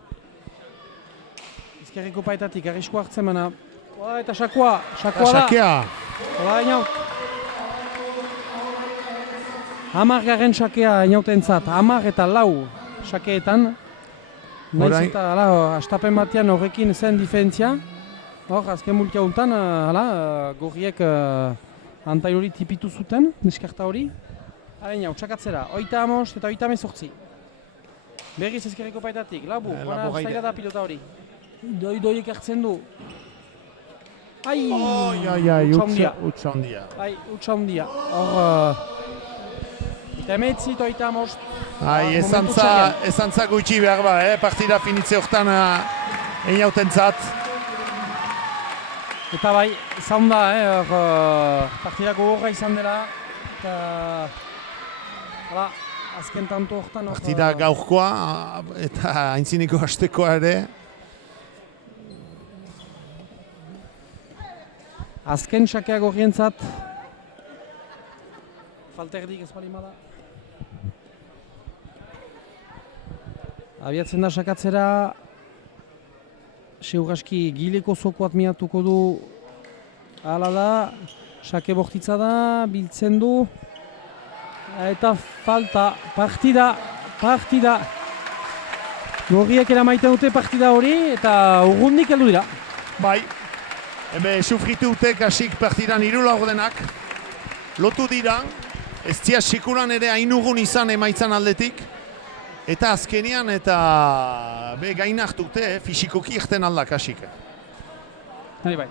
Ezkerreko paetatik, arrisko hartzen, baina... Eta xakoa da! Xakea! Hola, inaut. 10 garen xakea inautentzat, 10 eta 4 xakeetan. Naiz eta, astapen batean horrekin zen difentzia. Hor, azken multia untan, gorriek antailori tipitu zuten, neskarta hori. Hale inaut, xakatzera, 85 eta 18. Berriz ezkerreko paetatik, labu, zaila da pilota hori. Doiek hartzen du. Ai, utsa hondia. Ai, utsa hondia. Hor, eta emetzi eta 85. Ai, ezantza gutxi behar ba, partida finitze horretan einautentzat. Eta bai, izan da, partidako horra izan dela. Eta, hala, azken tanto horretan. Partida gaurkoa eta aintzineko hastekoa ere. Azken xakea gorrientzat. Falterdik ez balimada. Abiatzen da xakatzera. Seuraski gileko zokoat miatuko du. Hala da. Xake bortitza da. Biltzen du. Eta falta. Partida. Gorriak eramaiten dute partida hori. Eta urrundik heldu dira. Bai. Hebe sufritu dute kasik partidan 3 laurdenak. Lotu dira. Ez tia sikuran ere ainugun izan emaitzan aldetik. Eta azkenean eta gainak dute, fisikoki erten alda kasik. Hali bai.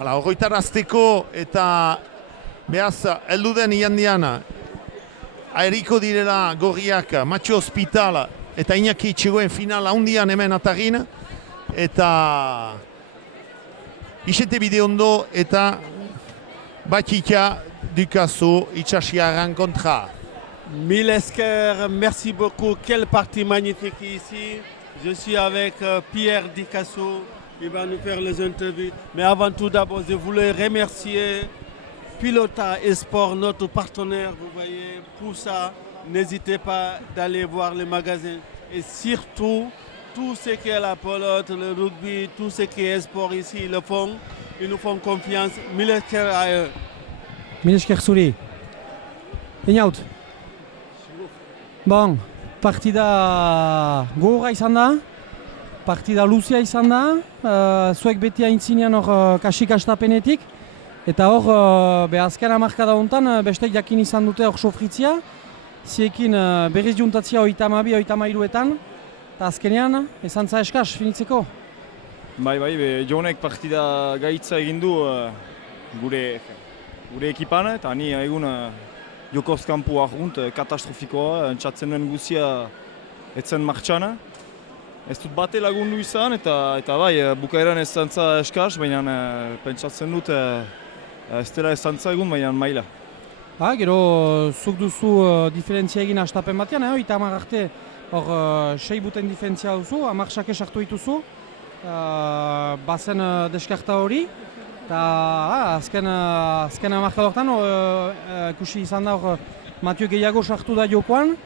Hala, horretarazteko eta behaz heldu den iandiana. Aeriko direla gorriak Matxo Hospital eta Iñaki Itxegoen finala hundian hemen atagin. Eta isete bide ondo eta Batika Dukazu itxasiaran kontra. Mille esker, merci beaucoup. Quelle partie magnifique ici. Je suis avec Pierre Ducassou. Il va nous faire les interviews. Mais avant tout, d'abord, je voulais remercier Pilota et Sport, notre partenaire. Vous voyez, pour ça, n'hésitez pas d'aller voir les magasins. Et surtout, tout ce qui est la pelote, le rugby, tout ce qui est sport ici, ils le font. Ils nous font confiance. Mille esker à eux. Mille esker zuri. Inaut. Bon, partida gogorra izan da. partida luzea izan da, zuek beti aintzinean hor kasik astapenetik, eta hor azken hamarkada honetan bestek jakin izan dute hor sofritzia, ziekin berriz juntatzia 32-33etan, eta azkenean, ezantza eskaz, finitzeko. Bai, Jonek partida gaitza egin du gure ekipan, eta ni egun jokoz kanpo argunt katastrofikoa, entzatzen nuen guzia etzen martxana. Ez dut bate lagundu izan, eta bai, bukaeran ez zantza eskaz, baina pentsatzen dut ez dela ez zantza egun, baina maila. Gero, zuk duzu diferentzia egin astapen batean, eta hamar arte hor 6 buten diferentzia duzu, 10 sake sartu dituzu, bazen deskarta hori, eta azken hamarkada horretan ikusi izan da hor Mathieu gehiago sartu da jokoan,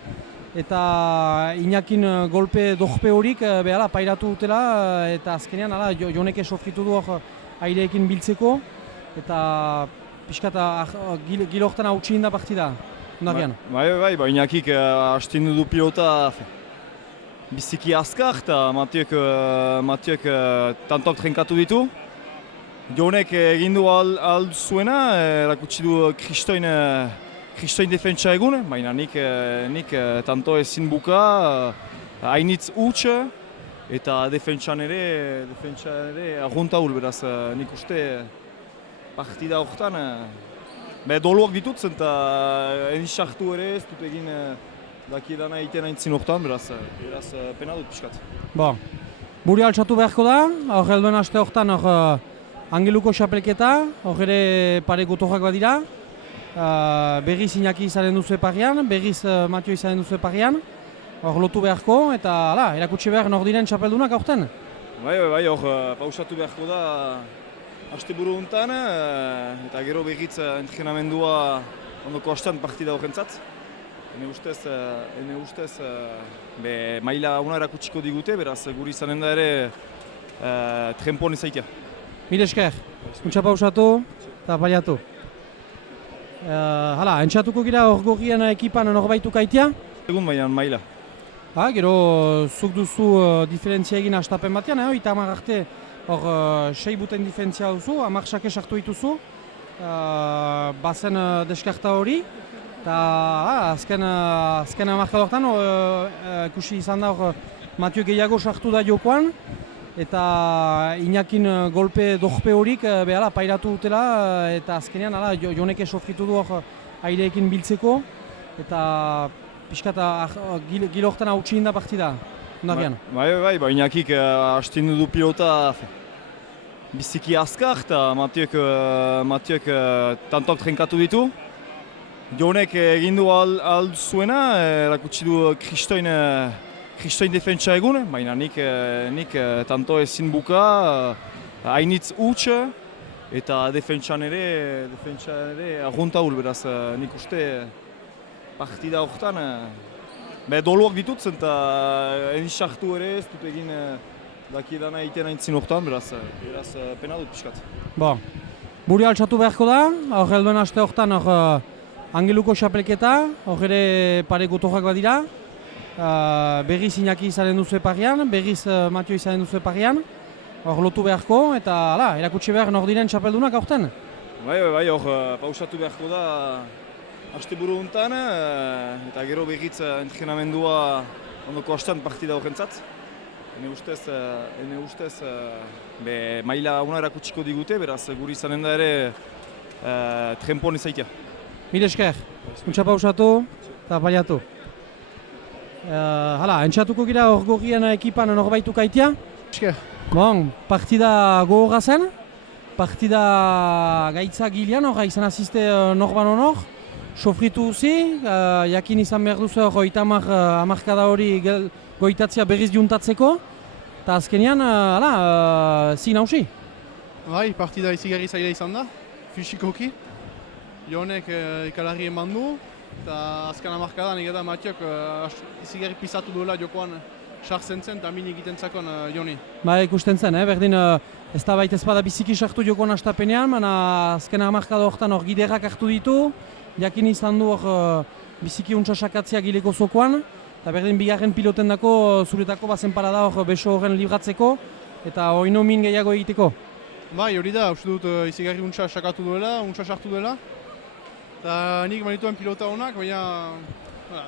eta Iñakin golpe dorpe horik behala pairatu dutela, eta azkenean Joneke sofritu du hor aireekin biltzeko, eta pixkat gilo horretan hautsi da partida, ondagian. Bai, Iñakik hastindu du pilota biziki azkar, eta Mathiek tantok trenkatu ditu. Jonek egin du aldu zuena, erakutsi du Kristoin defentsa egun, baina nik tanto ezin buka, hainitz huts, eta defentsan ere argunta hul, beraz nik uste partida horretan doluak ditutzen, eta eniz-sartu ere ez dut egin dakiedana egiten aintzin horretan, beraz pena dut pixkat. Buri altxatu beharko da, hor helduen aste horretan Angeluko xapelketa, hor ere pare gotorrak badira. Berriz Iñaki izanen duzu parian, berriz Mathieu izanen duzu parian. Hor lotu beharko, eta erakutsi behar nor diren txapeldunak aurten. Bai, hor pausatu beharko da asteburu honetan, eta gero berriz entrenamendua ondoko hastan partida horrentzat. Ene ustez maila una erakutsiko digute, beraz guri izanen da ere trempon izaitia. Mil esker, untxa pausatu eta baliatu. Entxatuko gira hor gorrien ekipan norbaitu kaitia? Egun baina maila. Gero, zuk duzu diferentzia egin astapen batean, eta hamar arte hor 6 buten diferentzia duzu, 10 sake sartu dituzu, bazen deskarta hori, eta azken hamarkada horretan ikusi izan da hor Mathieu gehiago sartu da jokoan, eta Iñakin golpe dorpe horik behala pairatu dutela, eta azkenean Joneke sofritu du hor aireekin biltzeko, eta pixkat gilo horretan hautsi da partida, ondagian. Bai, Iñakik hastindu du pilota biziki azkar, eta Mathiek tantok trenkatu ditu. Jonek egin du aldu zuena, erakutsi du Kristoin defentsa egun, baina nik tanto ezin buka, hainitz huts, eta defentsan ere argunta hul, beraz nik uste partida horretan doluak ditutzen, eta eniz-sartu ere ez dut egin dakiedana egiten aintzin horretan, beraz pena dut pixkat. Buri altxatu beharko da, hor helduen aste horretan Angeluko xapelketa, hor ere pare gotorrak badira. Berriz Iñaki izanen duzu parian, berriz Mathieu izanen duzu parian. Hor lotu beharko, eta erakutsi behar nor diren txapeldunak aurten. Bai, hor pausatu beharko da asteburu honetan, eta gero berriz entrenamendua ondoko hastan partida horrentzat. Ene ustez maila una erakutsiko digute, beraz guri izanen da ere trempon izaitia. Mil esker, untxa pausatu eta baliatu. Entxatuko gira hor gorrien ekipan norbaitu kaitia. Esker. Partida gogorra zen, partida gaitza gilean, hor izan azizte norban honor. Sofritu uzi, jakin izan behar duzu hor hamarkada hori goitatzea berriz juntatzeko. Eta azkenean, zin hausi. Bai, partida izigarri zaila izan da, fisikoki. Jonek ikalarri eman du, eta azken hamarkadan egeda Mathiek izigarri pisatu duela jokoan sartzen zen eta min egiten zakon Joni. Ikusten zen, berdin ez da baita ezpada biziki sartu jokoan astapenean, baina azken hamarkada horretan hor giderrak hartu ditu, jakin izan du hor biziki untsa sakatzea gileko zokoan, eta berdin bigarren piloten dako zuretako bazen parada hor beso horren libratzeko eta oino min gehiago egiteko. Bai, hori da, uste dut izigarri untsa sakatu duela, untsa sartu duela. Eta nik manituen pilota honak, baina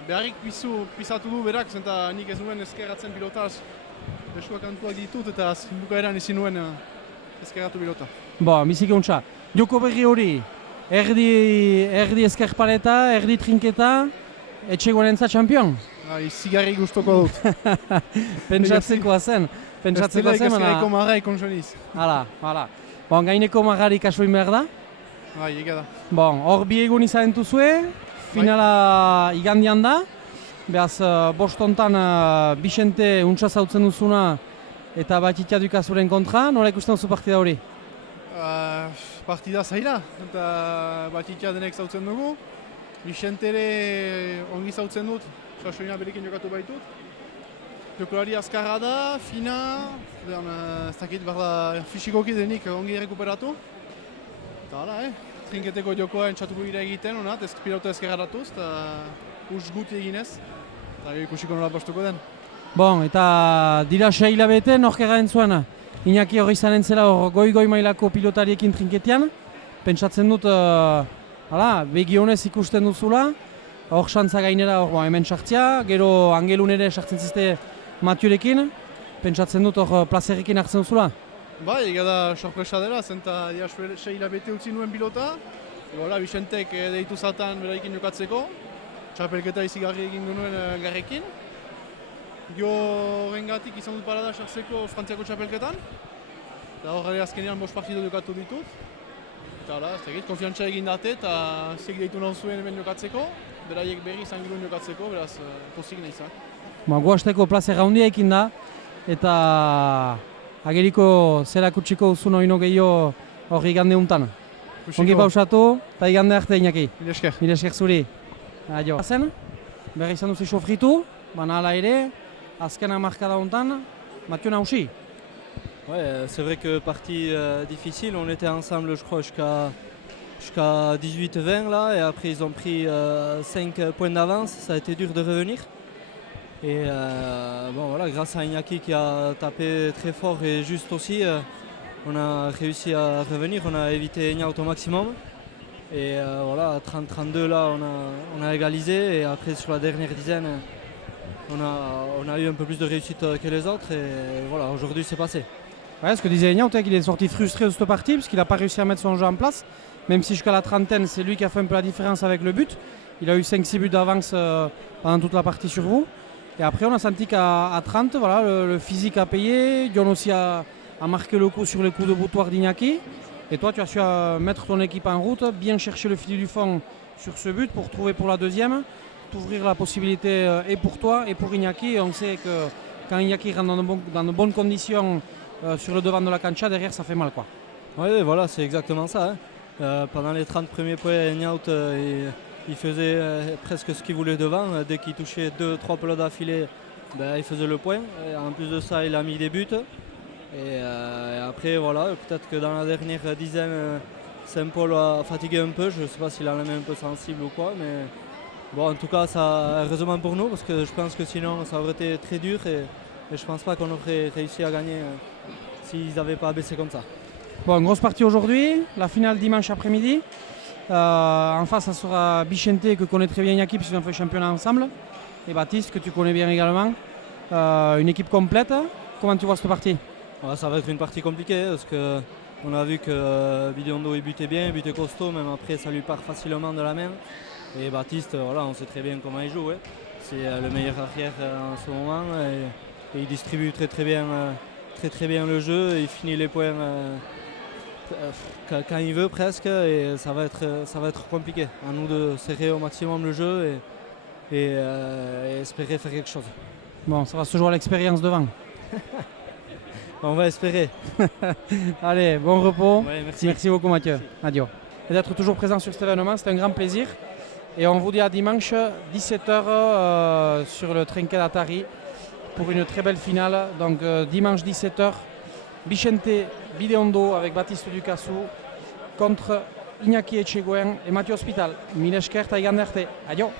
beharrik pisatu du berak, zenta nik ez nuen ezkerratzen pilotaz besoak antuak ditut eta bukaeran ezin nuen ezkerratu pilota. Biziki untsa. Joko berri hori, erdi ezker paleta, erdi trinketa, etxegoenentzat txampion? Izigarri gustoko dut. Pentsatzekoa zen. Pentsatzeko zen, ezkerreko marra ikon zeniz. Hala. Gaineko marrari kasuin behar da? Bai, ega da. Hor bi egun izan duzue, finala igandian da. Beaz, bostontan Bixente untsa zautzen duzuna eta Batitia Dukazuren kontra. Nola ikusten duzu partida hori? Partida zaila, eta Batitia denek zautzen dugu. Bixente ere ongi zautzen dut, sasoina berekin jokatu baitut. Jokolari azkarra da, fina, ez dakit behar da fisikoki denik ongi rekuperatu. Eta hala, trinketeko jokoa entxatuko gira egiten, ez pilota ezkerratuz, eta us guti eginez, eta ikusiko nola bostuko den. Eta dira 6 hilabete, nork egaren zuen, Iñaki hori izanen zela hor goi mailako pilotariekin trinketian. Pentsatzen dut, begionez ikusten duzula, hor xantza gainera hemen sartzea, gero Angelun ere sartzen zizte Matiorekin, pentsatzen dut hor plazerrekin hartzen duzula? Bai, ega da sorpresa dela, zenta 6 hilabete utzi nuen pilota. Bixentek deitu zatan beraikin jokatzeko, txapelketa izigarri egin nuen garrekin. Horrengatik izan dut parada sartzeko Frantziako txapelketan. Eta horre azkenean 5 partido jokatu ditut. Eta hala, ez dakit, konfiantza egin date eta zek deitu nahi zuen hemen jokatzeko. Beraiek berri izan giluen jokatzeko, beraz pozik nahi izan. Goazteko plazer handia ekin da, eta ageriko zelak utziko duzun oino gehiago hori igande untan. Ongi pausatu, eta igande arte Iñaki. Mire esker zuri. Aio. Berri izan duzu sofritu, baina hala ere, azken hamarkada untan, Mathieu nausi. Ouais, c'est vrai que partie difficile, on était ensemble je crois jusqu'à 18-20 là, et après ils ont pris 5 points d'avance, ça a été dur de revenir. Et grâce à Iñaki qui a tapé très fort et juste aussi, on a réussi à revenir, on a évité Iñaki au maximum. Et à 30-32 là, on a égalisé, et après sur la dernière dizaine, on a eu un peu plus de réussite que les autres, et voilà, aujourd'hui c'est passé. Ce que disait Iñaki, qu'il est sorti frustré de cette partie parce qu'il n'a pas réussi à mettre son jeu en place. Même si jusqu'à la trentaine, c'est lui qui a fait un peu la différence avec le but. Il a eu 5-6 buts d'avance pendant toute la partie sur vous. Et après, on a senti qu'à 30, le physique a payé. John aussi a marqué le coup sur les coups de boutoir d'Iñaki. Et toi, tu as su mettre ton équipe en route, bien chercher le fil du fond sur ce but pour trouver pour la deuxième, t'ouvrir la possibilité et pour toi et pour Iñaki. Et on sait que quand Iñaki rentre dans de bonnes conditions sur le devant de la cancha, derrière ça fait mal, quoi. Oui, voilà, c'est exactement ça. Pendant les 30 premiers points, Iñaki il faisait presque ce qu'il voulait devant. Dès qu'il touchait 2-3 pelotes d'affilée, il faisait le point. Et en plus de ça, il a mis des buts. Et après, voilà, peut-être que dans la dernière dizaine, Saint-Paul a fatigué un peu. Je ne sais pas s'il en est même un peu sensible ou quoi. Mais bon, en tout cas, ça, heureusement pour nous, parce que je pense que sinon, ça aurait été très dur. Et je ne pense pas qu'on aurait réussi à gagner s'ils n'avaient pas baissé comme ça. Bon, grosse partie aujourd'hui, la finale dimanche après-midi. En face, ça sera Bixente, que connaît très bien Iñaki, puisqu'ils ont fait championnat ensemble. Et Baptiste, que tu connais bien également. Une équipe complète. Comment tu vois cette partie? Ça va être une partie compliquée, parce qu'on a vu que Bidiondo il butait bien, il butait costaud, même après ça lui part facilement de la main. Et Baptiste, voilà, on sait très bien comment il joue. C'est le meilleur arrière en ce moment. Et il distribue très bien le jeu, il finit les points quand il veut presque, et ça va être compliqué. À nous de serrer au maximum le jeu et espérer faire quelque chose. Bon, ça va se jouer à l'expérience devant. On va espérer. Allez, bon repos. Ouais, merci. Merci beaucoup Mathieu. Adieu. Et d'être toujours présent sur cet événement, c'est un grand plaisir. Et on vous dit à dimanche 17h sur le Trinquet d'Atari pour une très belle finale. Donc dimanche 17h, Bixente Bidiondo avec Baptiste Ducassou contre Iñaki Etxegoen et Mathieu Hospital. Mille esker eta igande arte. Adio.